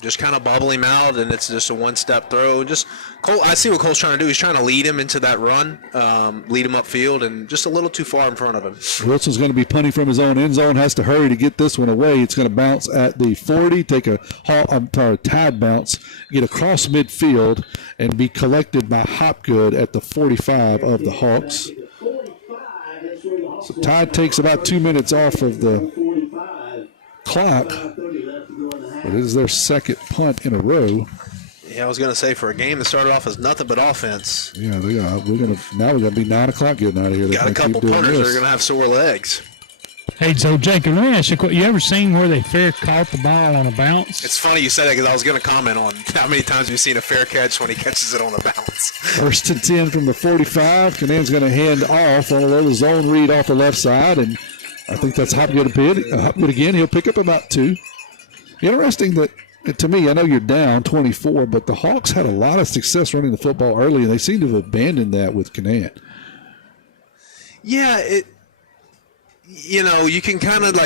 just kind of bubble him out, and it's just a one-step throw. Just Cole, I see what Cole's trying to do. He's trying to lead him into that run, lead him upfield, and just a little too far in front of him. Wilson's going to be punting from his own end zone. Has to hurry to get this one away. It's going to bounce at the 40, take a Tide bounce, get across midfield, and be collected by Hopgood at the 45 of the Hawks. So Tide takes about 2 minutes off of the clock, but it is their second punt in a row. Yeah, I was going to say, for a game that started off as nothing but offense. Yeah, we're going to be 9 o'clock getting out of here. Got a couple punters that are going to have sore legs. Hey, so Jacob, let me ask you a question. You ever seen where they fair caught the ball on a bounce? It's funny you say that because I was going to comment on how many times we've seen a fair catch when he catches it on a bounce. 1st and 10 from the 45. Canan's going to hand off on a little zone read off the left side, and I think that's Hopgood again. He'll pick up about 2. Interesting that, to me, I know you're down 24, but the Hawks had a lot of success running the football early, and they seem to have abandoned that with Canan. Yeah, you can kind of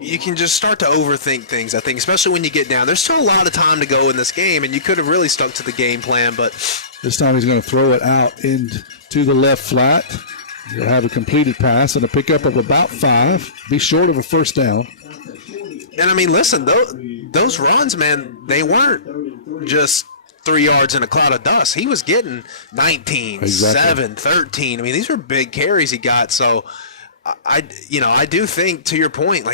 you can just start to overthink things, I think, especially when you get down. There's still a lot of time to go in this game, and you could have really stuck to the game plan, but this time he's going to throw it out into the left flat. He'll have a completed pass and a pickup of about 5. Be short of a first down. And, I mean, listen, those runs, man, they weren't just 3 yards in a cloud of dust. He was getting 19, 7, 13. I mean, these were big carries he got. So, I do think, to your point,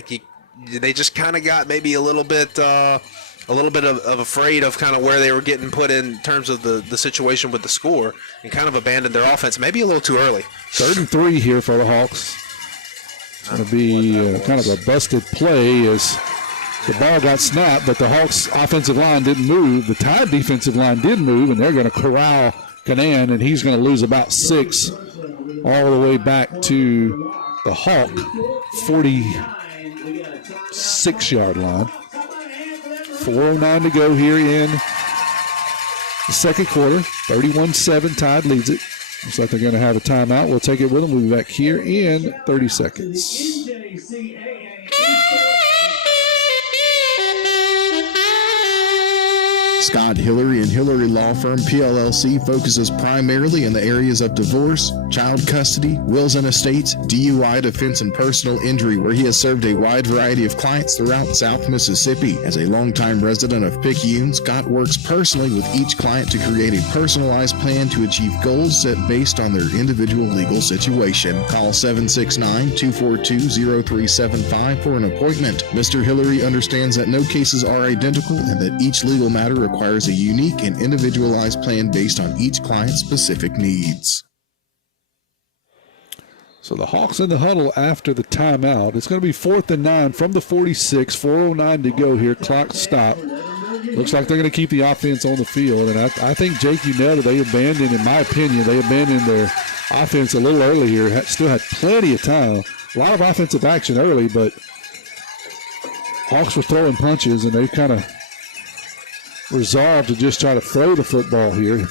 they just kind of got maybe a little bit of afraid of kind of where they were getting put in terms of the situation with the score and kind of abandoned their offense maybe a little too early. 3rd and 3 here for the Hawks. It's going to be kind of a busted play as the ball got snapped, but the Hawks offensive line didn't move. The Tide defensive line did move, and they're going to corral Canan, and he's going to lose about 6 all the way back to the Hawk 46-yard line. 4:09 to go here in the second quarter. 31-7, Tide leads it. Looks like they're going to have a timeout. We'll take it with them. We'll be back here in 30 seconds. Scott Hillary and Hillary Law Firm, PLLC, focuses primarily in the areas of divorce, child custody, wills and estates, DUI, defense, and personal injury, where he has served a wide variety of clients throughout South Mississippi. As a longtime resident of Picayune, Scott works personally with each client to create a personalized plan to achieve goals set based on their individual legal situation. Call 769-242-0375 for an appointment. Mr. Hillary understands that no cases are identical and that each legal matter requires a unique and individualized plan based on each client's specific needs. So the Hawks in the huddle after the timeout. It's going to be 4th and 9 from the 46. 4:09 to go here. Clock stop. Looks like they're going to keep the offense on the field. And I think, Jake, you know that they abandoned, in my opinion, their offense a little early here. Still had plenty of time. A lot of offensive action early, but Hawks were throwing punches, and they kind of resolved to just try to throw the football here.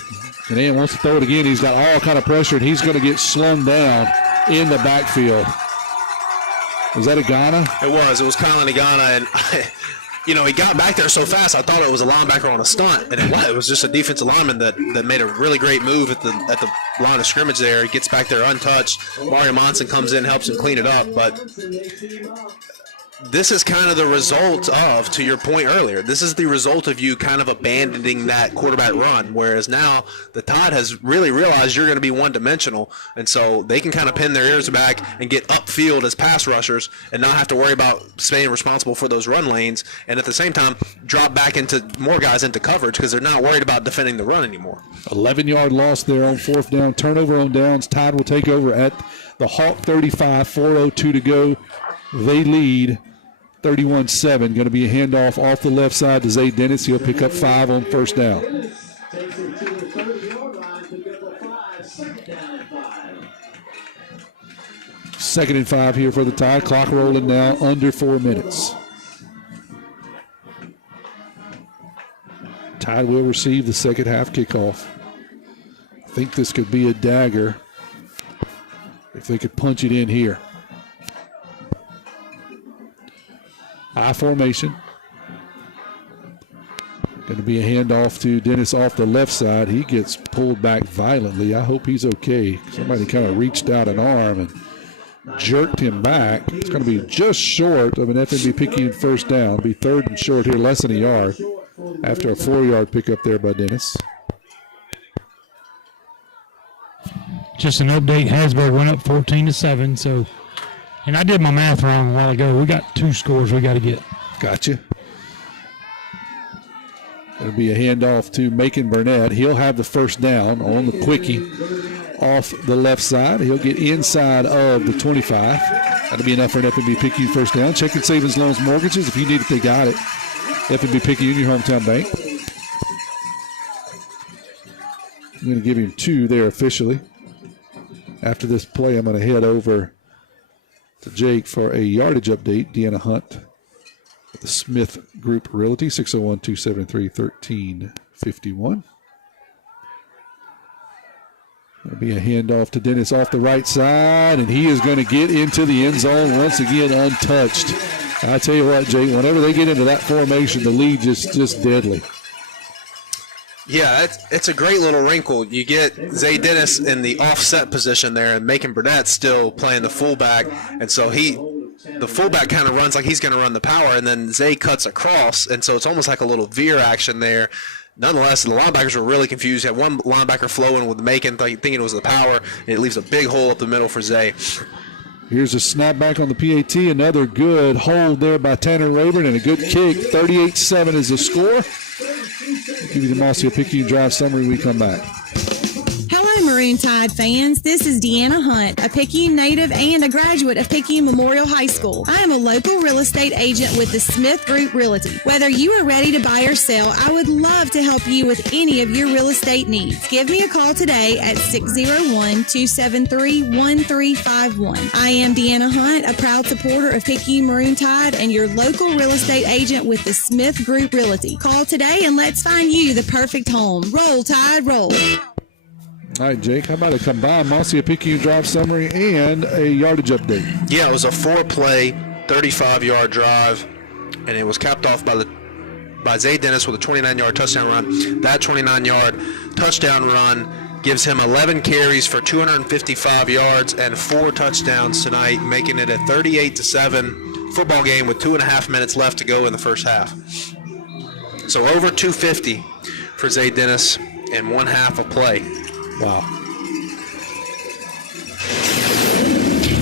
And then wants to throw it again. He's got all kind of pressure, and he's going to get slung down in the backfield. Was that a Ghana? It was Kylan Agana, and he got back there so fast I thought it was a linebacker on a stunt, and it was just a defensive lineman that made a really great move at the line of scrimmage there. He gets back there untouched. Mario Monson comes in, helps him clean it up, but this is kind of the result of, to your point earlier, this is the result of you kind of abandoning that quarterback run, whereas now the Tide has really realized you're going to be one-dimensional, and so they can kind of pin their ears back and get upfield as pass rushers and not have to worry about staying responsible for those run lanes, and at the same time drop back into more guys into coverage because they're not worried about defending the run anymore. 11-yard loss there on 4th down. Turnover on downs. Tide will take over at the Hawk 35. 4:02 to go. They lead 31-7. Going to be a handoff off the left side to Zay Dennis. He'll pick up 5 on first down. Second and 5 here for the Tide. Clock rolling now, under 4 minutes. Tide will receive the second half kickoff. I think this could be a dagger if they could punch it in here. High formation. Going to be a handoff to Dennis off the left side. He gets pulled back violently. I hope he's okay. Somebody kind of reached out an arm and jerked him back. It's going to be just short of an FNB Picayune first down. Be 3rd and short here, less than a yard, after a 4-yard pickup there by Dennis. Just an update, Hasbro went up 14-7, so, and I did my math wrong a while ago. We got 2 scores we got to get. Gotcha. It'll be a handoff to Macon Burnett. He'll have the first down on the quickie off the left side. He'll get inside of the 25. That'll be enough for an F&B Picayune first down. Checking savings, loans, mortgages. If you need it, they got it. F&B Picayune, your hometown bank. I'm going to give him 2 there officially. After this play, I'm going to head over to Jake for a yardage update. Deanna Hunt with the Smith Group Realty, 601-273-1351. That'll be a handoff to Dennis off the right side, and he is going to get into the end zone once again untouched. I tell you what, Jake, whenever they get into that formation, the lead just deadly. Yeah, it's a great little wrinkle. You get Zay Dennis in the offset position there, and Macon Burnett still playing the fullback, and so the fullback kind of runs like he's going to run the power, and then Zay cuts across, and so it's almost like a little veer action there. Nonetheless, the linebackers were really confused. You had one linebacker flowing with Macon, thinking it was the power, and it leaves a big hole up the middle for Zay. Here's a snap back on the PAT. Another good hold there by Tanner Rayburn, and a good kick. 38-7 is the score. I'll give you the Mossy Picayune Drive summary when we come back. Hello, Maroon Tide fans. This is Deanna Hunt, a Picayune native and a graduate of Picayune Memorial High School. I am a local real estate agent with the Smith Group Realty. Whether you are ready to buy or sell, I would love to help you with any of your real estate needs. Give me a call today at 601-273-1351. I am Deanna Hunt, a proud supporter of Picayune Maroon Tide and your local real estate agent with the Smith Group Realty. Call today and let's find you the perfect home. Roll, Tide, roll. All right, Jake, how about a combined Mossy Picayune Drive summary and a yardage update? Yeah, it was a 4-play, 35-yard drive, and it was capped off by Zay Dennis with a 29-yard touchdown run. That 29-yard touchdown run gives him 11 carries for 255 yards and 4 touchdowns tonight, making it a 38-7 football game with 2.5 minutes left to go in the first half. So over 250 for Zay Dennis in one half of play. Wow.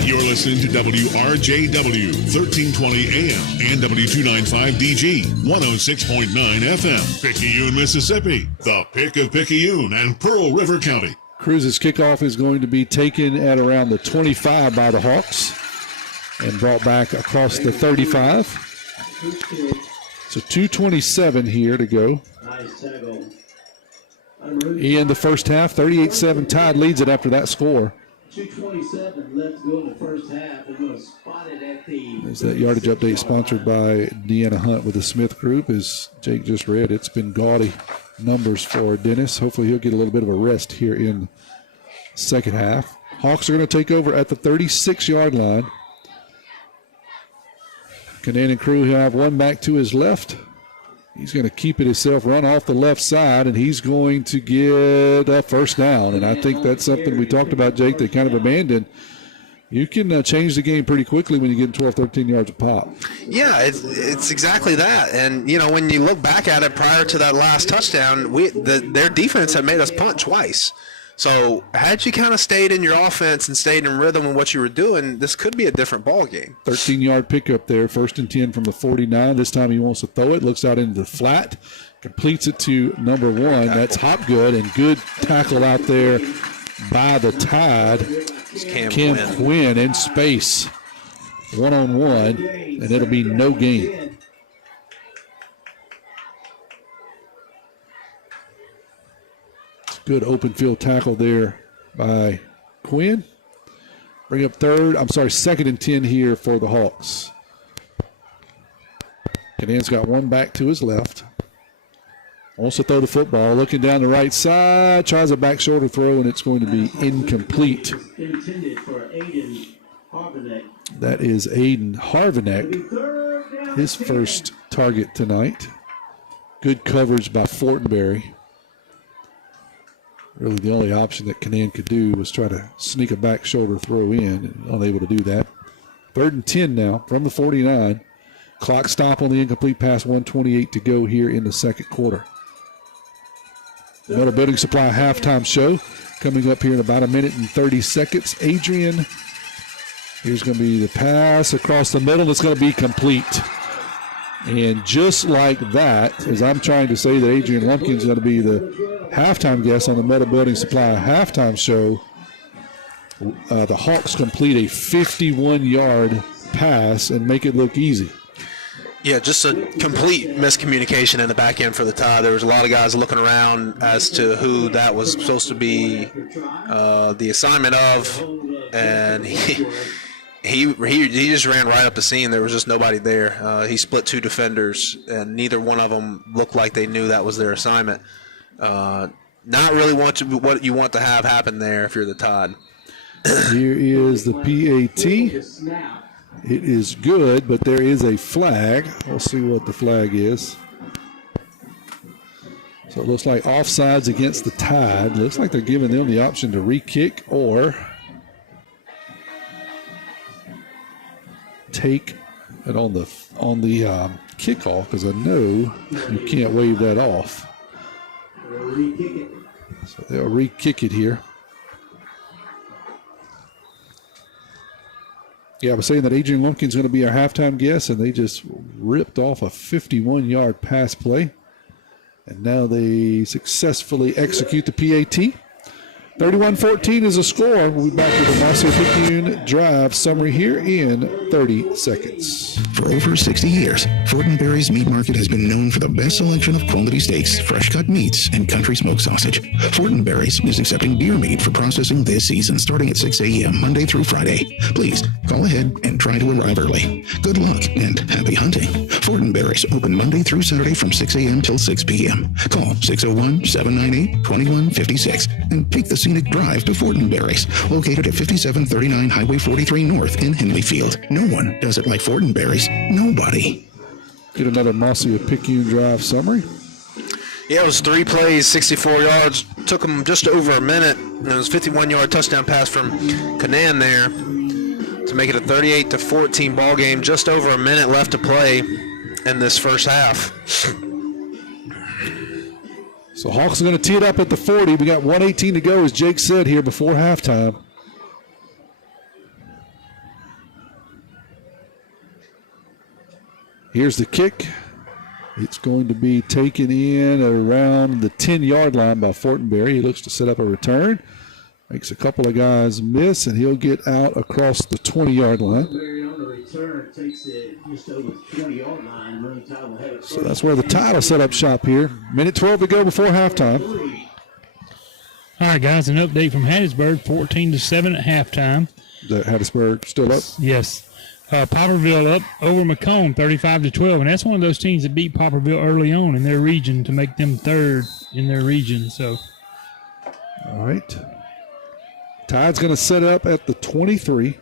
You're listening to WRJW, 1320 AM and W295DG, 106.9 FM, Picayune, Mississippi, the pick of Picayune and Pearl River County. Cruz's kickoff is going to be taken at around the 25 by the Hawks and brought back across the 35. So 2:27 here to go. Nice tackle. In the first half, 38-7, Tide leads it after that score. 2:27 left to go in the first half. They're going to spot it at the... There's that yardage update sponsored by Deanna Hunt with the Smith Group. As Jake just read, it's been gaudy numbers for Dennis. Hopefully he'll get a little bit of a rest here in the second half. Hawks are going to take over at the 36-yard line. Canan and crew, he'll have one back to his left. He's going to keep it himself, run off the left side, and he's going to get a first down. And I think that's something we talked about, Jake, they kind of abandoned. You can change the game pretty quickly when you get 12, 13 yards a pop. Yeah, it's exactly that. And, you know, when you look back at it prior to that last touchdown, their defense had made us punt twice. So had you kind of stayed in your offense and stayed in rhythm with what you were doing, this could be a different ball game. 13-yard pickup there, 1st and 10 from the 49. This time he wants to throw it, looks out into the flat, completes it to number 1. That's Hopgood, and good tackle out there by the Tide. Cam Quinn in space, 1-on-1, and it'll be no gain. Good open field tackle there by Quinn. Bring up 2nd and 10 here for the Hawks. Canan's got one back to his left. Wants to throw the football. Looking down the right side. Tries a back shoulder throw, and it's going to be incomplete. Intended for Aiden Harvinek. That is Aiden Harvinek. His first target tonight. Good coverage by Fortenberry. Really the only option that Canan could do was try to sneak a back shoulder throw in, and unable to do that. 3rd and 10 now from the 49. Clock stop on the incomplete pass, 1:28 to go here in the second quarter. Metal Building Supply halftime show coming up here in about 1 minute and 30 seconds. Adrian, here's going to be the pass across the middle. It's going to be complete. And just like that, as I'm trying to say that Adrian Lumpkin's going to be the halftime guest on the Metal Building Supply halftime show, the Hawks complete a 51-yard pass and make it look easy. Yeah, just a complete miscommunication in the back end for the Tide. There was a lot of guys looking around as to who that was supposed to be the assignment of, and he just ran right up the seam. There was just nobody there. He split 2 defenders, and neither one of them looked like they knew that was their assignment. Not really what you want to have happen there if you're the Tide. Here is the PAT. It is good, but there is a flag. We'll see what the flag is. So it looks like offsides against the Tide. Looks like they're giving them the option to re-kick or take it on the kickoff, because I know you can't wave that off. So they'll re-kick it here. Yeah, I was saying that Adrian Lumpkin's going to be our halftime guest, and they just ripped off a 51-yard pass play. And now they successfully execute the PAT. 31-14 is a score. We'll be back with the Marcia Picayune drive summary here in 30 seconds. For over 60 years, Fortenberry's Meat Market has been known for the best selection of quality steaks, fresh-cut meats, and country smoked sausage. Fortenberry's is accepting deer meat for processing this season starting at 6 a.m. Monday through Friday. Please call ahead and try to arrive early. Good luck and happy hunting. Fortenberry's open Monday through Saturday from 6 a.m. till 6 p.m. Call 601-798-2156 and take the scenic drive to Fortenberry's, located at 5739 Highway 43 North in Henleyfield. No one does it like Fortenberry's. Nobody. Get another Marcia Picayune drive summary. Yeah, it was 3 plays, 64 yards. Took them just over a minute. And it was a 51-yard touchdown pass from Kanan there to make it a 38-14 ball game. Just over a minute left to play in this first half. So Hawks are going to tee it up at the 40. We got 1:18 to go, as Jake said here before halftime. Here's the kick. It's going to be taken in around the 10-yard line by Fortenberry. He looks to set up a return. Makes a couple of guys miss, and he'll get out across the 20-yard line. So that's where the Tide will set up shop here. Minute 12 to go before halftime. All right, guys, an update from Hattiesburg, 14-7 at halftime. Is that Hattiesburg still up? Yes. Poplarville up over Macomb, 35-12, and that's one of those teams that beat Poplarville early on in their region to make them third in their region. So, all right. Tide's going to set up at the 23.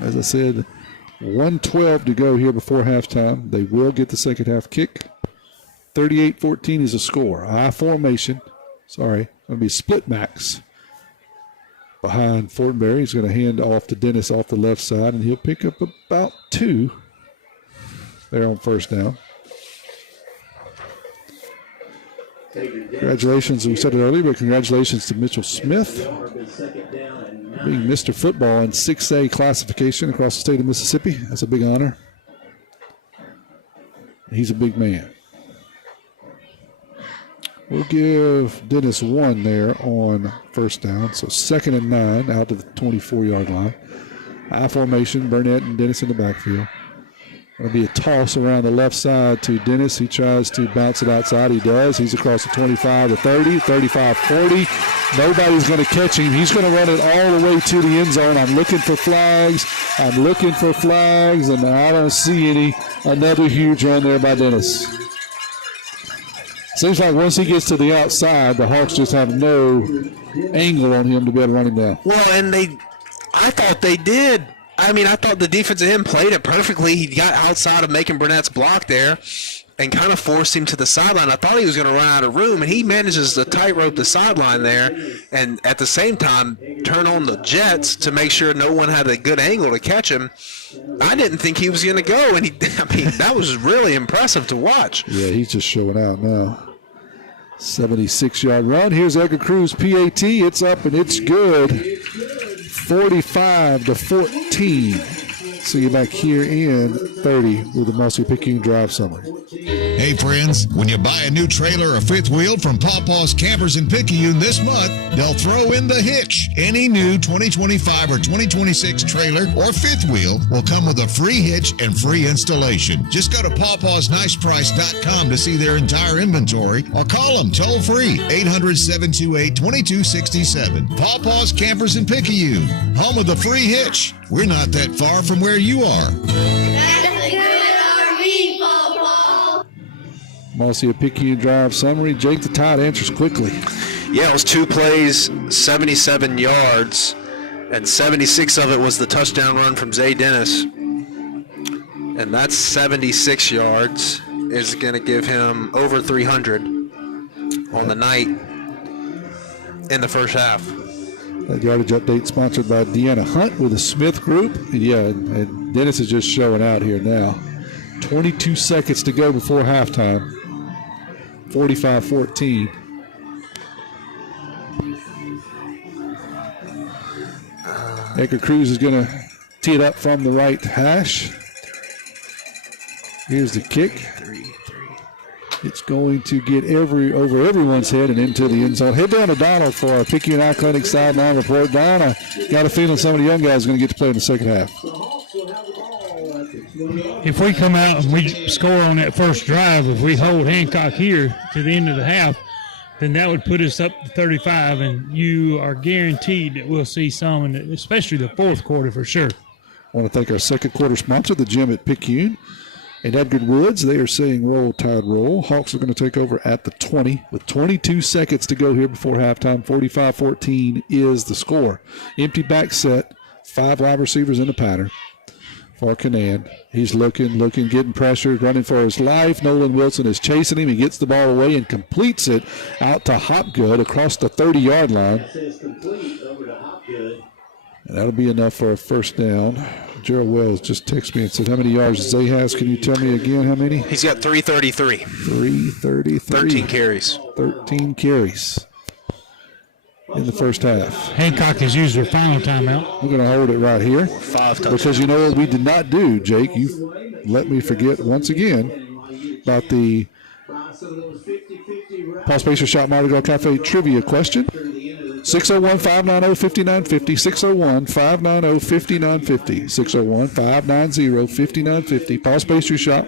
As I said, 1:12 to go here before halftime. They will get the second half kick. 38-14 is a score. I formation. Sorry, going to be split max. Behind Fortenberry, he's going to hand off to Dennis off the left side, and he'll pick up about 2 there on first down. Congratulations, we said it earlier, but congratulations to Mitchell Smith, being Mr. Football in 6A classification across the state of Mississippi. That's a big honor. He's a big man. We'll give Dennis 1 there on first down. So 2nd and 9 out to the 24-yard line. I formation, Burnett and Dennis in the backfield. Going to be a toss around the left side to Dennis. He tries to bounce it outside. He does. He's across the 25 to 30, 35, 40. Nobody's going to catch him. He's going to run it all the way to the end zone. I'm looking for flags. And I don't see any. Another huge run there by Dennis. Seems like once he gets to the outside, the Hawks just have no angle on him to be able to run him down. Well, and I thought they did. I mean, I thought the defensive end played it perfectly. He got outside of making Burnett's block there and kind of forced him to the sideline. I thought he was going to run out of room, and he manages to tightrope the sideline there and at the same time turn on the jets to make sure no one had a good angle to catch him. I didn't think he was going to go, and that was really impressive to watch. Yeah, he's just showing out now. 76-yard run. Here's Edgar Cruz, PAT. It's up and it's good. 45-14. See you back here in 30 with the Marcia Picayune drive summary. Hey friends, when you buy a new trailer or fifth wheel from Pawpaw's Campers in Picayune this month, they'll throw in the hitch. Any new 2025 or 2026 trailer or fifth wheel will come with a free hitch and free installation. Just go to pawpawsniceprice.com to see their entire inventory or call them toll free 800-728-2267. Pawpaw's Campers in Picayune, home of the free hitch. We're not that far from where you are. Want to see a Picayune Drive summary? Jake, the Tide answers quickly. Yeah, it was 2 plays, 77 yards, and 76 of it was the touchdown run from Zay Dennis. And that's 76 yards is going to give him over 300 on the night in the first half. That yardage update sponsored by Deanna Hunt with the Smith Group. And Dennis is just showing out here now. 22 seconds to go before halftime. 45-14. Edgar Cruz is going to tee it up from the right hash. Here's the kick. It's going to get over everyone's head and into the end zone. Head down to Donna for our Picayune Eye Clinic sideline report. Donna, got a feeling some of the young guys are going to get to play in the second half. If we come out and we score on that first drive, if we hold Hancock here to the end of the half, then that would put us up to 35, and you are guaranteed that we'll see some, especially the fourth quarter for sure. I want to thank our second quarter sponsor, the gym at Picayune. And Edgar Woods, they are saying roll, Tide, roll. Hawks are going to take over at the 20 with 22 seconds to go here before halftime. 45-14 is the score. Empty back set, 5 wide receivers in the pattern for Canaan. He's looking, getting pressured, running for his life. Nolan Wilson is chasing him. He gets the ball away and completes it out to Hopgood across the 30-yard line. And that'll be enough for a first down. Gerald Wells just texted me and said, how many yards Zay has? Can you tell me again how many? He's got 333. 333. 13 carries. 13 carries in the first half. Hancock has used their final timeout. We're going to hold it right here. 5 touchdowns. Because you know what we did not do, Jake? You let me forget once again about the Paul Spacer Shop Mardi Gras Cafe trivia question. 601-590-5950, 601-590-5950, 601-590-5950. Paul's Pastry Shop,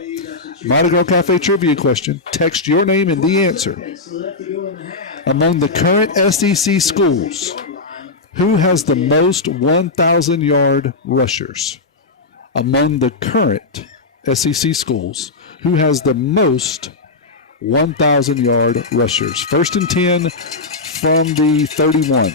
Mardi Gras Cafe trivia question. Text your name and the answer. Among the current SEC schools, who has the most 1,000-yard rushers? Among the current SEC schools, who has the most 1,000-yard rushers? First and 10 from the 31.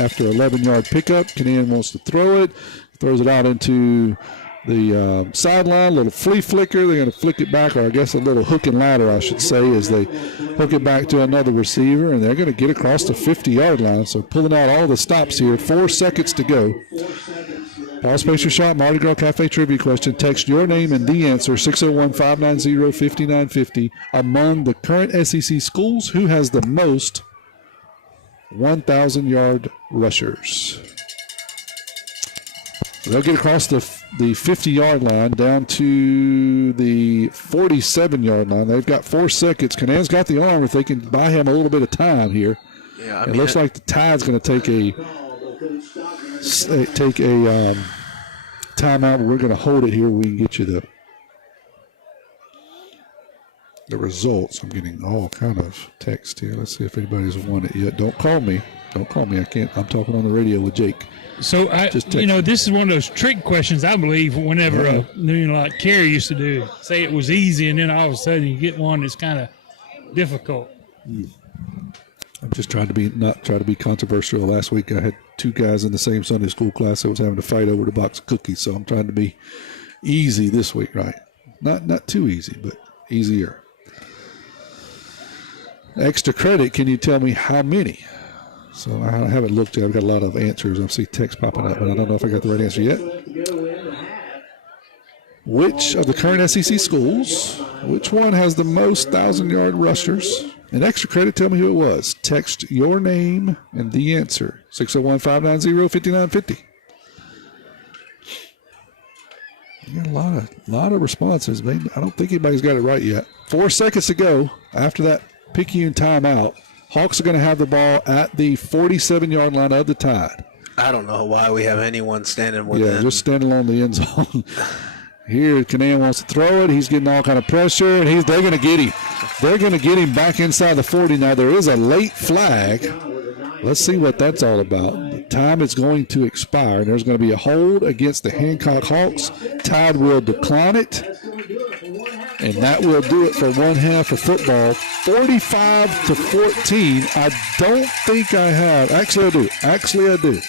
After 11-yard pickup, Canaan wants to throw it. Throws it out into the sideline. A little flea flicker. They're going to flick it back, or I guess a little hook and ladder, I should say, as they hook it back to another receiver. And they're going to get across the 50-yard line. So pulling out all the stops here. 4 seconds to go. Paul Spacer Shop, Mardi Gras Cafe trivia question. Text your name and the answer, 601-590-5950. Among the current SEC schools, who has the most 1,000-yard rushers? They'll get across the 50-yard line down to the 47-yard line. They've got 4 seconds. Canaan's got the arm if they can buy him a little bit of time here. Yeah, it looks like the Tide's going to take a timeout. We're going to hold it here. We can get you the results. I'm getting all kind of text here. Let's see if anybody's won it yet. Don't call me. I can't. I'm talking on the radio with Jake. So, this is one of those trick questions, I believe, whenever, like Kerry used to do. Say it was easy, and then all of a sudden you get one that's kind of difficult. I'm just trying to not try to be controversial. Last week I had 2 guys in the same Sunday school class that was having to fight over the box of cookies, so I'm trying to be easy this week, right? Not too easy, but easier. Extra credit, can you tell me how many? So I haven't looked yet. I've got a lot of answers. I see text popping up, but I don't know if I got the right answer yet. Which of the current SEC schools, which one has the most 1,000-yard rushers? And extra credit, tell me who it was. Text your name and the answer. 601-590-5950. You got a lot of responses. Maybe, I don't think anybody's got it right yet. 4 seconds to go after that Picayune timeout. Hawks are going to have the ball at the 47-yard line of the Tide. I don't know why we have anyone standing within. Yeah, just standing on the end zone. Here, Canan wants to throw it. He's getting all kind of pressure, and they're going to get him. They're going to get him back inside the 40. Now, there is a late flag. Let's see what that's all about. The time is going to expire, and there's going to be a hold against the Hancock Hawks. Tide will decline it, and that will do it for one half of football. 45-14. I don't think I have. Actually, I do. I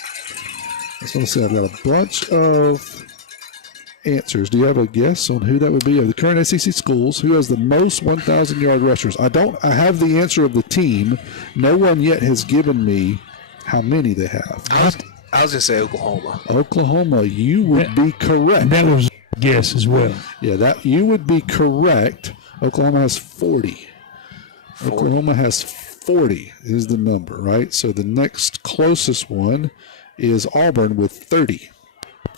just want to say I've got a bunch of answers. Do you have a guess on who that would be of the current SEC schools? Who has the most 1,000-yard rushers? I have the answer of the team. No one yet has given me how many they have. I was going to say Oklahoma. Oklahoma, you would be correct. That was a guess as well. Yeah, that you would be correct. Oklahoma has 40. Oklahoma has 40 is the number, right? So the next closest one is Auburn with 30.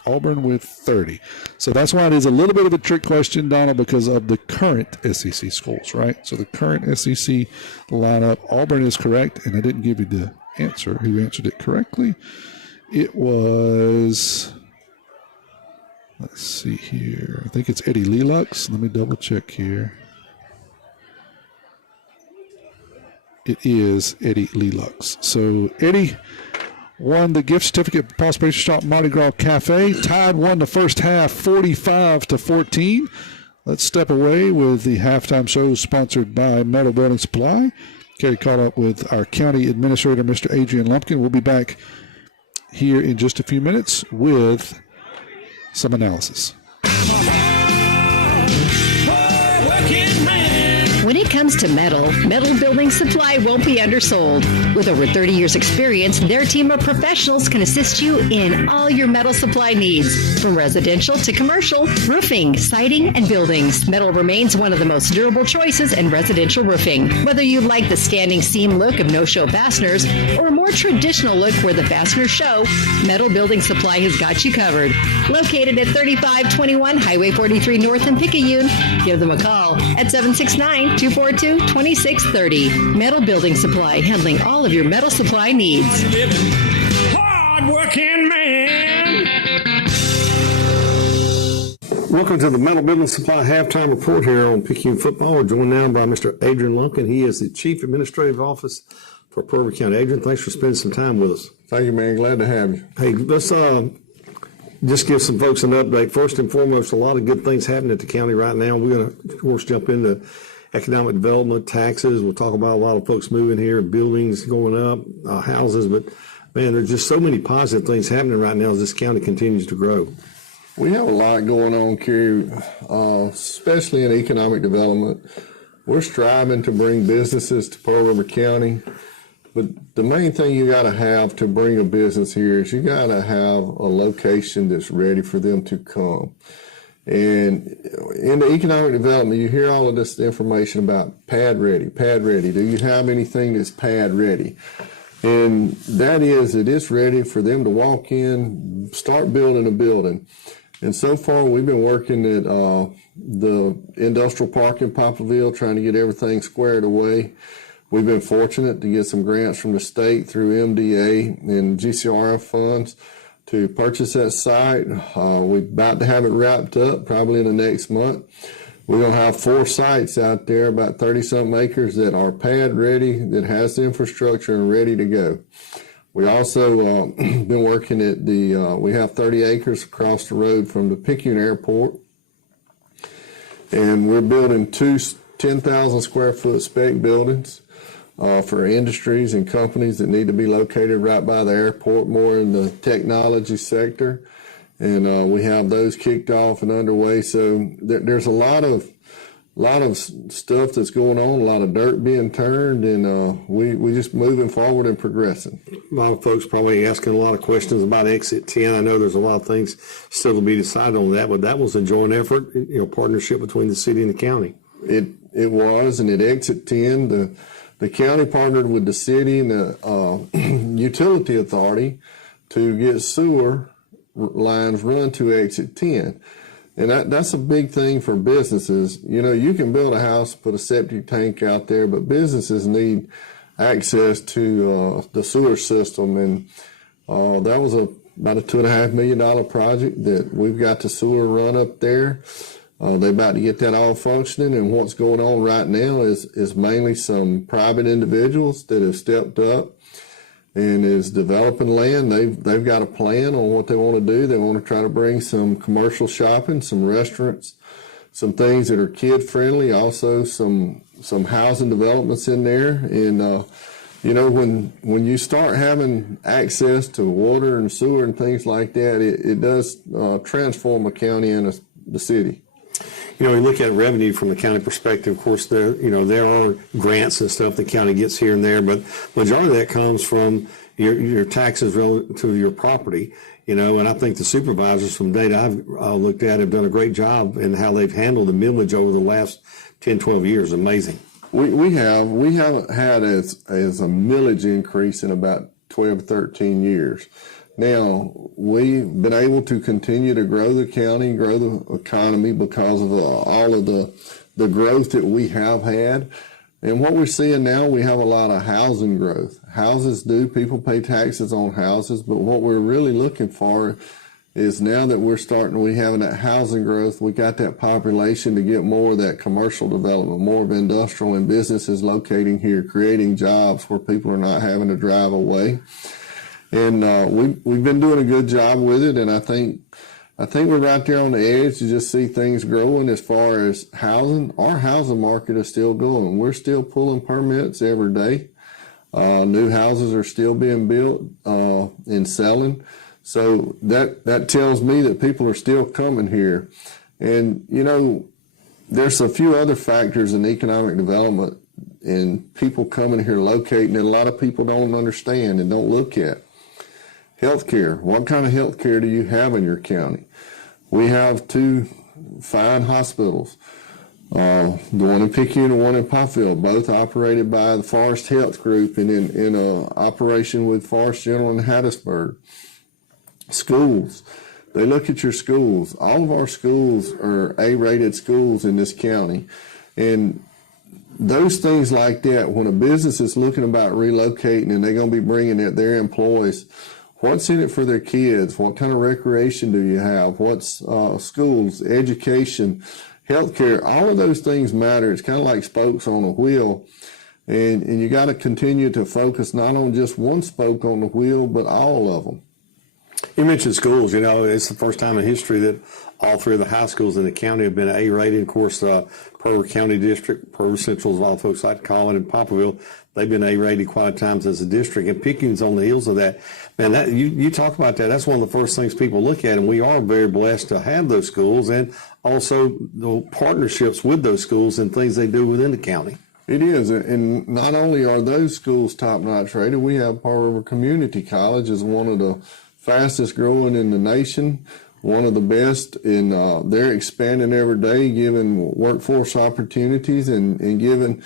Auburn with 30. So that's why it is a little bit of a trick question, Donna, because of the current SEC schools, right? So the current SEC lineup, Auburn is correct, and I didn't give you the answer. Who answered it correctly? It was, let's see here. I think it's Eddie Lelux. Let me double check here. It is Eddie Lelux. So Eddie won the gift certificate at Prosperity Shop Mardi Gras Cafe. Tide won the first half 45-14. Let's step away with the halftime show sponsored by Metal Building Supply. Carrie caught up with our county administrator, Mr. Adrian Lumpkin. We'll be back here in just a few minutes with some analysis. When it comes to metal building supply won't be undersold. With over 30 years experience, their team of professionals can assist you in all your metal supply needs. From residential to commercial, roofing, siding, and buildings, metal remains one of the most durable choices in residential roofing. Whether you like the standing seam look of no-show fasteners or a more traditional look where the fasteners show, Metal Building Supply has got you covered. Located at 3521 Highway 43 North in Picayune, give them a call at 769-242-2630. Metal Building Supply, handling all of your metal supply needs. Hard-working man. Welcome to the Metal Building Supply halftime report here on Picayune Football. We're joined now by Mr. Adrian Lumpkin. He is the Chief Administrative Office for Pearl River County. Adrian, thanks for spending some time with us. Thank you, man. Glad to have you. Hey, let's just give some folks an update. First and foremost, a lot of good things happening at the county right now. We're going to, of course, jump into economic development, taxes. We'll talk about a lot of folks moving here, buildings going up, houses. But, man, there's just so many positive things happening right now as this county continues to grow. We have a lot going on, Kerry, especially in economic development. We're striving to bring businesses to Pearl River County. But the main thing you got to have to bring a business here is you got to have a location that's ready for them to come. And in the economic development, you hear all of this information about pad ready. Do you have anything that's pad ready? And that is, it is ready for them to walk in, start building a building. And so far, we've been working at the industrial park in Poplarville, trying to get everything squared away. We've been fortunate to get some grants from the state through MDA and GCRF funds to purchase that site. We're about to have it wrapped up probably in the next month. We're going to have 4 sites out there, about 30-something acres that are pad ready, that has the infrastructure and ready to go. We also been working at we have 30 acres across the road from the Picayune Airport, and we're building 2 10,000 square foot spec buildings for industries and companies that need to be located right by the airport, more in the technology sector. And we have those kicked off and underway. So there's a lot of stuff that's going on, a lot of dirt being turned, and we just moving forward and progressing. A lot of folks probably asking a lot of questions about Exit 10. I know there's a lot of things still to be decided on that, but that was a joint effort, partnership between the city and the county. It was, and at Exit 10, the county partnered with the city and the utility authority to get sewer lines run to Exit 10. And that's a big thing for businesses. You know, you can build a house, put a septic tank out there, but businesses need access to the sewer system. And that was about a $2.5 million project that we've got the sewer run up there. They're about to get that all functioning, and what's going on right now is mainly some private individuals that have stepped up and is developing land. They've got a plan on what they want to do. They want to try to bring some commercial shopping, some restaurants, some things that are kid friendly, also some housing developments in there. And you know, when you start having access to water and sewer and things like that, it does transform a county and the city. You know, we look at revenue from the county perspective. Of course, there are grants and stuff the county gets here and there, but majority of that comes from your taxes relative to your property. You know, and I think the supervisors from data I've looked at have done a great job in how they've handled the millage over the last 10, 12 years. Amazing. We haven't had as a millage increase in about 12, 13 years. Now, we've been able to continue to grow the county, grow the economy because of all of the growth that we have had. And what we're seeing now, we have a lot of housing growth. Houses people pay taxes on houses, but what we're really looking for is now that we having that housing growth, we got that population to get more of that commercial development, more of industrial and businesses locating here, creating jobs where people are not having to drive away. And we've been doing a good job with it, and I think we're right there on the edge to just see things growing as far as housing. Our housing market is still going. We're still pulling permits every day. New houses are still being built and selling. So that tells me that people are still coming here. And, you know, there's a few other factors in economic development and people coming here locating that a lot of people don't understand and don't look at. Healthcare. What kind of healthcare do you have in your county? We have 2 fine hospitals, the one in Picayune and one in Popville, both operated by the Forest Health Group and in operation with Forest General in Hattiesburg. Schools. They look at your schools. All of our schools are A-rated schools in this county. And those things like that, when a business is looking about relocating and they're going to be bringing their employees, what's in it for their kids? What kind of recreation do you have? What's schools, education, healthcare? All of those things matter. It's kind of like spokes on a wheel. And you got to continue to focus not on just one spoke on the wheel, but all of them. You mentioned schools. You know, it's the first time in history that all 3 of the high schools in the county have been A-rated. Of course, Pearl County District, Pearl Central, as a lot of folks like to call it, and Poplarville, they've been A-rated quite a times as a district. And Picayune's on the heels of that. Man, you talk about that. That's one of the first things people look at, and we are very blessed to have those schools and also the partnerships with those schools and things they do within the county. It is, and not only are those schools top-notch rated, we have Pearl River Community College as one of the fastest growing in the nation, one of the best, and they're expanding every day, giving workforce opportunities and giving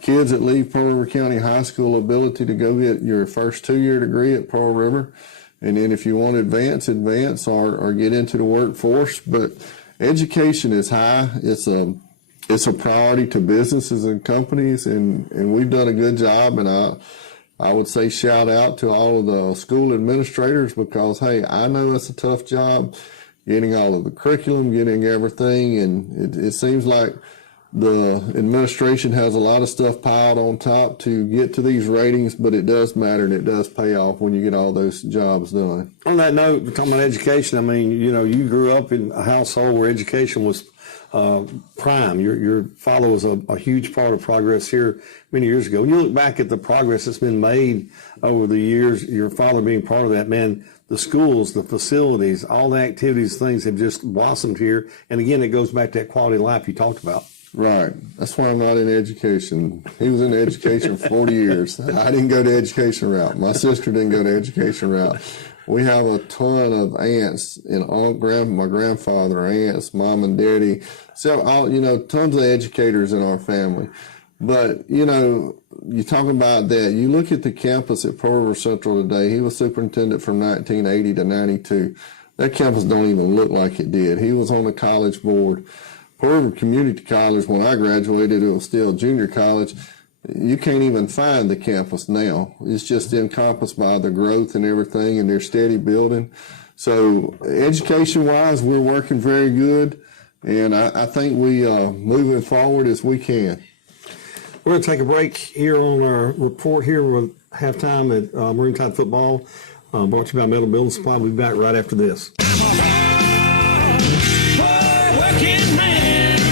kids that leave Pearl River County High School ability to go get your first 2-year degree at Pearl River, and then if you want to advance or get into the workforce. But education is high. It's a priority to businesses and companies, and we've done a good job, and I would say shout out to all of the school administrators because, hey, I know it's a tough job getting all of the curriculum, getting everything, and it seems like the administration has a lot of stuff piled on top to get to these ratings, but it does matter and it does pay off when you get all those jobs done. On that note, talking about education, I mean, you know, you grew up in a household where education was prime. Your father was a huge part of progress here many years ago. When you look back at the progress that's been made over the years, your father being part of that, man, the schools, the facilities, all the activities, things have just blossomed here. And again, it goes back to that quality of life you talked about. Right. That's why I'm not in education. He was in education for 40 years. I didn't go to education route. My sister didn't go to education route. We have a ton of aunts and my grandfather, aunts, mom and daddy. So, tons of educators in our family. But, you talk about that. You look at the campus at Pearl River Central today. He was superintendent from 1980 to 92. that campus don't even look like it did. He was on the college board. Pearl River Community College, when I graduated, it was still junior college. You can't even find the campus now. It's just encompassed by the growth and everything, and their steady building. So education-wise, we're working very good, and I think we moving forward as we can. We're going to take a break here on our report here with halftime at Maroon Tide football, brought to you by Metal Building Supply. We'll be back right after this.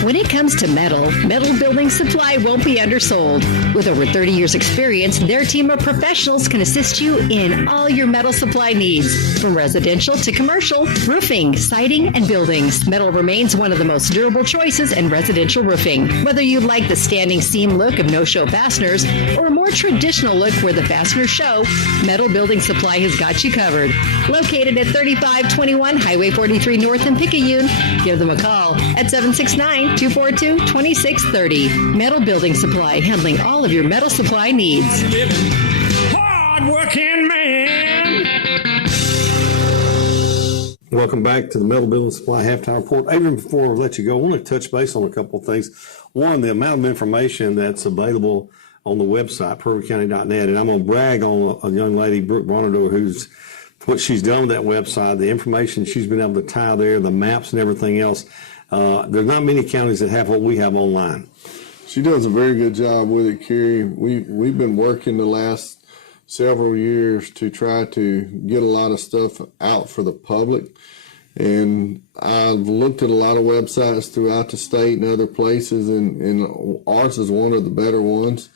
When it comes to metal building supply won't be undersold. With over 30 years experience, their team of professionals can assist you in all your metal supply needs. From residential to commercial, roofing, siding, and buildings, metal remains one of the most durable choices in residential roofing. Whether you like the standing seam look of no-show fasteners or a more traditional look where the fasteners show, Metal Building Supply has got you covered. Located at 3521 Highway 43 North in Picayune, give them a call at 769-242-2630. Metal Building Supply, handling all of your metal supply needs. Hard-working man. Welcome back to the Metal Building Supply Halftime Report. Adrian, before I let you go, I want to touch base on a couple of things. One, the amount of information that's available on the website, PerryCounty.net, and I'm going to brag on a young lady, Brooke Barnador, who's what she's done with that website, the information she's been able to tie there, the maps and everything else. There's not many counties that have what we have online. She does a very good job with it, Kerry. We've been working the last several years to try to get a lot of stuff out for the public. And I've looked at a lot of websites throughout the state and other places, and ours is one of the better ones.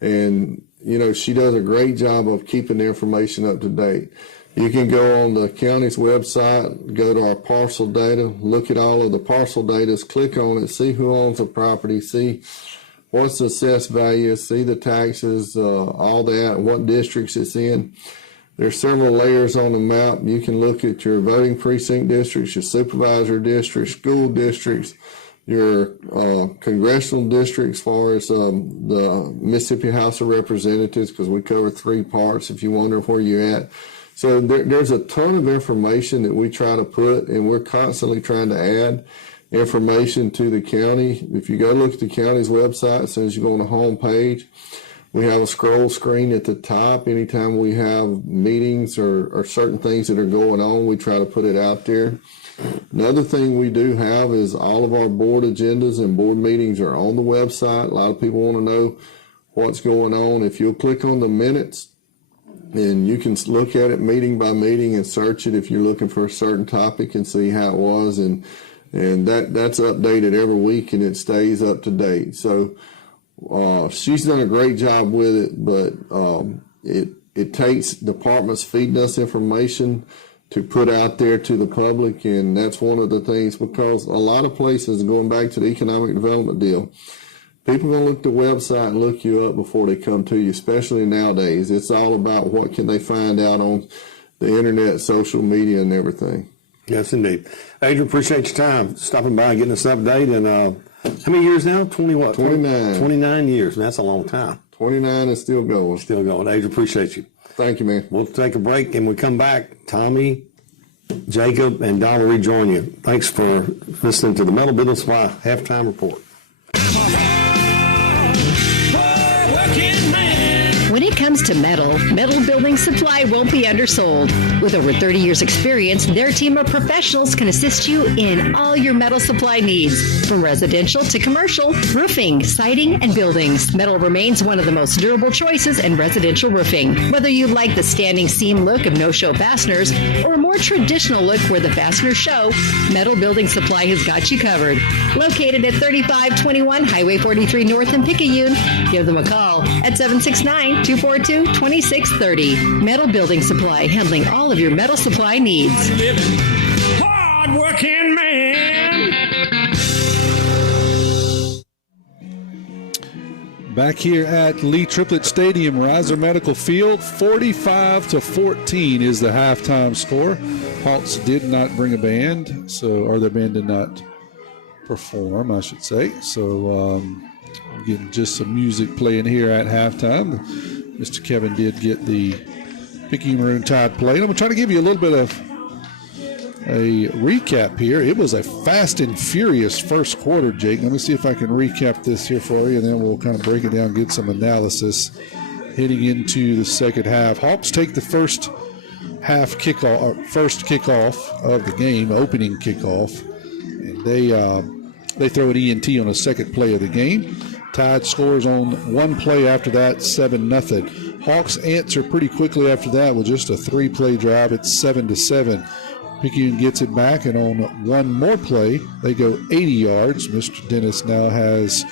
And, you know, she does a great job of keeping the information up to date. You can go on the county's website, go to our parcel data, look at all of the parcel data, click on it, see who owns the property, see what's the assessed value, see the taxes, all that, what districts it's in. There's several layers on the map. You can look at your voting precinct districts, your supervisor districts, school districts, your congressional districts as far as the Mississippi House of Representatives, because we cover 3 parts if you wonder where you're at. So there's a ton of information that we try to put, and we're constantly trying to add information to the county. If you go look at the county's website, as soon as you go on the home page, we have a scroll screen at the top. Anytime we have meetings or certain things that are going on, we try to put it out there. Another thing we do have is all of our board agendas and board meetings are on the website. A lot of people want to know what's going on. If you'll click on the minutes, and you can look at it meeting by meeting and search it if you're looking for a certain topic and see how it was. And that's updated every week, and it stays up to date. So she's done a great job with it, but it takes departments feeding us information to put out there to the public, and that's one of the things, because a lot of places, going back to the economic development deal, people are going to look at the website and look you up before they come to you, especially nowadays. It's all about what can they find out on the internet, social media, and everything. Yes, indeed. Adrian, appreciate your time stopping by and getting us up to date. And how many years now? 29. 29 years. That's a long time. 29 is still going. Still going. Adrian, appreciate you. Thank you, man. We'll take a break, and when we come back, Tommy, Jacob, and Donna rejoin you. Thanks for listening to the Metal Building Supply Halftime Report. When it comes to metal building supply won't be undersold. With over 30 years experience, their team of professionals can assist you in all your metal supply needs. From residential to commercial, roofing, siding, and buildings, metal remains one of the most durable choices in residential roofing. Whether you like the standing seam look of no-show fasteners or a more traditional look where the fasteners show, Metal Building Supply has got you covered. Located at 3521 Highway 43 North in Picayune, give them a call at 769-242-2630. Metal Building Supply, handling all of your metal supply needs. Hard-working man. Back here at Lee Triplett Stadium, Reiser Medical Field, 45-14 is the halftime score. Hawks did not bring a band, or their band did not perform, I should say. So we're getting just some music playing here at halftime. Mr. Kevin did get the Picayune Maroon Tide played. I'm going to try to give you a little bit of a recap here. It was a fast and furious first quarter, Jake. Let me see if I can recap this here for you, and then we'll kind of break it down, get some analysis heading into the second half. Hawks take the first kickoff of the game, opening kickoff, and they throw an ENT on the second play of the game. Tide scores on one play after that, 7-0. Hawks answer pretty quickly after that with just a 3-play drive. It's 7-7. Picayune gets it back, and on one more play, they go 80 yards. Mr. Dennis now has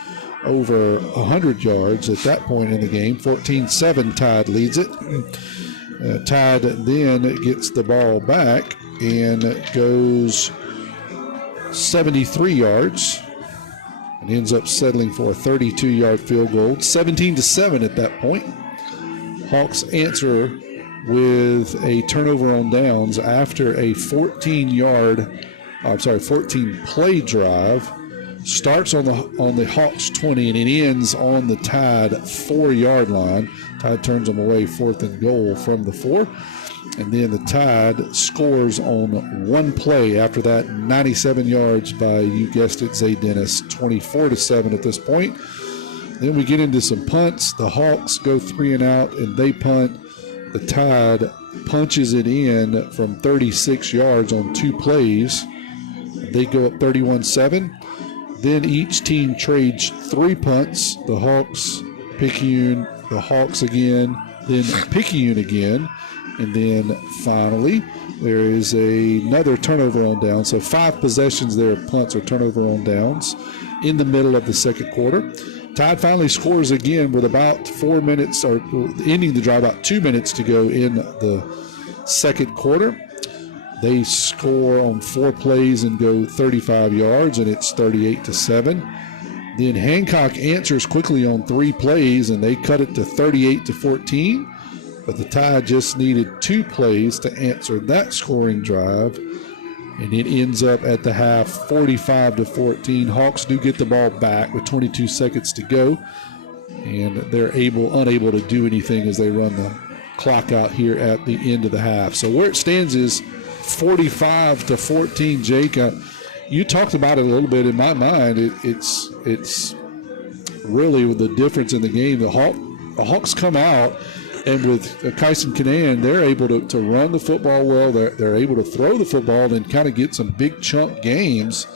over 100 yards at that point in the game. 14-7, Tide leads it. Tide then gets the ball back and goes 73 yards and ends up settling for a 32-yard field goal. 17-7 at that point. Hawks answer with a turnover on downs after a 14-play drive. Starts on the Hawks 20 and it ends on the Tide 4-yard line. Tide turns them away 4th and goal from the 4. And then the Tide scores on one play after that, 97 yards by, you guessed it, Zay Dennis, 24-7 at this point. Then we get into some punts. The Hawks go 3 and out and they punt. The Tide punches it in from 36 yards on 2 plays. They go up 31-7. Then each team trades 3 punts. The Hawks, Picayune, the Hawks again, then Picayune again. And then finally, there is another turnover on downs. So 5 possessions there of punts or turnover on downs in the middle of the second quarter. Tide finally scores again with about 4 minutes, or ending the drive, about 2 minutes to go in the second quarter. They score on 4 plays and go 35 yards, and it's 38-7. Then Hancock answers quickly on 3 plays, and they cut it to 38-14. But the Tide just needed 2 plays to answer that scoring drive, and it ends up at the half 45-14. Hawks do get the ball back with 22 seconds to go, and they're unable to do anything as they run the clock out here at the end of the half. So where it stands is 45-14. Jake, you talked about it a little bit. In my mind, it's really the difference in the game. The Hawks come out, and with Kyson Canan, they're able to run the football well. They're able to throw the football and kind of get some big chunk games.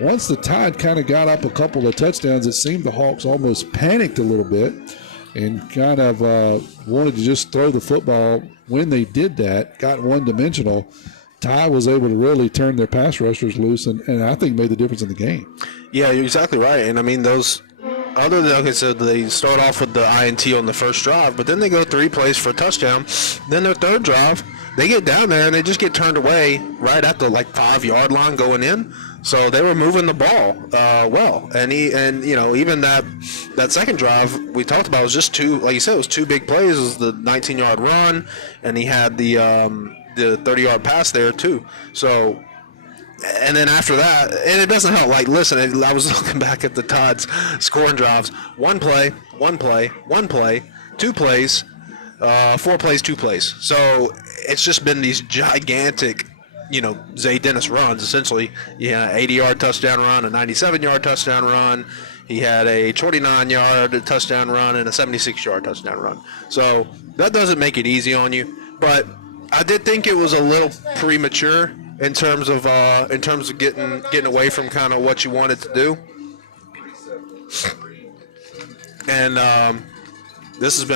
Once the Tide kind of got up a couple of touchdowns, it seemed the Hawks almost panicked a little bit and kind of wanted to just throw the football. When they did that, got one-dimensional, Tide was able to really turn their pass rushers loose and I think made the difference in the game. Yeah, you're exactly right. And, I mean, those – other than, okay, so they start off with the INT on the first drive, but then they go 3 plays for a touchdown. Then their third drive, they get down there and they just get turned away right at the 5-yard line going in. So they were moving the ball well. And even that second drive we talked about was just 2, like you said, it was 2 big plays. It was the 19-yard run, and he had the 30-yard pass there too. So. And then after that, and it doesn't help. Listen, I was looking back at the Tide's scoring drives. 1 play, 2 plays, 4 plays, 2 plays. So it's just been these gigantic, Zay Dennis runs, essentially. Yeah, 80-yard touchdown run, a 97-yard touchdown run. He had a 29-yard touchdown run and a 76-yard touchdown run. So that doesn't make it easy on you. But I did think it was a little premature in terms of getting away from kind of what you wanted to do. And this has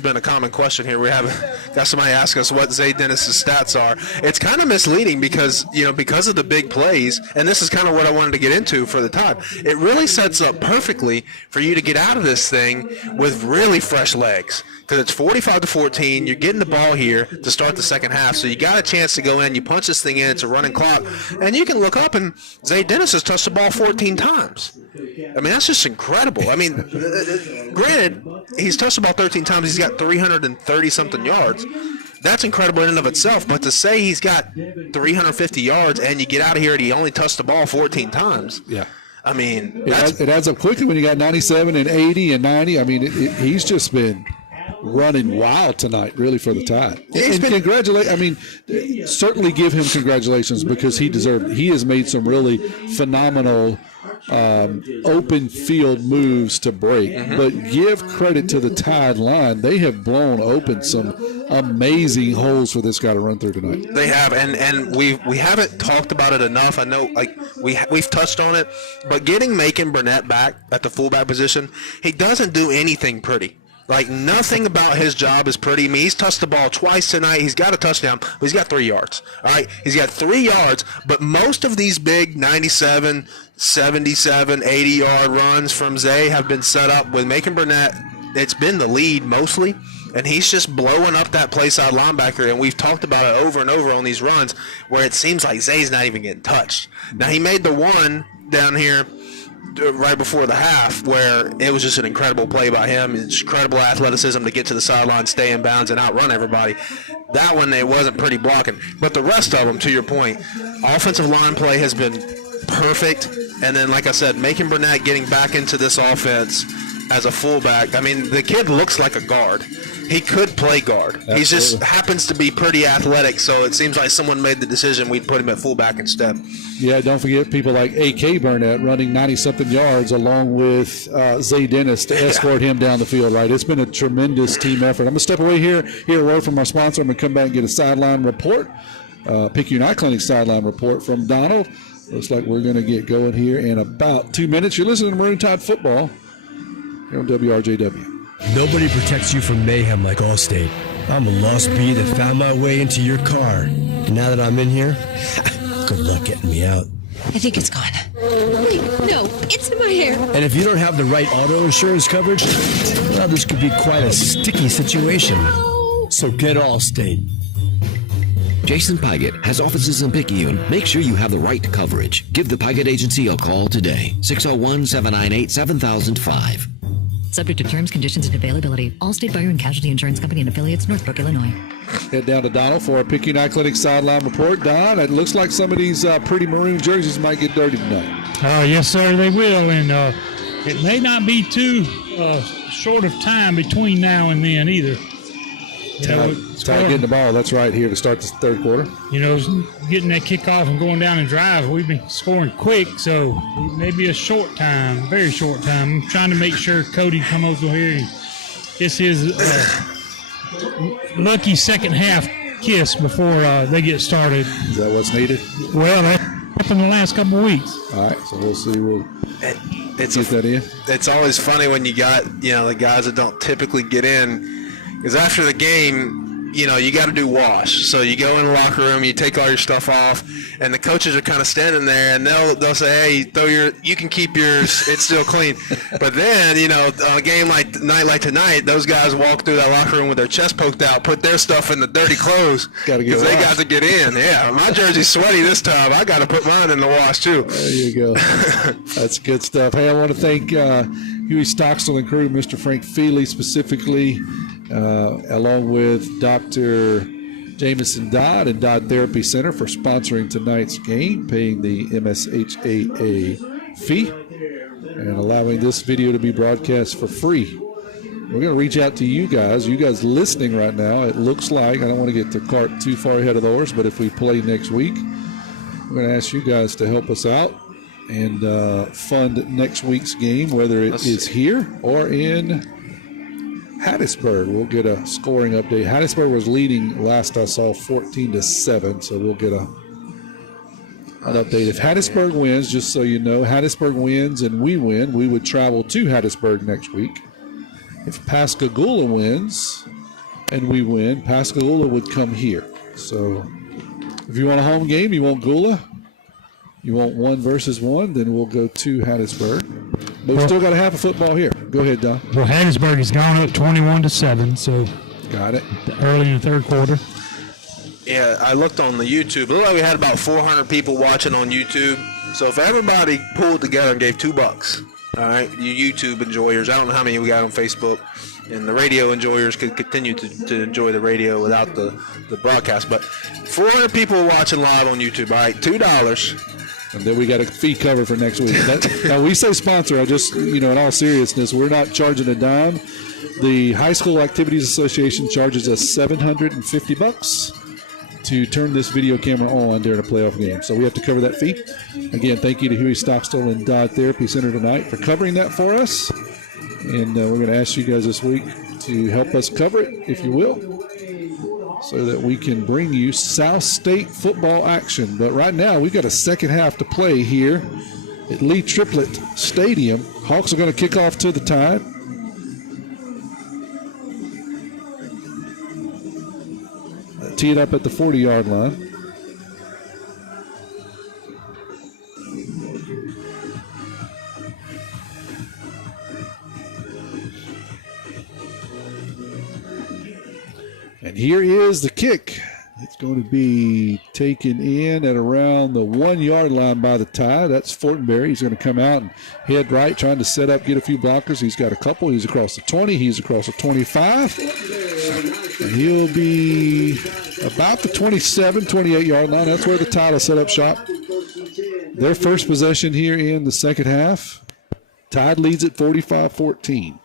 been a common question here. We have got somebody ask us what Zay Dennis's stats are. It's kind of misleading because of the big plays, and this is kind of what I wanted to get into for the Tide. It really sets up perfectly for you to get out of this thing with really fresh legs. Because it's 45-14, you're getting the ball here to start the second half, so you got a chance to go in, you punch this thing in, it's a running clock, and you can look up and Zay Dennis has touched the ball 14 times. I mean, that's just incredible. I mean, granted, he's touched the ball 13 times, he's got 330-something yards. That's incredible in and of itself, but to say he's got 350 yards and you get out of here and he only touched the ball 14 times. Yeah. I mean, it adds up quickly when you got 97 and 80 and 90. I mean, he's just been running wild tonight, really, for the Tide. And congratulate. I mean, certainly give him congratulations because he deserved it. He has made some really phenomenal open field moves to break. But give credit to the Tide line. They have blown open some amazing holes for this guy to run through tonight. They have, and we haven't talked about it enough. I know, like we've touched on it, but getting Macon Burnett back at the fullback position, he doesn't do anything pretty. Like, nothing about his job is pretty. I mean, he's touched the ball twice tonight. He's got a touchdown, but he's got 3 yards. All right, he's got 3 yards, but most of these big 97, 77, 80-yard runs from Zay have been set up with Macon Burnett. It's been the lead mostly, and he's just blowing up that play side linebacker, and we've talked about it over and over on these runs where it seems like Zay's not even getting touched. Now, he made the one down here right before the half where it was just an incredible play by him. It's incredible athleticism to get to the sideline, stay in bounds, and outrun everybody. That one, it wasn't pretty blocking. But the rest of them, to your point, offensive line play has been perfect. And then, like I said, Macon Burnett getting back into this offense as a fullback. I mean, the kid looks like a guard. He could play guard. He just happens to be pretty athletic, so it seems like someone made the decision we'd put him at fullback instead. Yeah, don't forget people like A.K. Burnett running 90-something yards along with Zay Dennis to escort him down the field, right? It's been a tremendous team effort. I'm going to step away here, hear a word from our sponsor. I'm going to come back and get a sideline report, Picayune Eye Clinic sideline report from Donald. Looks like we're going to get going here in about 2 minutes. You're listening to Maroon Tide Football here on WRJW. Nobody protects you from mayhem like Allstate. I'm a lost bee that found my way into your car. And now that I'm in here, good luck getting me out. I think it's gone. Wait, no, it's in my hair. And if you don't have the right auto insurance coverage, well, this could be quite a sticky situation. So get Allstate. Jason Pygott has offices in Picayune. Make sure you have the right coverage. Give the Pygott Agency a call today. 601-798-7005. Subject to terms, conditions, and availability. Allstate Fire and Casualty Insurance Company and affiliates, Northbrook, Illinois. Head down to Donald for a Picayune Eye Clinic sideline report. Don, it looks like some of these pretty maroon jerseys might get dirty tonight. Oh, yes, sir, they will. And it may not be too short of time between now and then either. Tide getting the ball. That's right, here to start the third quarter. You know, getting that kickoff and going down and drive, we've been scoring quick, so maybe a short time, very short time. I'm trying to make sure Cody come over here and gets his lucky second half kiss before they get started. Is that what's needed? Well, that happened the last couple of weeks. All right, so we'll see. We'll get that in. It's always funny when you got, the guys that don't typically get in. Because after the game, you got to do wash. So you go in the locker room, you take all your stuff off, and the coaches are kind of standing there, and they'll say, "Hey, you can keep yours. It's still clean." But then, on a game like tonight, those guys walk through that locker room with their chest poked out, put their stuff in the dirty clothes because they got to get in. Yeah, my jersey's sweaty this time. I got to put mine in the wash too. There you go. That's good stuff. Hey, I want to thank Huey Stockstill and crew, Mr. Frank Feely specifically. Along with Dr. Jameson Dodd and Dodd Therapy Center for sponsoring tonight's game, paying the MSHAA fee, and allowing this video to be broadcast for free. We're going to reach out to you guys listening right now. It looks like, I don't want to get the cart too far ahead of the horse, but if we play next week, we're going to ask you guys to help us out and fund next week's game, whether it is here or in Hattiesburg. We'll get a scoring update. Hattiesburg was leading last I saw 14-7, so we'll get an update. If Hattiesburg wins, just so you know, Hattiesburg wins and we win, we would travel to Hattiesburg next week. If Pascagoula wins and we win, Pascagoula would come here. So if you want a home game, you want Gula, you want 1 versus 1, then we'll go to Hattiesburg. But we still got a half of football here. Go ahead, Don. Well, Hattiesburg has gone up 21-7, so got it. Early in the third quarter. Yeah, I looked on the YouTube. It looked like we had about 400 people watching on YouTube. So if everybody pulled together and gave $2, all right, you YouTube enjoyers, I don't know how many we got on Facebook, and the radio enjoyers could continue to enjoy the radio without the broadcast. But 400 people watching live on YouTube, all right, $2. And then we got a fee covered for next week. Now, we say sponsor. I just, in all seriousness, we're not charging a dime. The High School Activities Association charges us $750 to turn this video camera on during a playoff game. So we have to cover that fee. Again, thank you to Huey Stockstill and Dodd Therapy Center tonight for covering that for us. And we're going to ask you guys this week to help us cover it, if you will, so that we can bring you South State football action. But right now, we've got a second half to play here at Lee Triplett Stadium. Hawks are going to kick off to the Tide. Tee it up at the 40-yard line. And here is the kick. It's going to be taken in at around the 1-yard line by the Tide. That's Fortenberry. He's going to come out and head right, trying to set up, get a few blockers. He's got a couple. He's across the 20. He's across the 25. And he'll be about the 27, 28-yard line. That's where the Tide will set up shop. Their first possession here in the second half. Tide leads at 45-14.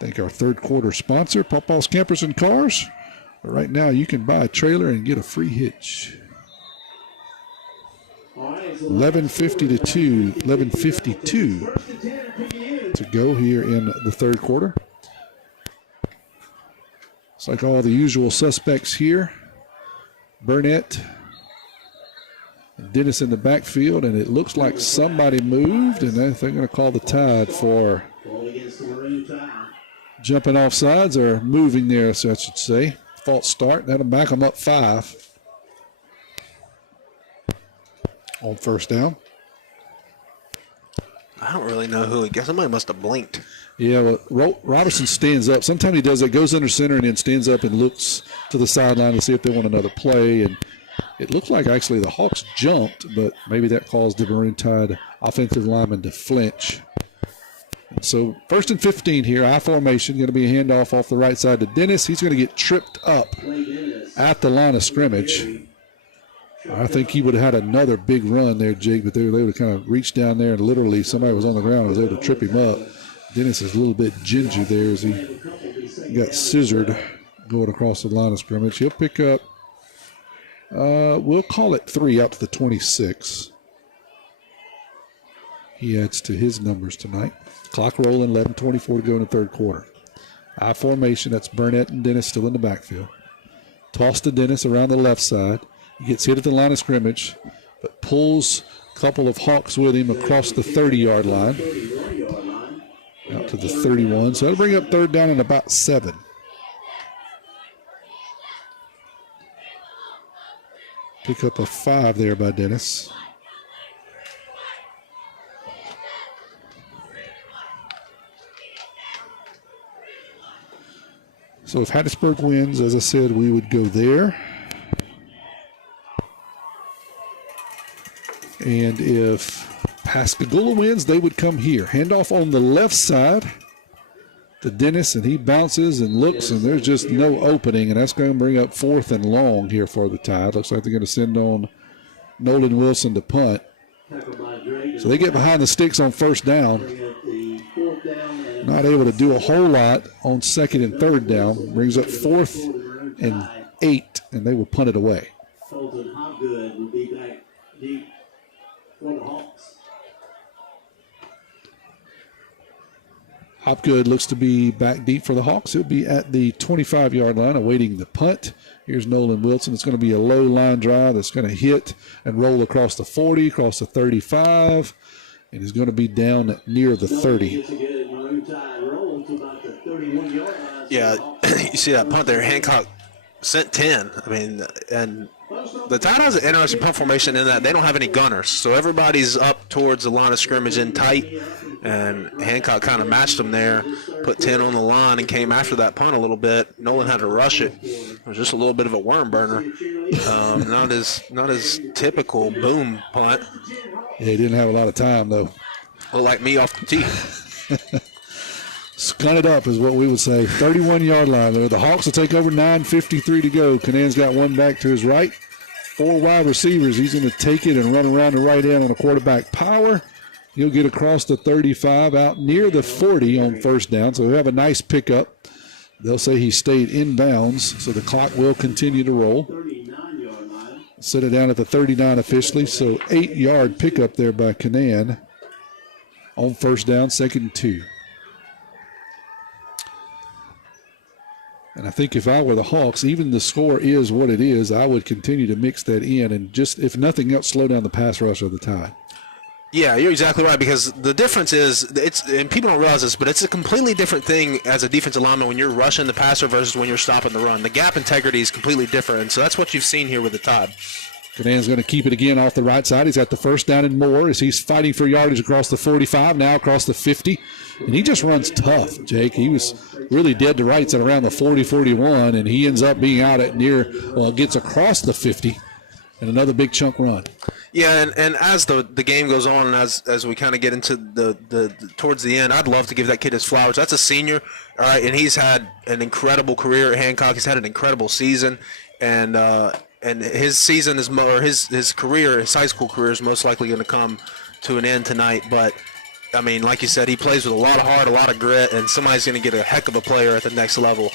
Thank our third quarter sponsor, Pawpaw's Campers and Cars. But right now, you can buy a trailer and get a free hitch. 11:52 to go here in the third quarter. It's like all the usual suspects here. Burnett, Dennis in the backfield, and it looks like somebody moved, and they're going to call the Tide for jumping off sides or moving there, so I should say. False start. That'll back them up 5 on first down. I don't really know who. I guess somebody must have blinked. Yeah, well, Robertson stands up. Sometimes he does that, goes under center and then stands up and looks to the sideline to see if they want another play. And it looks like actually the Hawks jumped, but maybe that caused the Maroon Tide offensive lineman to flinch. So 1st and 15 here, I formation, going to be a handoff off the right side to Dennis. He's going to get tripped up at the line of scrimmage. I think he would have had another big run there, Jake, but they would have kind of reached down there and literally somebody was on the ground and was able to trip him up. Dennis is a little bit gingy there as he got scissored going across the line of scrimmage. He'll pick up, we'll call it 3 out to the 26. He adds to his numbers tonight. Clock rolling, 11:24 to go in the third quarter. I formation, that's Burnett and Dennis still in the backfield. Toss to Dennis around the left side. He gets hit at the line of scrimmage, but pulls a couple of Hawks with him across the 30-yard line. Out to the 31. So that'll bring up third down and about 7. Pick up a 5 there by Dennis. So if Hattiesburg wins, as I said, we would go there. And if Pascagoula wins, they would come here. Handoff on the left side to Dennis, and he bounces and looks, and there's just no opening, and that's going to bring up 4th and long here for the Tide. Looks like they're going to send on Nolan Wilson to punt. So they get behind the sticks on first down. Not able to do a whole lot on second and third down. Brings up 4th and 8, and they will punt it away. Colton Hopgood will be back deep for the Hawks. Hopgood looks to be back deep for the Hawks. He'll be at the 25-yard line awaiting the punt. Here's Nolan Wilson. It's going to be a low line drive that's going to hit and roll across the 40, across the 35, and is going to be down near the 30. Yeah, you see that punt there. Hancock sent 10. I mean, and the Tide has an interesting punt formation in that they don't have any gunners. So everybody's up towards the line of scrimmage in tight. And Hancock kind of matched them there, put 10 on the line, and came after that punt a little bit. Nolan had to rush it. It was just a little bit of a worm burner. Not his typical boom punt. Yeah, he didn't have a lot of time, though. Looked like me off the tee. Skunt it up is what we would say. 31-yard line there. The Hawks will take over, 9:53 to go. Canan's got one back to his right. 4 wide receivers. He's going to take it and run around the right end on a quarterback power. He'll get across the 35 out near the 40 on first down. So we have a nice pickup. They'll say he stayed in bounds, so the clock will continue to roll. Set it down at the 39 officially, so 8-yard pickup there by Canaan on first down, 2nd and 2. And I think if I were the Hawks, even the score is what it is, I would continue to mix that in and just, if nothing else, slow down the pass rush of the Tide. Yeah, you're exactly right, because the difference is, and people don't realize this, but it's a completely different thing as a defensive lineman when you're rushing the passer versus when you're stopping the run. The gap integrity is completely different, and so that's what you've seen here with the Tide. Canaan's going to keep it again off the right side. He's at the first down and more as he's fighting for yardage across the 45, now across the 50. And he just runs tough, Jake. He was really dead to rights at around the 40-41, and he ends up being out at gets across the 50, and another big chunk run. Yeah, and as the game goes on, and as we kind of get into the towards the end, I'd love to give that kid his flowers. That's a senior, all right, and he's had an incredible career at Hancock. He's had an incredible season, and his season is his career, his high school career is most likely going to come to an end tonight. But I mean, like you said, he plays with a lot of heart, a lot of grit, and somebody's going to get a heck of a player at the next level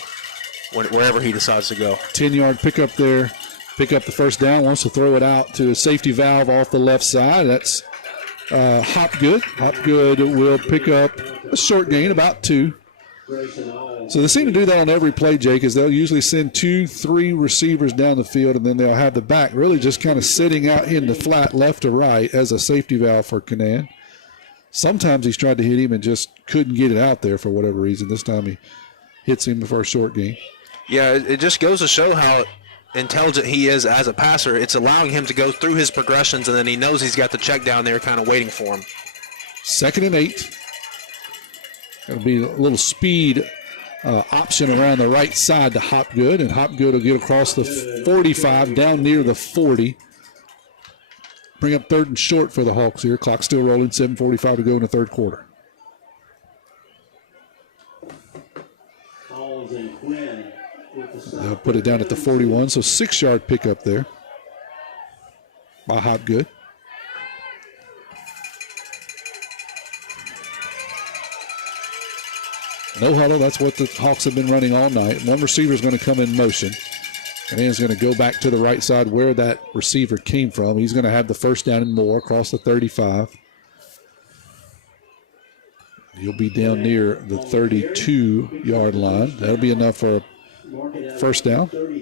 wherever he decides to go. 10-yard pickup there. Pick up the first down, wants to throw it out to a safety valve off the left side. That's Hopgood. Hopgood will pick up a short gain, about 2. So they seem to do that on every play, Jake, is they'll usually send 2-3 receivers down the field, and then they'll have the back really just kind of sitting out in the flat left to right as a safety valve for Canaan. Sometimes he's tried to hit him and just couldn't get it out there for whatever reason. This time he hits him for a short gain. Yeah, it just goes to show how intelligent he is as a passer. It's allowing him to go through his progressions, and then he knows he's got the check down there kind of waiting for him. 2nd and 8. It'll be a little speed option around the right side to Hopgood, and Hopgood will get across the 45 down near the 40. Bring up 3rd and short for the Hawks here. Clock still rolling, 7:45 to go in the third quarter. They'll put it down at the 41, so 6-yard pickup there by Hopgood. No huddle, that's what the Hawks have been running all night. One receiver is going to come in motion, and then he's going to go back to the right side where that receiver came from. He's going to have the first down and more across the 35. He'll be down near the 32-yard line. That'll be enough for a first down. There's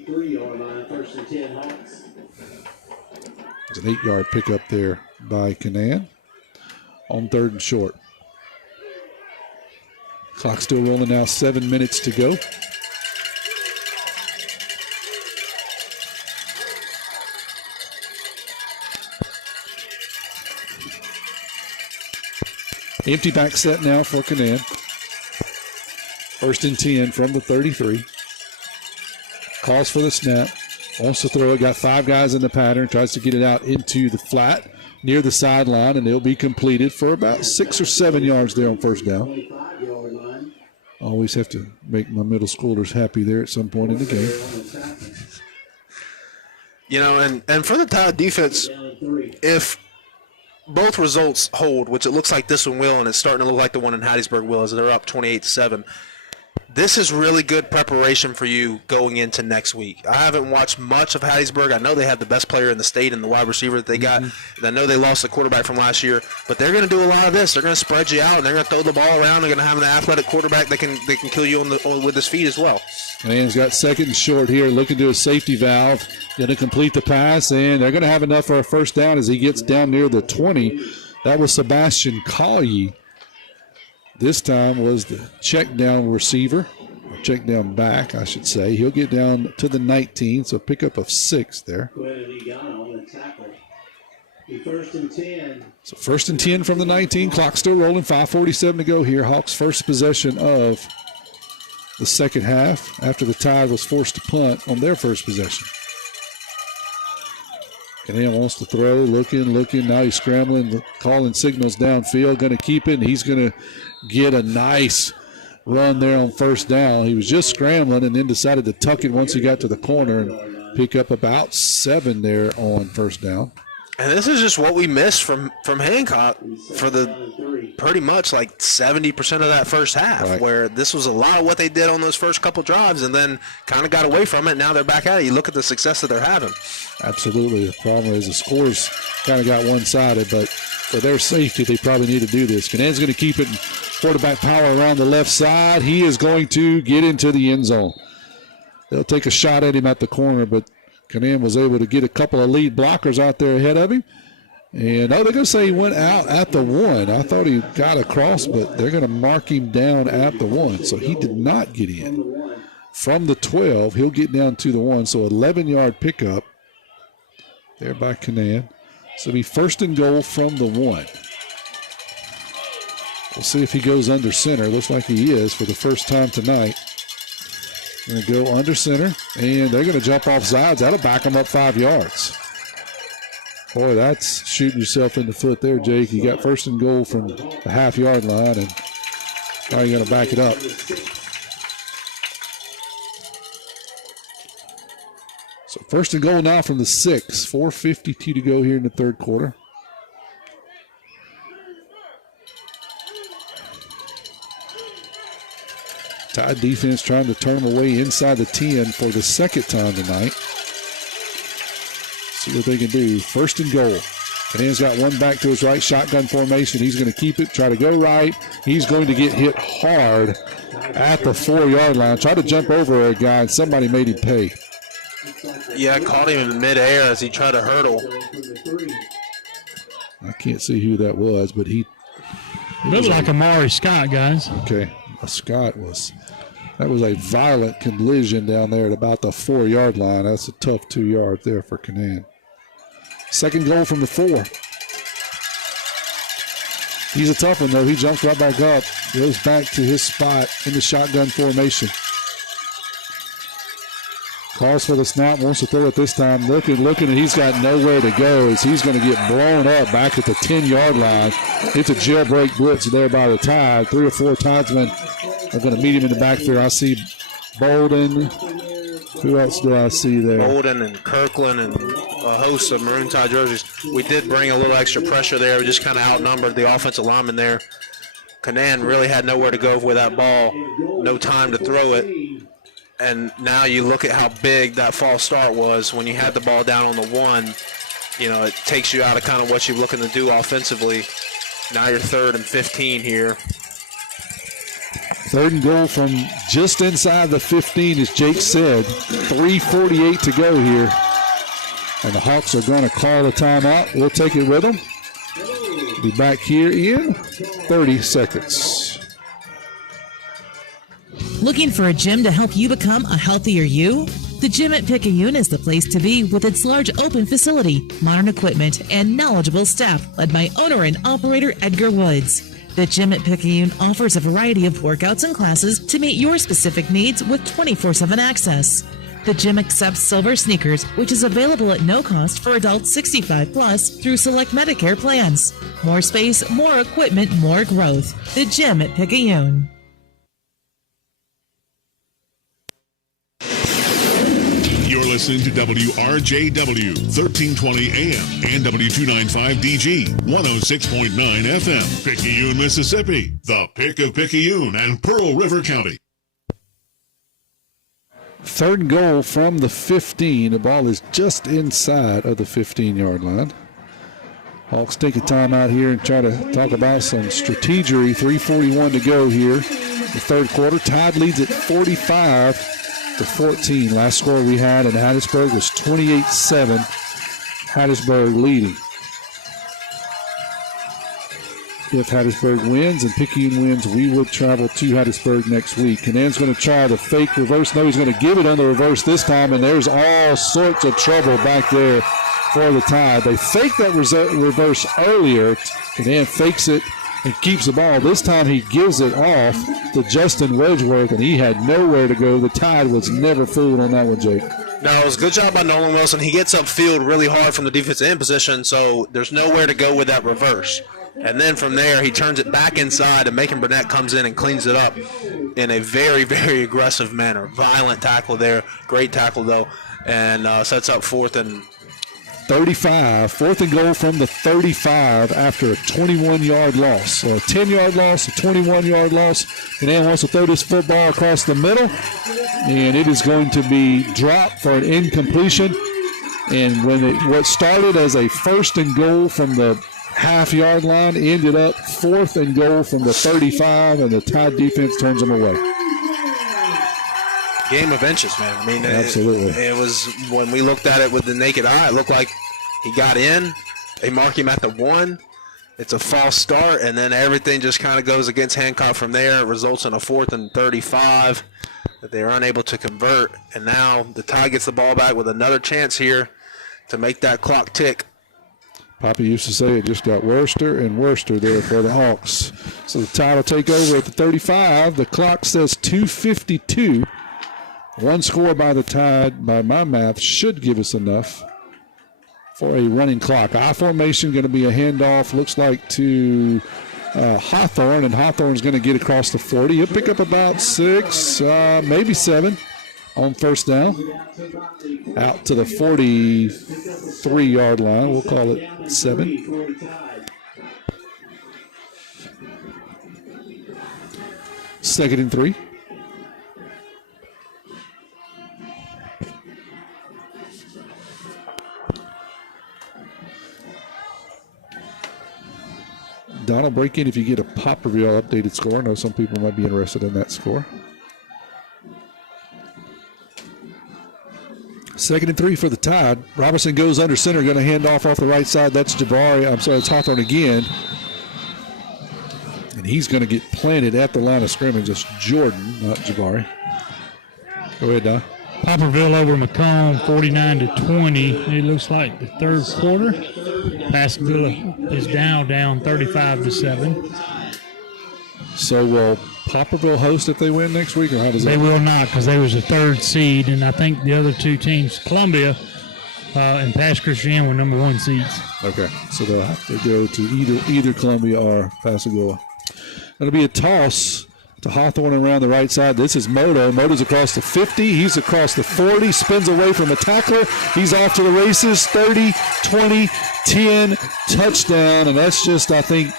an 8-yard pickup there by Canaan on 3rd and short. Clock still rolling now, 7 minutes to go. Empty back set now for Canaan. 1st and 10 from the 33. Calls for the snap. Wants to throw it. Got 5 guys in the pattern. Tries to get it out into the flat near the sideline, and it'll be completed for about 6 or 7 yards there on first down. Always have to make my middle schoolers happy there at some point in the game. You know, and for the Tide defense, if both results hold, which it looks like this one will, and it's starting to look like the one in Hattiesburg will, as they're up 28-7. This is really good preparation for you going into next week. I haven't watched much of Hattiesburg. I know they have the best player in the state and the wide receiver that they got. And I know they lost the quarterback from last year, but they're going to do a lot of this. They're going to spread you out, and they're going to throw the ball around. They're going to have an athletic quarterback that can kill you with his feet as well. Man's got 2nd and short here, looking to a safety valve. Going to complete the pass, and they're going to have enough for a first down as he gets down near the 20. That was Sebastian Collie. This time was the check down receiver, or check down back, I should say. He'll get down to the 19, so pickup of 6 there. First and 10. So 1st and 10 from the 19. Clock still rolling, 5:47 to go here. Hawks' first possession of the second half after the Tide was forced to punt on their first possession. Canaan wants to throw, looking. Now he's scrambling, calling signals downfield, going to keep it, and he's going to get a nice run there on first down. He was just scrambling and then decided to tuck it once he got to the corner and pick up about 7 there on first down. And this is just what we missed from Hancock for the pretty much like 70% of that first half, where this was a lot of what they did on those first couple drives and then kind of got away from it. Now they're back at it. You look at the success that they're having. Absolutely. The problem is the scores kind of got one-sided, but for their safety, they probably need to do this. Kanan's going to keep it in quarterback power around the left side. He is going to get into the end zone. They'll take a shot at him at the corner, but Kanan was able to get a couple of lead blockers out there ahead of him. And they're going to say he went out at the 1. I thought he got across, but they're going to mark him down at the 1. So he did not get in. From the 12, he'll get down to the 1. So 11-yard pickup there by Kanan. So it'll be first and goal from the 1. We'll see if he goes under center. Looks like he is for the first time tonight. Going to go under center, and they're going to jump off sides. That'll back them up 5 yards. Boy, that's shooting yourself in the foot there, Jake. You got first and goal from the half-yard line, and now you're going to back it up. So first and goal now from the 6. 4:52 to go here in the third quarter. Tide defense trying to turn them away inside the 10 for the second time tonight. See what they can do. First and goal. Kanan's got one back to his right, shotgun formation. He's going to keep it, try to go right. He's going to get hit hard at the 4-yard line. Try to jump over a guy, and somebody made him pay. Yeah, I caught him in midair as he tried to hurdle. I can't see who that was, but he looked like Amari Scott, guys. Okay. Scott that was a violent collision down there at about the 4-yard line. That's a tough 2 yards there for Kanan. Second goal from the 4. He's a tough one, though. He jumps right back up, goes back to his spot in the shotgun formation. Calls for the snap, wants to throw it this time. Looking, and he's got nowhere to go as he's going to get blown up back at the 10-yard line. It's a jailbreak blitz there by the Tide. 3 or 4 Tidesmen are going to meet him in the backfield. I see Bolden. Who else do I see there? Bolden and Kirkland and a host of Maroon Tide jerseys. We did bring a little extra pressure there. We just kind of outnumbered the offensive lineman there. Kanan really had nowhere to go with that ball. No time to throw it. And now you look at how big that false start was when you had the ball down on the 1. You know, it takes you out of kind of what you're looking to do offensively. Now you're 3rd and 15 here. Third and goal from just inside the 15, as Jake said. 3:48 to go here. And the Hawks are going to call a timeout. We'll take it with them. Be back here in 30 seconds. Looking for a gym to help you become a healthier you? The gym at Picayune is the place to be with its large open facility, modern equipment, and knowledgeable staff led by owner and operator Edgar Woods. The gym at Picayune offers a variety of workouts and classes to meet your specific needs with 24/7 access. The gym accepts silver sneakers, which is available at no cost for adults 65 plus through select Medicare plans. More space, more equipment, more growth. The gym at Picayune. You're listening to WRJW, 1320 AM and W295DG, 106.9 FM, Picayune, Mississippi, the pick of Picayune and Pearl River County. Third and goal from the 15. The ball is just inside of the 15-yard line. Hawks take a timeout here and try to talk about some strategery. 3:41 to go here. The third quarter. Tide leads at 45-14. Last score we had in Hattiesburg was 28-7. Hattiesburg leading. If Hattiesburg wins and Picayune wins, we will travel to Hattiesburg next week. Kanan's going to try the fake reverse. No, he's going to give it on the reverse this time, and there's all sorts of trouble back there for the Tide. They faked that reverse earlier. Kanan fakes it and keeps the ball. This time he gives it off to Justin Wedgeworth, and he had nowhere to go. The Tide was never fooled on that one, Jake. No, it was a good job by Nolan Wilson. He gets upfield really hard from the defensive end position, so there's nowhere to go with that reverse. And then from there, he turns it back inside, and Macon Burnett comes in and cleans it up in a very, very aggressive manner. Violent tackle there. Great tackle, though, and sets up 4th and 35, 4th and goal from the 35 after a 21-yard loss. So a 10-yard loss, a 21-yard loss. And then wants to throw this football across the middle, and it is going to be dropped for an incompletion. And what started as a 1st and goal from the half-yard line ended up 4th and goal from the 35, and the Tide defense turns them away. Game of inches, man. I mean, absolutely. It was, when we looked at it with the naked eye, it looked like he got in. They mark him at the 1. It's a false start, and then everything just kind of goes against Hancock from there. It results in a 4th and 35 that they are unable to convert. And now the Tide gets the ball back with another chance here to make that clock tick. Poppy used to say it just got worse and worse there for the Hawks. So the Tide will take over at the 35. The clock says 2:52. One score by the Tide, by my math, should give us enough for a running clock. I formation going to be a handoff, looks like to Hawthorne, and Hawthorne's going to get across the 40. He'll pick up about 6, maybe 7 on first down. Out to the 43-yard line. We'll call it 7. Second and 3. Donna, break in if you get a Popperville updated score. I know some people might be interested in that score. Second and 3 for the Tide. Robertson goes under center, going to hand off the right side. That's Jabari. I'm sorry, it's Hawthorne again. And he's going to get planted at the line of scrimmage. It's Jordan, not Jabari. Go ahead, Don. Popperville over Macomb, 49-20. It looks like the third quarter. Passville is down 35-7. So will Popperville host if they win next week, or how does that? They will not, because they was a 3rd seed, and I think the other 2 teams, Columbia and Pass Christian, were number 1 seeds. Okay, so they'll have to go to either Columbia or Pascagoula. It'll be a toss to Hawthorne around the right side. This is Moto. Moto's across the 50. He's across the 40. Spins away from a tackler. He's off to the races. 30, 20, 10, touchdown. And that's just, I think,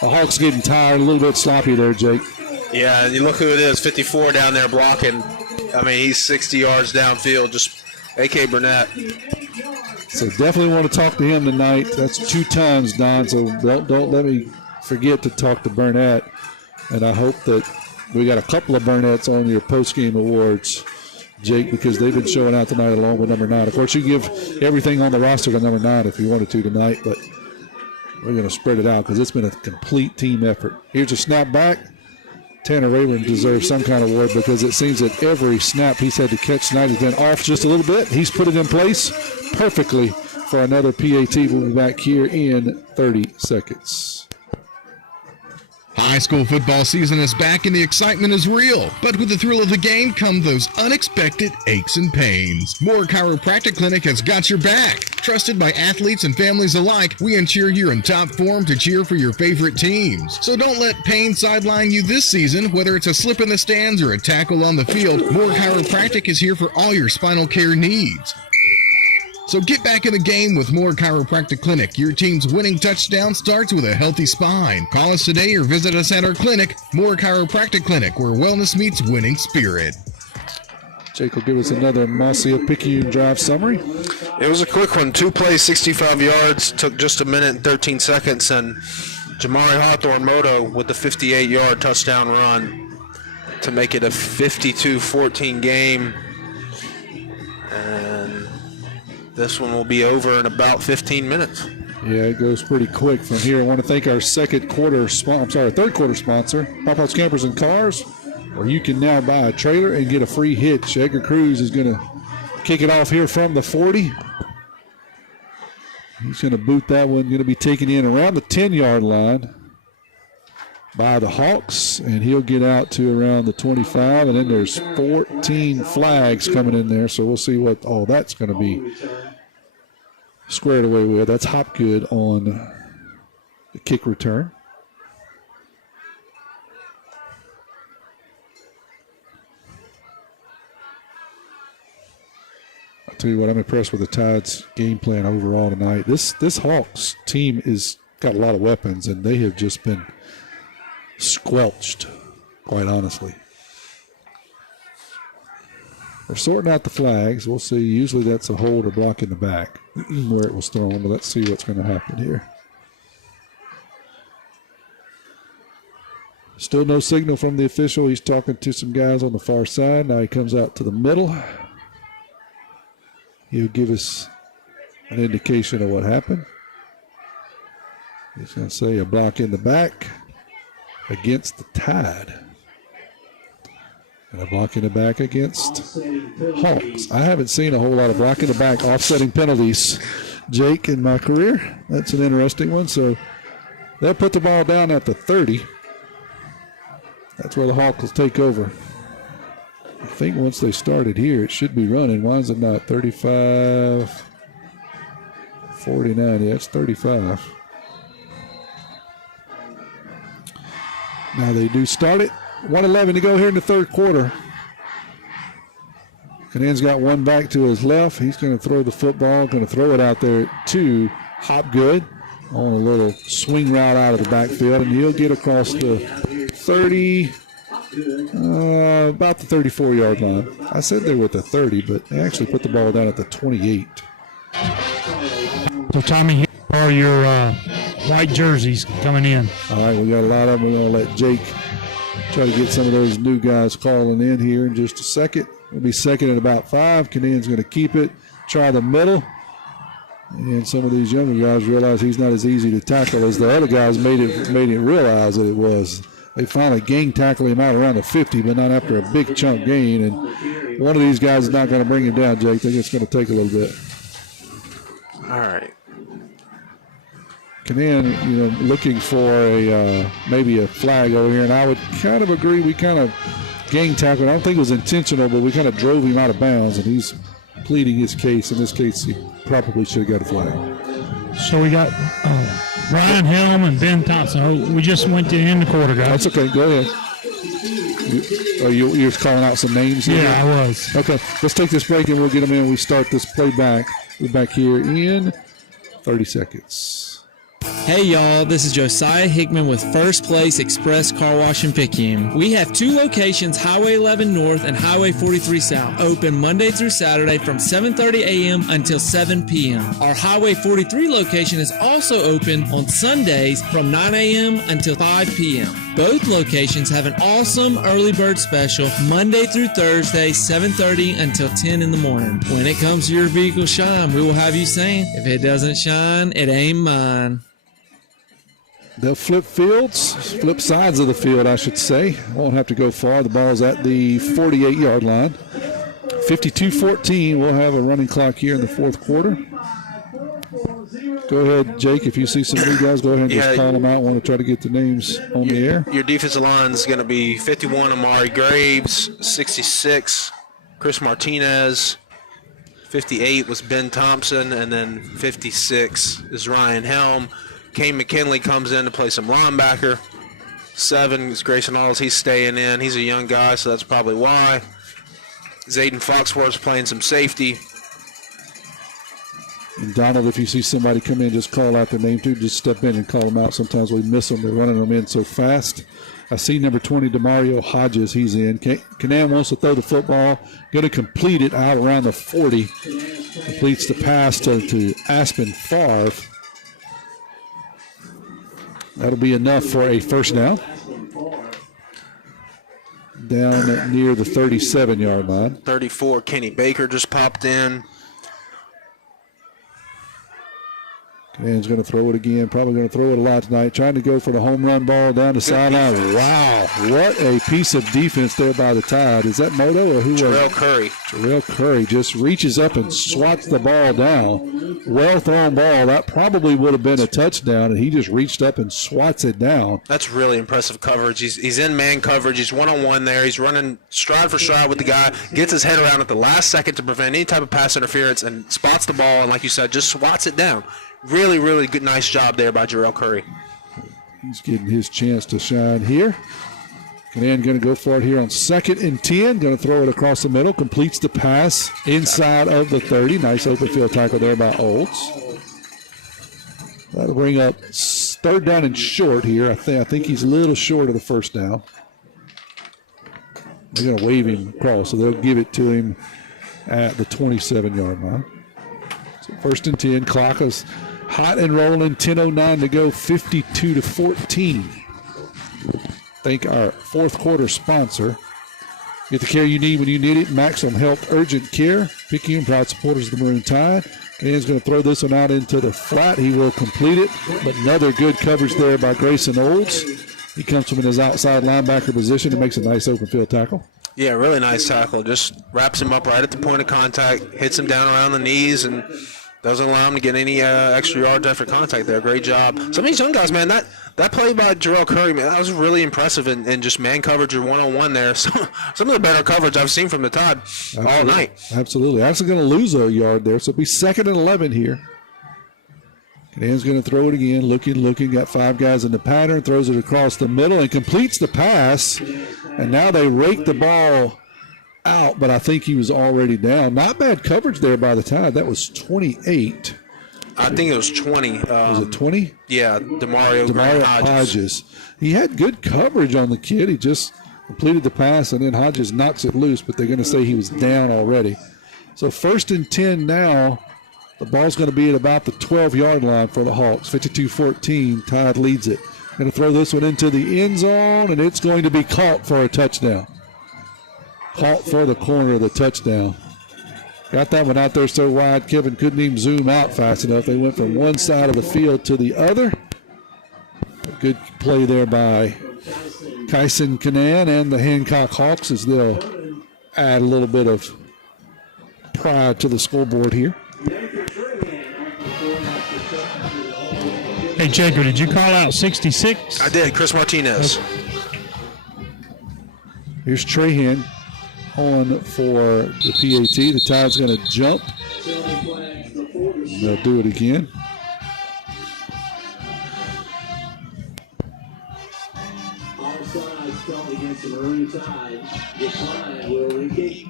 the Hawks getting tired, a little bit sloppy there, Jake. Yeah, and you look who it is, 54 down there blocking. I mean, he's 60 yards downfield, just A.K. Burnett. So definitely want to talk to him tonight. That's 2 times, Don, so don't let me forget to talk to Burnett. And I hope that we got a couple of Burnetts on your post-game awards, Jake, because they've been showing out tonight along with number 9. Of course, you give everything on the roster to number 9 if you wanted to tonight, but we're going to spread it out because it's been a complete team effort. Here's a snap back. Tanner Rayburn deserves some kind of award because it seems that every snap he's had to catch tonight has been off just a little bit. He's put it in place perfectly for another PAT. We'll be back here in 30 seconds. High school football season is back and the excitement is real. But with the thrill of the game come those unexpected aches and pains. Moore Chiropractic Clinic has got your back. Trusted by athletes and families alike, we ensure you're in top form to cheer for your favorite teams. So don't let pain sideline you this season, whether it's a slip in the stands or a tackle on the field. Moore Chiropractic is here for all your spinal care needs. So get back in the game with Moore Chiropractic Clinic. Your team's winning touchdown starts with a healthy spine. Call us today or visit us at our clinic, Moore Chiropractic Clinic, where wellness meets winning spirit. Jake will give us another Marcia Picayune drive summary. It was a quick one. 2 plays, 65 yards, took just a minute and 13 seconds, and Jamari Hawthorne Moto with the 58-yard touchdown run to make it a 52-14 game. And this one will be over in about 15 minutes. Yeah, it goes pretty quick from here. I want to thank our third quarter sponsor, Papa's Campers and Cars, where you can now buy a trailer and get a free hitch. Edgar Cruz is going to kick it off here from the 40. He's going to boot that one, going to be taken in around the 10-yard line by the Hawks, and he'll get out to around the 25, and then there's 14 flags coming in there, so we'll see what all that's going to be squared away with. That's Hopgood on the kick return. tell you what, I'm impressed with the Tide's game plan overall tonight. This Hawks team is got a lot of weapons, and they have just been squelched, quite honestly. They're sorting out the flags. We'll see. Usually that's a hold or block in the back where it was thrown, but let's see what's going to happen here. Still no signal from the official. He's talking to some guys on the far side. Now he comes out to the middle. He'll give us an indication of what happened. He's going to say a block in the back against the Tide. And a block in the back against Hawks. I haven't seen a whole lot of block in the back offsetting penalties, Jake, in my career. That's an interesting one. So they'll put the ball down at the 30. That's where the Hawks will take over. I think once they started here, it should be running. Why is it not? 35, 49. Yeah, it's 35. Now they do start it. 1:11 to go here in the third quarter. Canan's got one back to his left. He's going to throw the football, going to throw it out there to Hopgood on a little swing route out of the backfield, and he'll get across the 30, about the 34-yard line. I said they were at the 30, but they actually put the ball down at the 28. So, Tommy, here are your white jerseys coming in. All right, we got a lot of them. We're going to let Jake try to get some of those new guys calling in here in just a second. We'll be second at about 5. Canan's going to keep it, try the middle. And some of these younger guys realize he's not as easy to tackle as the other guys made it realize that it was. They finally gang tackle him out around the 50, but not after a big chunk gain. And one of these guys is not going to bring him down, Jake. I think it's going to take a little bit. All right. Canan, looking for maybe a flag over here, and I would kind of agree. We kind of gang tackled. I don't think it was intentional, but we kind of drove him out of bounds, and he's pleading his case. In this case, he probably should have got a flag. So we got Ryan Helm and Ben Thompson. We just went to the end of the quarter, guys. That's okay. Go ahead. You're calling out some names? Yeah, I was. Okay, let's take this break, and we'll get them in. We start this playback. We're back here in 30 seconds. Hey y'all, this is Josiah Hickman with First Place Express Car Wash in Picayune. We have 2 locations, Highway 11 North and Highway 43 South, open Monday through Saturday from 7:30 a.m. until 7 p.m. Our Highway 43 location is also open on Sundays from 9 a.m. until 5 p.m. Both locations have an awesome early bird special Monday through Thursday, 7:30 until 10 in the morning. When it comes to your vehicle shine, we will have you saying, if it doesn't shine, it ain't mine. They'll flip sides of the field, I should say. Won't have to go far. The ball's at the 48-yard line. 52-14. We'll have a running clock here in the fourth quarter. Go ahead, Jake. If you see some new guys, go ahead and just call them out. I want to try to get the names on the air. Your defensive line is going to be 51, Amari Graves. 66, Chris Martinez. 58 was Ben Thompson. And then 56 is Ryan Helm. Kane McKinley comes in to play some linebacker. 7 is Grayson Alls. He's staying in. He's a young guy, so that's probably why. Zayden Foxworth's playing some safety. And Donald, if you see somebody come in, just call out their name too. Just step in and call them out. Sometimes we miss them. They're running them in so fast. I see number 20, Demario Hodges. He's in. Canan wants to throw the football. Going to complete it out around the 40. Completes the pass to Aspen Favre. That'll be enough for a first down. Down near the 37-yard line. 34, Kenny Baker just popped in. Canan's going to throw it again. Probably going to throw it a lot tonight. Trying to go for the home run ball down the sideline. Wow, what a piece of defense there by the Tide. Is that Moto or who? Jarrell Curry. Jarrell Curry just reaches up and swats the ball down. Well thrown ball. That probably would have been a touchdown, and he just reached up and swats it down. That's really impressive coverage. He's in man coverage. He's one-on-one there. He's running stride for stride with the guy. Gets his head around at the last second to prevent any type of pass interference and spots the ball, and like you said, just swats it down. Really, really good, nice job there by Jarrell Curry. He's getting his chance to shine here. Conan going to go for it here on 2nd and 10. Going to throw it across the middle. Completes the pass inside of the 30. Nice open field tackle there by Olds. That'll bring up 3rd down and short here. I think he's a little short of the 1st down. They're going to wave him across, so they'll give it to him at the 27-yard line. So 1st and 10. Clock is hot and rolling. 10:09 to go. 52-14. Thank our 4th quarter sponsor. Get the care you need when you need it. Maximum Health Urgent Care. Picayune, proud supporters of the Maroon Tide. Dan's going to throw this one out into the flat. He will complete it. But another good coverage there by Grayson Olds. He comes from his outside linebacker position and makes a nice open field tackle. Yeah, really nice tackle. Just wraps him up right at the point of contact, hits him down around the knees, and doesn't allow him to get any extra yards after contact there. Great job. Some of these young guys, man, that play by Jarrell Curry, man, that was really impressive in just man coverage or one-on-one there. Some of the better coverage I've seen from the Tide all night. Absolutely. Actually going to lose a yard there, so it'll be 2nd and 11 here. Dan's going to throw it again, looking, got 5 guys in the pattern, throws it across the middle and completes the pass. And now they rake the ball out, but I think he was already down. Not bad coverage there by the Tide. That was 28. I think it was 20. Was it 20? Yeah, Demario Hodges. He had good coverage on the kid. He just completed the pass, and then Hodges knocks it loose, but they're going to say he was down already. So 1st and 10 now. The ball's going to be at about the 12-yard line for the Hawks. 52-14. Tide leads it. Going to throw this one into the end zone, and it's going to be caught for a touchdown. Caught for the corner of the touchdown. Got that one out there so wide, Kevin couldn't even zoom out fast enough. They went from one side of the field to the other. A good play there by Kyson Canan and the Hancock Hawks as they'll add a little bit of pride to the scoreboard here. Hey, Jacob, did you call out 66? I did, Chris Martinez. Here's Trahan on for the PAT. The Tide's going to jump. They'll do it again. Offsides called against the Maroon Tide. Decline will repeat.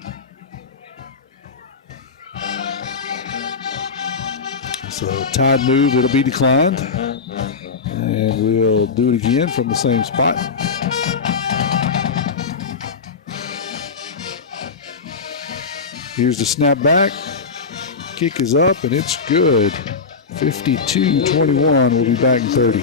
So Tide move, it'll be declined. And we'll do it again from the same spot. Here's the snap back. Kick is up and it's good. 52-21. We'll be back in 30.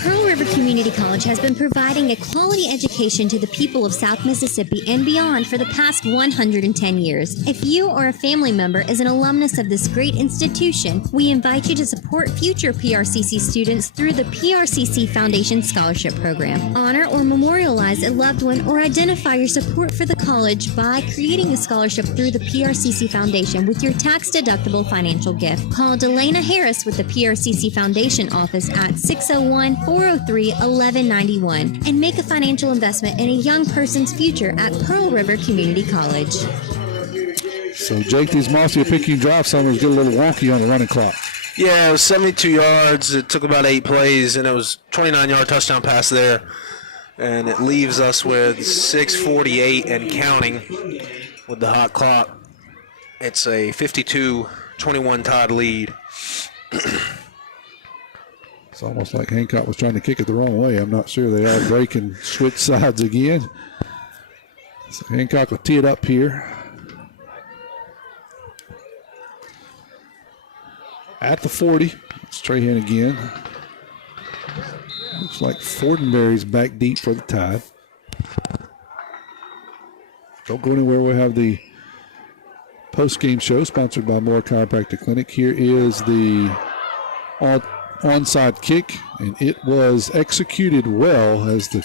Pearl River Community College has been providing a quality education to the people of South Mississippi and beyond for the past 110 years. If you or a family member is an alumnus of this great institution, we invite you to support future PRCC students through the PRCC Foundation Scholarship Program. Honor or memorialize a loved one or identify your support for the college by creating a scholarship through the PRCC Foundation with your tax-deductible financial gift. Call Delana Harris with the PRCC Foundation office at 601-403-1191 and make a financial investment in a young person's future at Pearl River Community College. So Jake, these Mossy Picayune drive summers get a little wonky on the running clock. Yeah, it was 72 yards. It took about 8 plays, and it was 29-yard touchdown pass there. And it leaves us with 6:48 and counting with the hot clock. It's a 52-21 Tide lead. It's almost like Hancock was trying to kick it the wrong way. I'm not sure. They are breaking switch sides again. So Hancock will tee it up here. At the 40. It's Trahan again. Looks like Fortenberry's back deep for the Tide. Don't go anywhere. We'll have the post-game show sponsored by Moore Chiropractic Clinic. Here is the onside kick, and it was executed well as the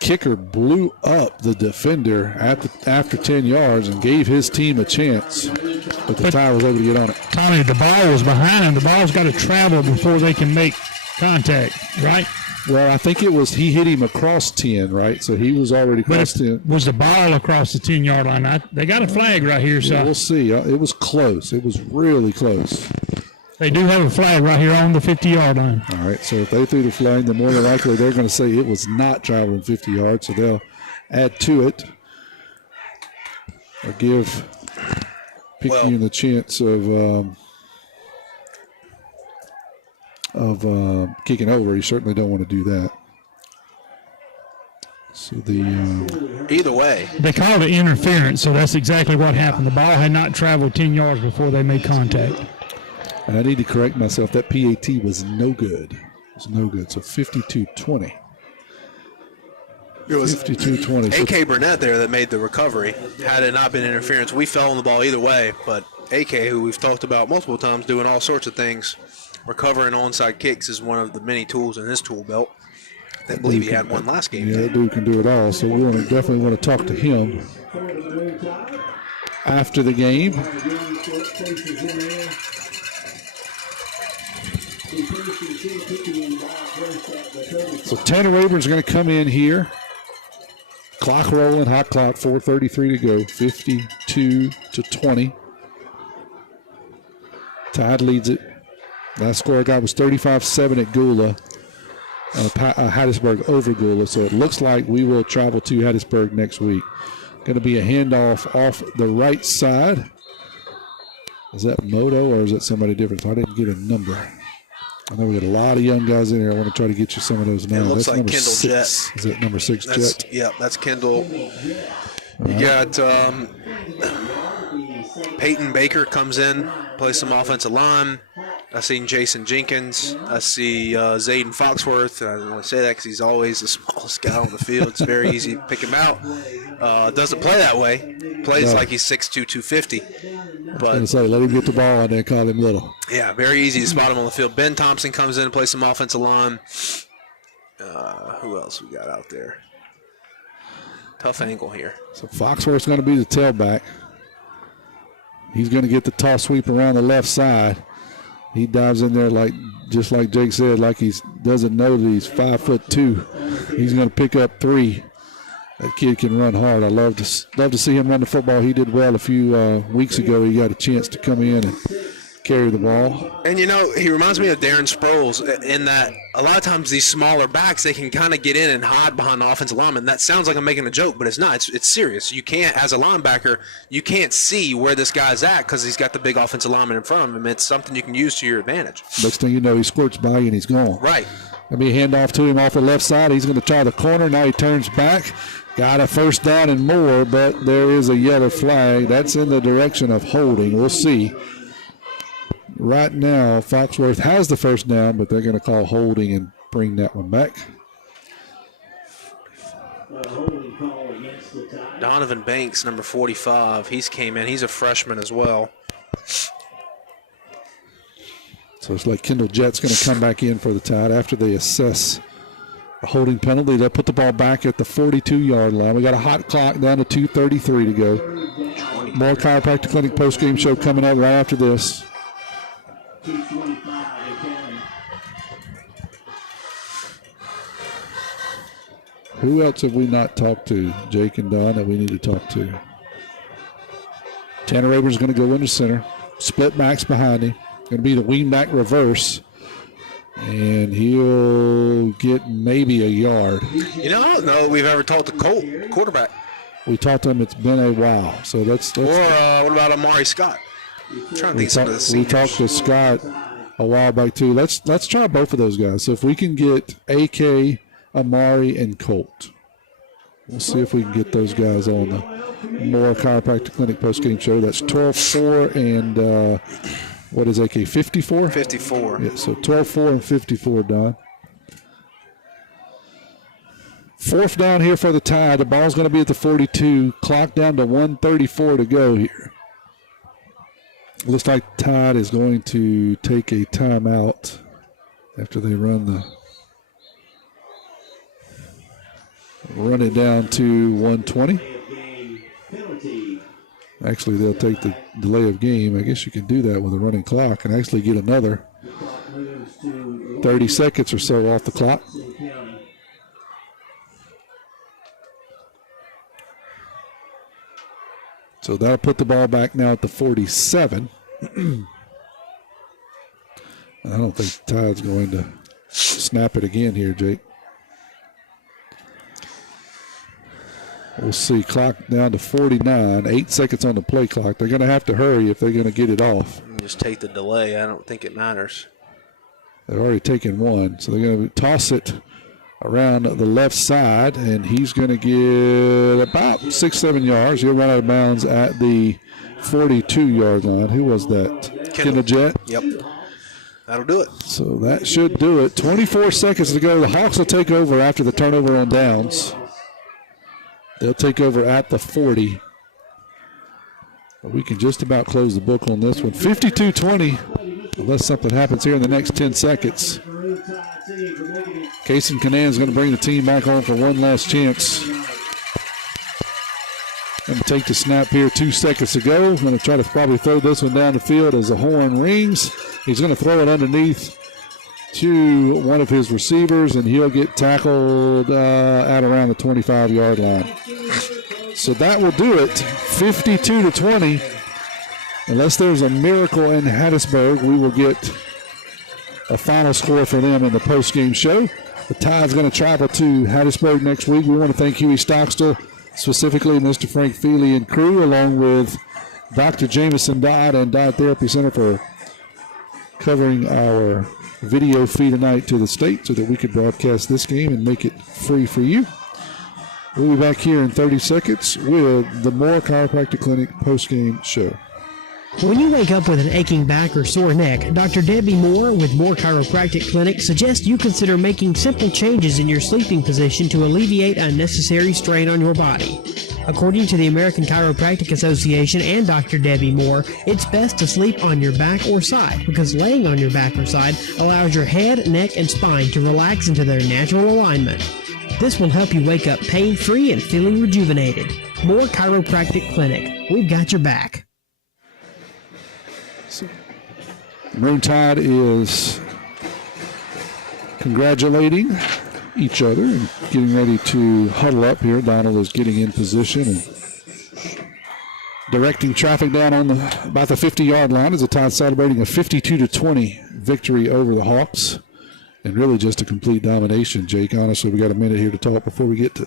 kicker blew up the defender after 10 yards and gave his team a chance, but the Tide was able to get on it. Tommy, the ball was behind him. The ball's got to travel before they can make contact, right? Well, I think it was he hit him across 10, right? So he was already across 10. Was the ball across the 10-yard line? They got a flag right here. So yeah, we'll see. It was close. It was really close. They do have a flag right here on the 50-yard line. All right, so if they threw the flag, then more than likely they're going to say it was not traveling 50 yards, so they'll add to it or give Picayune the chance of kicking over. You certainly don't want to do that. So either way, they called it interference, so that's exactly what happened. The ball had not traveled 10 yards before they made contact. And I need to correct myself. That PAT was no good. It was no good. So 52-20. It was 52-20. AK Burnett there that made the recovery. Had it not been interference, we fell on the ball either way. But AK, who we've talked about multiple times, doing all sorts of things, recovering onside kicks is one of the many tools in his tool belt. I believe he had one last game. Yeah, that dude can do it all. So we definitely want to talk to him after the game. So Tanner Rayburn's going to come in here. Clock rolling, hot clock, 4:33 to go, 52-20. Tide leads it. Last score I got was 35-7 at Gula. Hattiesburg over Gula, so it looks like we will travel to Hattiesburg next week. Going to be a handoff off the right side. Is that Moto or is that somebody different? So I didn't get a number. I know we got a lot of young guys in here. I want to try to get you some of those now. It looks that's like number Kendall 6. Jet. Is that number 6 Jet? Yeah, that's Kendall. You got Peyton Baker comes in, plays some offensive line. I seen Jason Jenkins. I see Zayden Foxworth. I don't want to say that because he's always the smallest guy on the field. It's very easy to pick him out. Doesn't play that way. Plays like he's 6'2", 250. I was going to say, let him get the ball and then call him little. Yeah, very easy to spot him on the field. Ben Thompson comes in and plays some offensive line. Who else we got out there? Tough angle here. So Foxworth's going to be the tailback. He's going to get the toss sweep around the left side. He dives in there just like Jake said, like he doesn't know that he's 5'2". He's going to pick up 3. That kid can run hard. I love to see him run the football. He did well a few weeks ago. He got a chance to come in and carry the ball. And, he reminds me of Darren Sproles in that a lot of times these smaller backs, they can kind of get in and hide behind the offensive lineman. That sounds like I'm making a joke, but it's not. It's serious. You can't, as a linebacker, you can't see where this guy's at because he's got the big offensive lineman in front of him. It's something you can use to your advantage. Next thing you know, he squirts by you and he's gone. Right. Let me hand off to him off the left side. He's going to try the corner. Now he turns back. Got a first down and more, but there is a yellow flag. That's in the direction of holding. We'll see. Right now, Foxworth has the first down, but they're going to call holding and bring that one back. Donovan Banks, number 45, he's came in. He's a freshman as well. So it's like Kendall Jett's going to come back in for the Tide after they assess a holding penalty. They'll put the ball back at the 42-yard line. We got a hot clock down to 2:33 to go. More Chiropractic Clinic postgame show coming up right after this. Who else have we not talked to, Jake and Don, that we need to talk to? Tanner Rayburn's going to go into center. Split backs behind him. Going to be the wing back reverse. And he'll get maybe a yard. I don't know that we've ever talked to Colt, quarterback. We talked to him. It's been a while. So that's or what about Amari Scott? I'm trying to think some of the seniors. We talked to Scott a while back too. Let's try both of those guys. So if we can get AK, Amari, and Colt, we'll see if we can get those guys on the Moore Chiropractic Clinic postgame show. That's 12-4 and what is AK, 54? 54. Yeah, so 12-4 and 54, Don. Fourth down here for the Tide. The ball's going to be at the 42. Clock down to 1:34 to go here. Looks like Tide is going to take a timeout after they run it down to 1:20. Actually, they'll take the delay of game. I guess you can do that with a running clock and actually get another 30 seconds or so off the clock. So that'll put the ball back now at the 47. I don't think the Tide's going to snap it again here, Jake. We'll see. Clock down to 49. 8 seconds on the play clock. They're going to have to hurry if they're going to get it off. Just take the delay. I don't think it matters. They've already taken one, so they're going to toss it around the left side, and he's going to get about 6-7 yards. He'll run out of bounds at the 42-yard line. Who was that? Kendall Jett? Yep. That'll do it. So that should do it. 24 seconds to go. The Hawks will take over after the turnover on downs. They'll take over at the 40. But we can just about close the book on this one. 52-20, unless something happens here in the next 10 seconds. Kason Canan is going to bring the team back on for one last chance. Going to take the snap here 2 seconds to go. Going to try to probably throw this one down the field as the horn rings. He's going to throw it underneath to one of his receivers, and he'll get tackled at around the 25-yard line. So that will do it, 52-20. Unless there's a miracle in Hattiesburg, we will get a final score for them in the postgame show. The Tide's going to travel to Hattiesburg next week. We want to thank Huey Stockstill, specifically Mr. Frank Feely and crew, along with Dr. Jameson Dodd and Dodd Therapy Center for covering our video feed tonight to the state so that we could broadcast this game and make it free for you. We'll be back here in 30 seconds with the Moore Chiropractic Clinic postgame show. When you wake up with an aching back or sore neck, Dr. Debbie Moore with Moore Chiropractic Clinic suggests you consider making simple changes in your sleeping position to alleviate unnecessary strain on your body. According to the American Chiropractic Association and Dr. Debbie Moore, it's best to sleep on your back or side because laying on your back or side allows your head, neck, and spine to relax into their natural alignment. This will help you wake up pain-free and feeling rejuvenated. Moore Chiropractic Clinic. We've got your back. Maroon Tide is congratulating each other and getting ready to huddle up here. Donald is getting in position and directing traffic down on about the 50-yard line as the Tide celebrating a 52-20 victory over the Hawks. And really just a complete domination, Jake. Honestly, we got a minute here to talk before we get to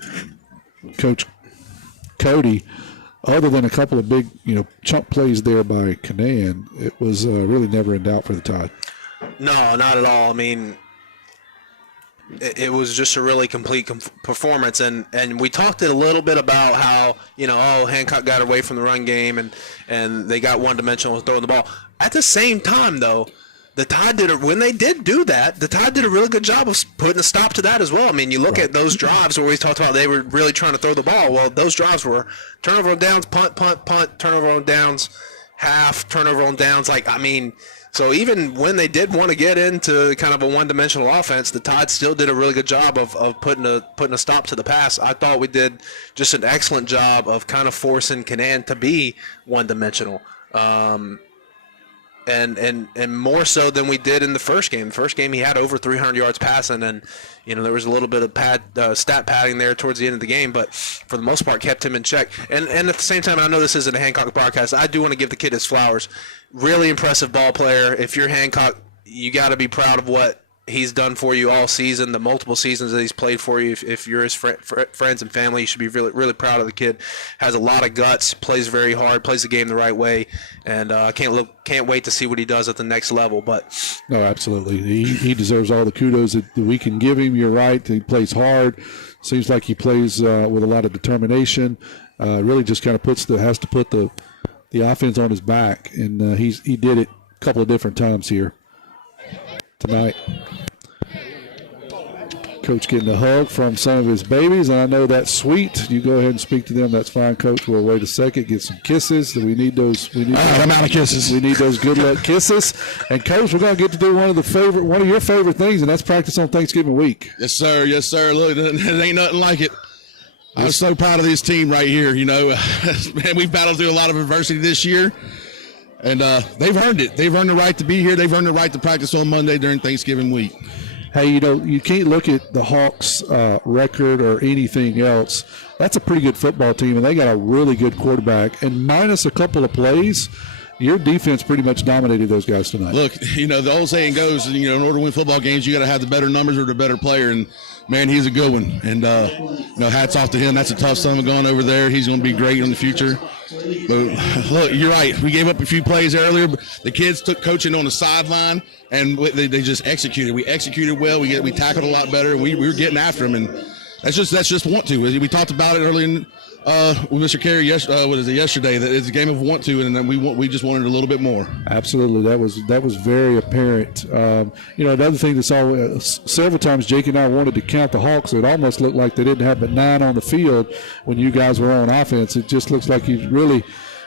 Coach Cody. Other than a couple of big, chunk plays there by Canan, it was really never in doubt for the Tide. No, not at all. I mean, it was just a really complete performance. And we talked a little bit about how, Hancock got away from the run game and they got one-dimensional throwing the ball. At the same time, though, the Tide when they did do that, the Tide did a really good job of putting a stop to that as well. I mean, you look at those drives where we talked about they were really trying to throw the ball. Well, those drives were turnover on downs, punt, turnover on downs, half, turnover on downs. So even when they did want to get into kind of a one-dimensional offense, the Tide still did a really good job of putting a stop to the pass. I thought we did just an excellent job of kind of forcing Canan to be one-dimensional. And more so than we did in the first game. The first game he had over 300 yards passing, and there was a little bit of stat padding there towards the end of the game, but for the most part kept him in check. And at the same time, I know this isn't a Hancock broadcast, I do want to give the kid his flowers. Really impressive ball player. If you're Hancock, you got to be proud of what he's done for you all season, the multiple seasons that he's played for you. If you're his friends and family, you should be really, really proud of the kid. Has a lot of guts, plays very hard, plays the game the right way, and can't wait to see what he does at the next level. But no, absolutely, he deserves all the kudos that we can give him. You're right, he plays hard. Seems like he plays with a lot of determination. Really, just kind of has to put the offense on his back, and he did it a couple of different times here tonight. Coach getting a hug from some of his babies, and I know that's sweet. You go ahead and speak to them. That's fine, Coach. We'll wait a second, get some kisses. We need those. I'm out of kisses. We need those good luck kisses. And Coach, we're going to get to do one of your favorite things, and that's practice on Thanksgiving week. Yes, sir. Yes, sir. Look, it ain't nothing like it. I'm so proud of this team right here. Man, we've battled through a lot of adversity this year. And they've earned it. They've earned the right to be here. They've earned the right to practice on Monday during Thanksgiving week. Hey, you can't look at the Hawks' record or anything else. That's a pretty good football team, and they got a really good quarterback. And minus a couple of plays, your defense pretty much dominated those guys tonight. Look, the old saying goes, in order to win football games, you got to have the better numbers or the better player. And, man, he's a good one. And, hats off to him. That's a tough son going over there. He's going to be great in the future. But, look, you're right. We gave up a few plays earlier. But the kids took coaching on the sideline, and they just executed. We executed well. We tackled a lot better. We were getting after them. And that's just want to. We talked about it earlier with Mr. Carey yesterday, that it's a game of want to, and then we just wanted a little bit more. Absolutely, that was very apparent. Another thing that's always, several times Jake and I wanted to count the Hawks. It almost looked like they didn't have but 9 on the field when you guys were on offense. It just looks like you really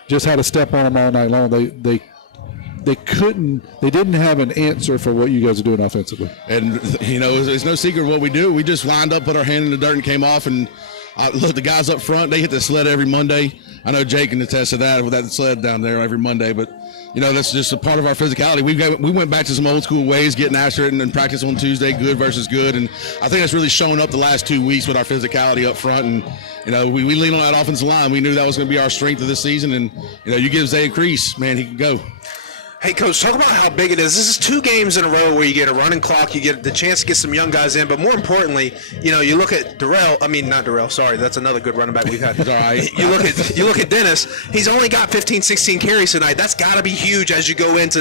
just had to step on them all night long. They didn't have an answer for what you guys are doing offensively. And it's no secret what we do. We just lined up, put our hand in the dirt, and came off. And look, the guys up front, they hit the sled every Monday. I know Jake can attest to that with that sled down there every Monday. But that's just a part of our physicality. We went back to some old school ways, getting after it, and then practice on Tuesday, good versus good. And I think that's really shown up the last 2 weeks with our physicality up front. And we lean on that offensive line. We knew that was going to be our strength of this season. And you give Zay a crease, man, he can go. Hey, Coach, talk about how big it is. This is 2 games in a row where you get a running clock, you get the chance to get some young guys in, but more importantly, you look at not Darrell, sorry, that's another good running back we've had. All right. You look at Dennis, he's only got 15, 16 carries tonight. That's got to be huge as you go into,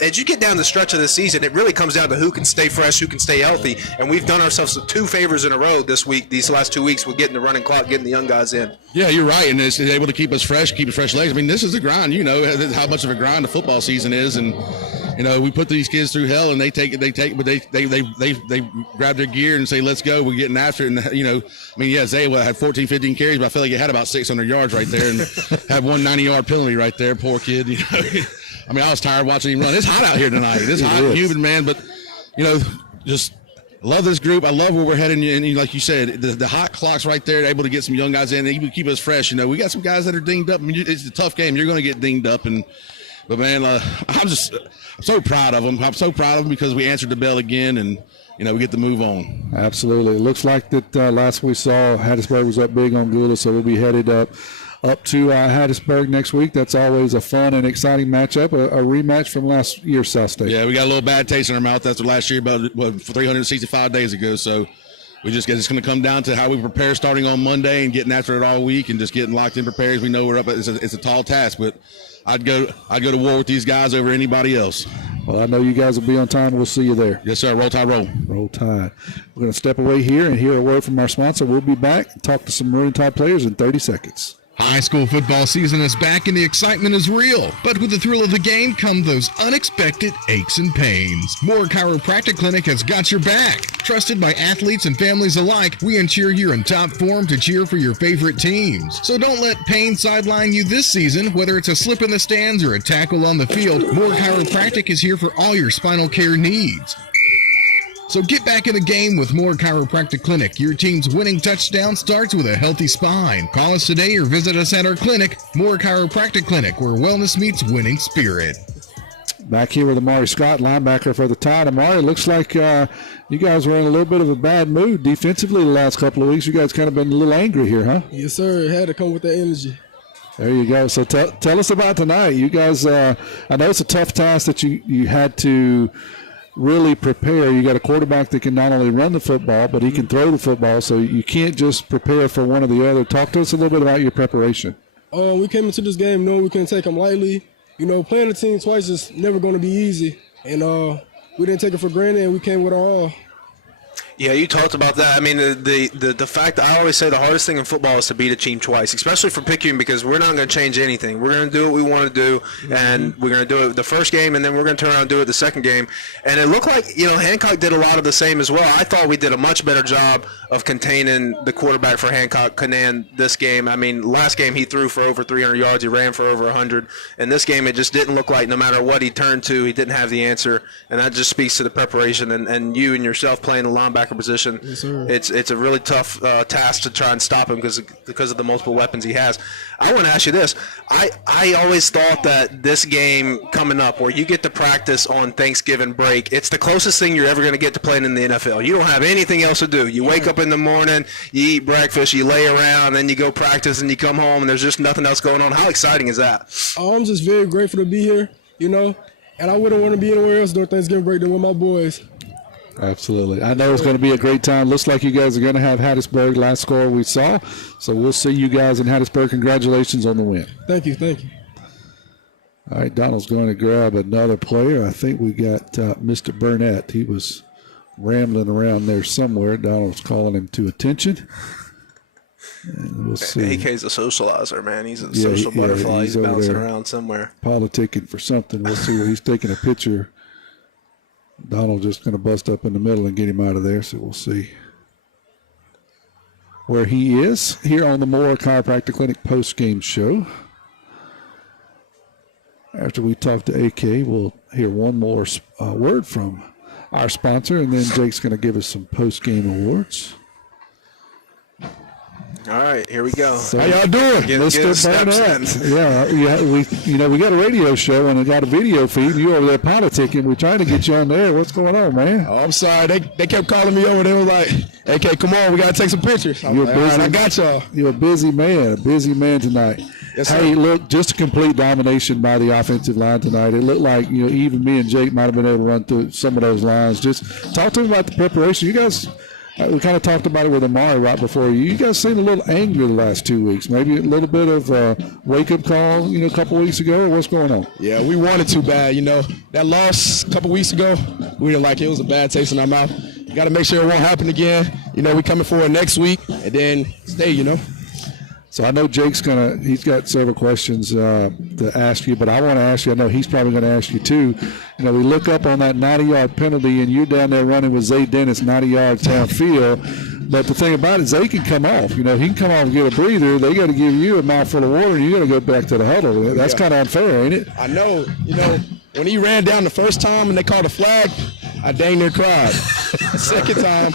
as you get down the stretch of the season, it really comes down to who can stay fresh, who can stay healthy, and we've done ourselves 2 favors in a row these last 2 weeks with getting the running clock, getting the young guys in. Yeah, you're right, and it's able to keep us fresh legs. I mean, this is a grind, how much of a grind the football season is, and we put these kids through hell, and they grab their gear and say, let's go, we're getting after it. And Zay had 14, 15 carries, but I feel like he had about 600 yards right there and had one 90-yard penalty right there, poor kid. I was tired watching him run. It's hot out here tonight. It's hot and humid, man, but just love this group. I love where we're heading, and like you said, the hot clock's right there, able to get some young guys in and even keep us fresh. We got some guys that are dinged up. It's a tough game. You're going to get dinged up, but man, I'm so proud of them. I'm so proud of them because we answered the bell again, and we get to move on. Absolutely. It looks like that last we saw, Hattiesburg was up big on Gouda, so we'll be headed up to Hattiesburg next week. That's always a fun and exciting matchup, a rematch from last year's South State. Yeah, we got a little bad taste in our mouth after last year, about 365 days ago. So it's going to come down to how we prepare starting on Monday and getting after it all week and just getting locked in prepared. We know we're up. It's a tall task, but I'd go to war with these guys over anybody else. Well, I know you guys will be on time. We'll see you there. Yes, sir. Roll Tide, roll. Roll Tide. We're going to step away here and hear a word from our sponsor. We'll be back and talk to some Maroon Tide players in 30 seconds. High school football season is back and the excitement is real. But with the thrill of the game come those unexpected aches and pains. Moore Chiropractic Clinic has got your back. Trusted by athletes and families alike, we ensure you're in top form to cheer for your favorite teams. So don't let pain sideline you this season, whether it's a slip in the stands or a tackle on the field. Moore Chiropractic is here for all your spinal care needs. So get back in the game with Moore Chiropractic Clinic. Your team's winning touchdown starts with a healthy spine. Call us today or visit us at our clinic, Moore Chiropractic Clinic, where wellness meets winning spirit. Back here with Amari Scott, linebacker for the Tide. Amari, it looks like you guys were in a little bit of a bad mood defensively the last couple of weeks. You guys kind of been a little angry here, huh? Yes, sir. It had to come with that energy. There you go. So tell us about tonight. You guys, I know it's a tough task that you had to really prepare. You got a quarterback that can not only run the football, but he can throw the football, so you can't just prepare for one or the other. Talk to us a little bit about your preparation. We came into this game knowing we couldn't take them lightly. Playing the team twice is never going to be easy, and we didn't take it for granted, and we came with our all. Yeah, you talked about that. I mean, the fact that I always say the hardest thing in football is to beat a team twice, especially for Picayune, because we're not going to change anything. We're going to do what we want to do, and we're going to do it the first game, and then we're going to turn around and do it the second game. And it looked like, Hancock did a lot of the same as well. I thought we did a much better job of containing the quarterback for Hancock, Kanan, this game. I mean, last game he threw for over 300 yards. He ran for over 100. And this game it just didn't look like no matter what he turned to, he didn't have the answer. And that just speaks to the preparation and you and yourself playing the linebacker linebacker position. Yes, sir. It's a really tough task to try and stop him because of the multiple weapons he has. I want to ask you this. I always thought that this game coming up where you get to practice on Thanksgiving break, it's the closest thing you're ever going to get to playing in the NFL. You don't have anything else to do. You wake up in the morning, you eat breakfast, you lay around, then you go practice, and you come home, and there's just nothing else going on. How exciting is that? I'm just very grateful to be here, you know, and I wouldn't want to be anywhere else during Thanksgiving break than with my boys. Absolutely. I know it's going to be a great time. Looks like you guys are going to have Hattiesburg, last score we saw. So we'll see you guys in Hattiesburg. Congratulations on the win. Thank you. Thank you. All right, Donald's going to grab another player. I think we got Mr. Burnett. He was rambling around there somewhere. Donald's calling him to attention. And we'll see. AK's a socializer, man. He's a social butterfly. He's bouncing around somewhere. Politicking for something. We'll see where he's taking a picture. Donald just going to bust up in the middle and get him out of there, so we'll see where he is here on the Moore Chiropractic Clinic post-game show. After we talk to AK, we'll hear one more word from our sponsor, and then Jake's going to give us some post-game awards. All right, here we go. So, how y'all doing, Mr. Burnett? Yeah, we got a radio show and we got a video feed. You over there politicking. We're trying to get you on there. What's going on, man? Oh, I'm sorry. They kept calling me over. They were like, AK, come on, we got to take some pictures. You're busy. All right, I got y'all. You're a busy man tonight. Yes, hey, sir. look, just a complete domination by the offensive line tonight. It looked like, even me and Jake might have been able to run through some of those lines. Just talk to me about the preparation. You guys... we kind of talked about it with Amari right before you. You guys seemed a little angry the last 2 weeks. Maybe a little bit of a wake-up call, a couple weeks ago. What's going on? Yeah, we wanted too bad. That loss a couple weeks ago, we didn't like it. It was a bad taste in our mouth. Got to make sure it won't happen again. We coming for it next week and then stay, So I know Jake's he's got several questions to ask you, but I want to ask you, I know he's probably going to ask you too. We look up on that 90-yard penalty, and you're down there running with Zay Dennis 90 yards downfield. But the thing about it, Zay can come off. He can come off and get a breather. They got to give you a mouthful of water, and you got to go back to the huddle. That's kind of unfair, ain't it? I know. When he ran down the first time and they called a flag, I dang near cried. Second time,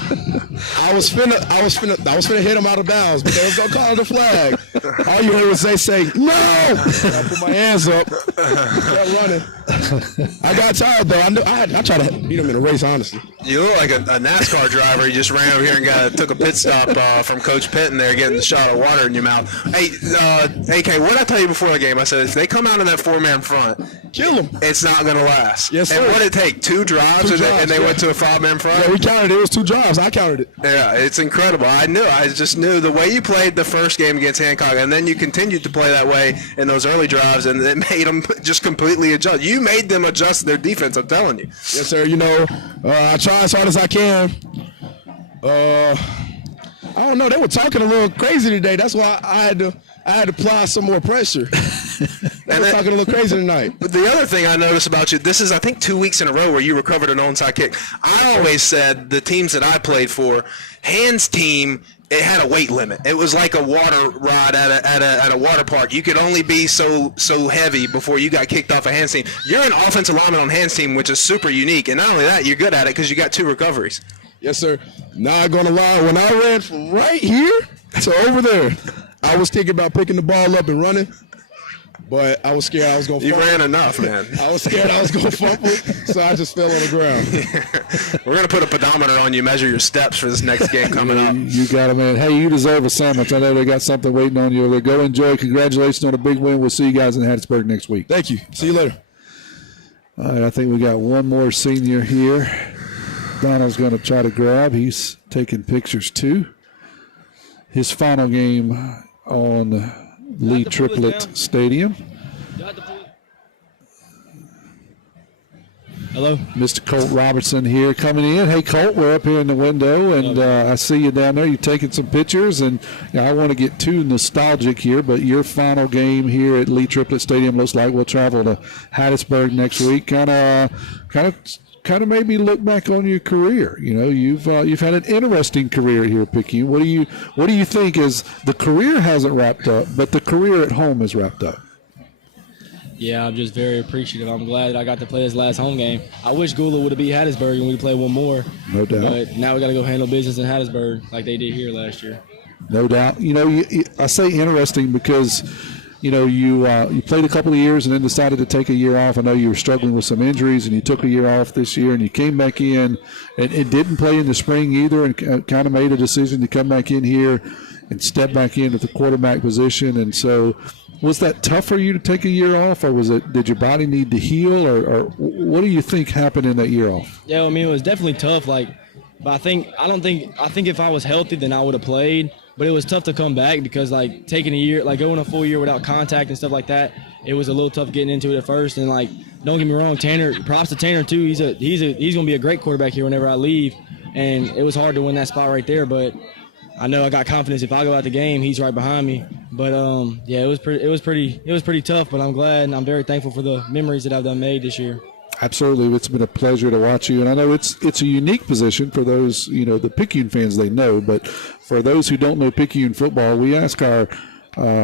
I was finna hit him out of bounds, but they was gonna call the flag. All you heard was they say no. I put my hands up, kept running. I got tired though. I tried to beat him in a race, honestly. You look like a NASCAR driver. You just ran over here and took a pit stop from Coach Penton there, getting the shot of water in your mouth. Hey, AK, what did I tell you before the game? I said if they come out in that four-man front, kill them. It's not gonna last. Yes, sir. And what did it take? Two drives, and they went to a five-man front. Yeah, we counted it. It was 2 drives. I counted it. Yeah, it's incredible. I just knew the way you played the first game against Hancock, and then you continued to play that way in those early drives, and it made them just completely adjust. You made them adjust their defense, I'm telling you. Yes, sir. I try as hard as I can. I don't know. They were talking a little crazy today. That's why I had to apply some more pressure. They were talking a little crazy tonight. But the other thing I noticed about you, this is, I think, 2 weeks in a row where you recovered an onside kick. I always said the teams that I played for, Hans' team, it had a weight limit. It was like a water ride at a water park. You could only be so heavy before you got kicked off a Hans team. You're an offensive lineman on Hans' team, which is super unique. And not only that, you're good at it because you got 2 recoveries. Yes, sir. Not going to lie. When I ran from right here to over there, I was thinking about picking the ball up and running. But I was scared I was going to fumble. You ran enough, man. I was scared I was going to fumble, so I just fell on the ground. We're going to put a pedometer on you, measure your steps for this next game coming up. You got it, man. Hey, you deserve a sandwich. I know they got something waiting on you over there. Go enjoy. Congratulations on a big win. We'll see you guys in Hattiesburg next week. Thank you. See you later. All right, I think we got one more senior here. Donald's going to try to grab. He's taking pictures, too. His final game on Lee Triplett Stadium. Hello. Mr. Colt Robertson here coming in. Hey, Colt, we're up here in the window, and I see you down there. You're taking some pictures, and I want to get too nostalgic here, but your final game here at Lee Triplett Stadium looks like we'll travel to Hattiesburg next week. Kind of made me look back on your career. You've had an interesting career here at Picayune. What do you think is the career hasn't wrapped up, but the career at home is wrapped up? Yeah, I'm just very appreciative. I'm glad that I got to play this last home game. I wish Gula would have beat Hattiesburg and we'd play one more. No doubt. But now we got to go handle business in Hattiesburg like they did here last year. No doubt. I say interesting because, you played a couple of years and then decided to take a year off. I know you were struggling with some injuries and you took a year off this year and you came back in and didn't play in the spring either and kind of made a decision to come back in here and step back into the quarterback position. And so was that tough for you to take a year off, or did your body need to heal, or what do you think happened in that year off? Yeah, I mean, it was definitely tough. But I think if I was healthy, then I would have played. But it was tough to come back because taking a year, going a full year without contact and stuff like that, it was a little tough getting into it at first. And don't get me wrong, Tanner, props to Tanner too. He's gonna be a great quarterback here whenever I leave. And it was hard to win that spot right there, but I know I got confidence. If I go out the game, he's right behind me. But it was pretty tough. But I'm glad and I'm very thankful for the memories that I've done made this year. Absolutely. It's been a pleasure to watch you. And I know it's a unique position for those, the Picayune fans, they know. But for those who don't know Picayune football, we ask our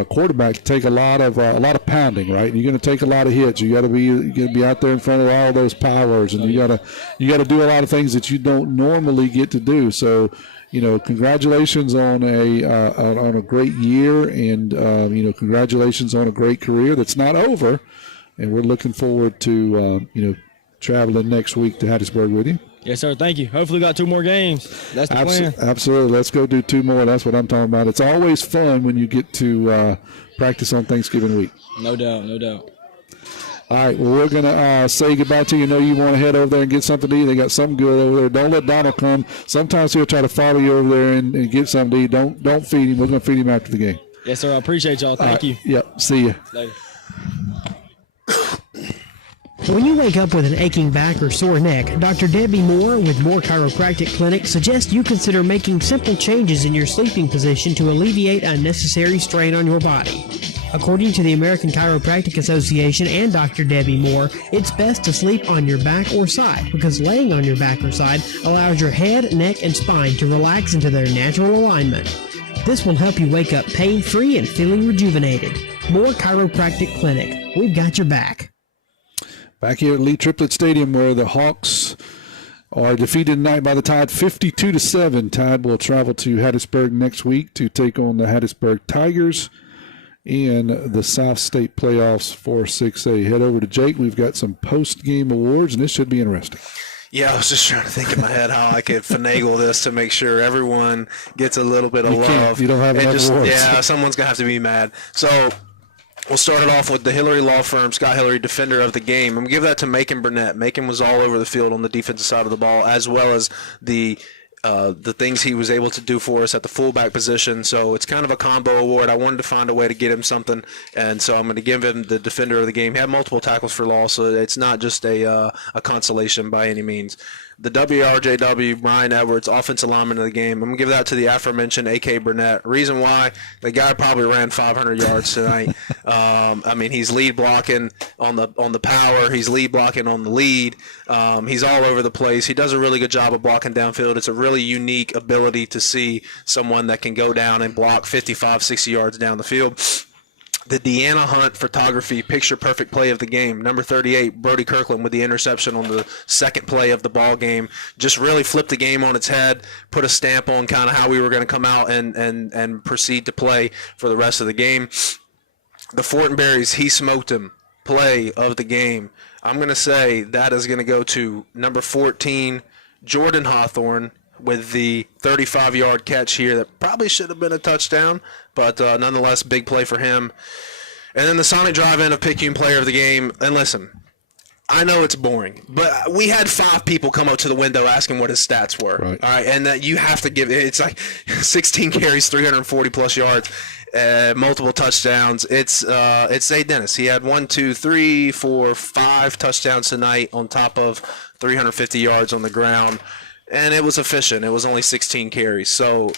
quarterback to take a lot of pounding, right? You're going to take a lot of hits. You got to be out there in front of all those powers, and you got to do a lot of things that you don't normally get to do. So, congratulations on a great year, and congratulations on a great career that's not over. And we're looking forward to traveling next week to Hattiesburg with you. Yes, sir. Thank you. Hopefully we got 2 more games. That's the plan. Absolutely. Let's go do 2 more. That's what I'm talking about. It's always fun when you get to practice on Thanksgiving week. No doubt. No doubt. All right. Well, we're going to say goodbye to you. You want to head over there and get something to eat. They got something good over there. Don't let Donald come. Sometimes he'll try to follow you over there and get something to eat. Don't feed him. We're going to feed him after the game. Yes, sir. I appreciate y'all. Thank you. Yep. See you. Later. When you wake up with an aching back or sore neck, Dr. Debbie Moore with Moore Chiropractic Clinic suggests you consider making simple changes in your sleeping position to alleviate unnecessary strain on your body. According to the American Chiropractic Association and Dr. Debbie Moore, it's best to sleep on your back or side because laying on your back or side allows your head, neck, and spine to relax into their natural alignment. This will help you wake up pain-free and feeling rejuvenated. Moore Chiropractic Clinic. We've got your back. Back here at Lee Triplett Stadium, where the Hawks are defeated tonight by the Tide 52-7. Tide will travel to Hattiesburg next week to take on the Hattiesburg Tigers in the South State playoffs for 6A. Head over to Jake. We've got some post-game awards, and this should be interesting. Yeah, I was just trying to think in my head how I could finagle this to make sure everyone gets a little bit of love. You don't have enough awards. Yeah, someone's going to have to be mad. So we'll start it off with the Hillary Law Firm, Scott Hillary, Defender of the Game. I'm going to give that to Macon Burnett. Macon was all over the field on the defensive side of the ball, as well as the things he was able to do for us at the fullback position. So it's kind of a combo award. I wanted to find a way to get him something, and so I'm going to give him the Defender of the Game. He had multiple tackles for loss, so it's not just a consolation by any means. The WRJW, Brian Edwards, Offensive Lineman of the Game. I'm going to give that to the aforementioned A.K. Burnett. Reason why, the guy probably ran 500 yards tonight. He's lead blocking on the power. He's lead blocking on the lead. He's all over the place. He does a really good job of blocking downfield. It's a really unique ability to see someone that can go down and block 55, 60 yards down the field. The Deanna Hunt Photography Picture Perfect Play of the Game. Number 38, Brody Kirkland with the interception on the second play of the ball game. Just really flipped the game on its head, put a stamp on kind of how we were going to come out and proceed to play for the rest of the game. The Fortenberries, He Smoked Him Play of the Game. I'm going to say that is going to go to number 14, Jordan Hawthorne, with the 35-yard catch here that probably should have been a touchdown, but nonetheless, big play for him. And then the Sonic Drive-In of Picayune Player of the Game. And listen, I know it's boring, but we had 5 people come up to the window asking what his stats were. Right. All right, and that you have to give – it's like 16 carries, 340-plus yards, multiple touchdowns. It's Zay Dennis. He had 1, 2, 3, 4, 5 touchdowns tonight on top of 350 yards on the ground. And it was efficient. It was only 16 carries. So,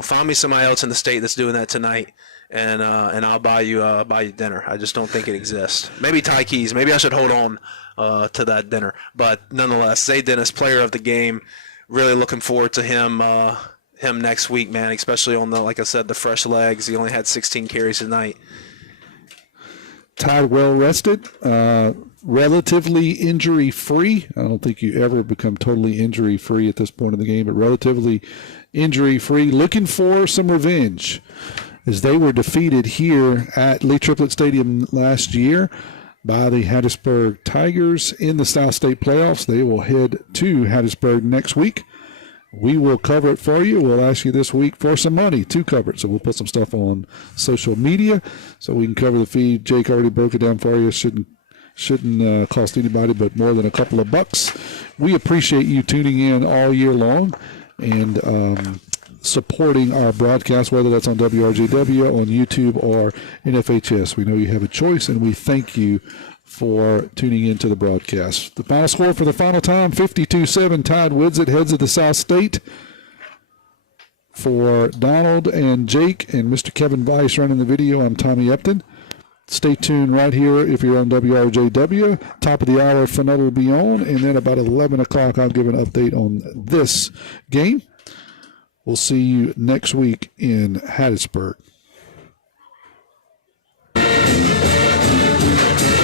find me somebody else in the state that's doing that tonight, and I'll buy you dinner. I just don't think it exists. Maybe Ty Keys. Maybe I should hold on to that dinner. But nonetheless, Zay Dennis, Player of the Game. Really looking forward to him next week, man. Especially on like I said, the fresh legs. He only had 16 carries tonight. Tide well rested, relatively injury free. I don't think you ever become totally injury free at this point in the game, but relatively injury free. Looking for some revenge as they were defeated here at Lee Triplett Stadium last year by the Hattiesburg Tigers in the South State playoffs. They will head to Hattiesburg next week. We will cover it for you. We'll ask you this week for some money to cover it. So we'll put some stuff on social media so we can cover the fee. Jake already broke it down for you. Shouldn't cost anybody but more than a couple of bucks. We appreciate you tuning in all year long and supporting our broadcast, whether that's on WRJW, on YouTube, or NFHS. We know you have a choice, and we thank you for tuning into the broadcast. The final score for the final time, 52-7. Tide wins it, heads of the South State. For Donald and Jake and Mr. Kevin Weiss running the video, I'm Tommy Upton. Stay tuned right here if you're on WRJW. Top of the hour, Finale will be on, and then about 11 o'clock, I'll give an update on this game. We'll see you next week in Hattiesburg.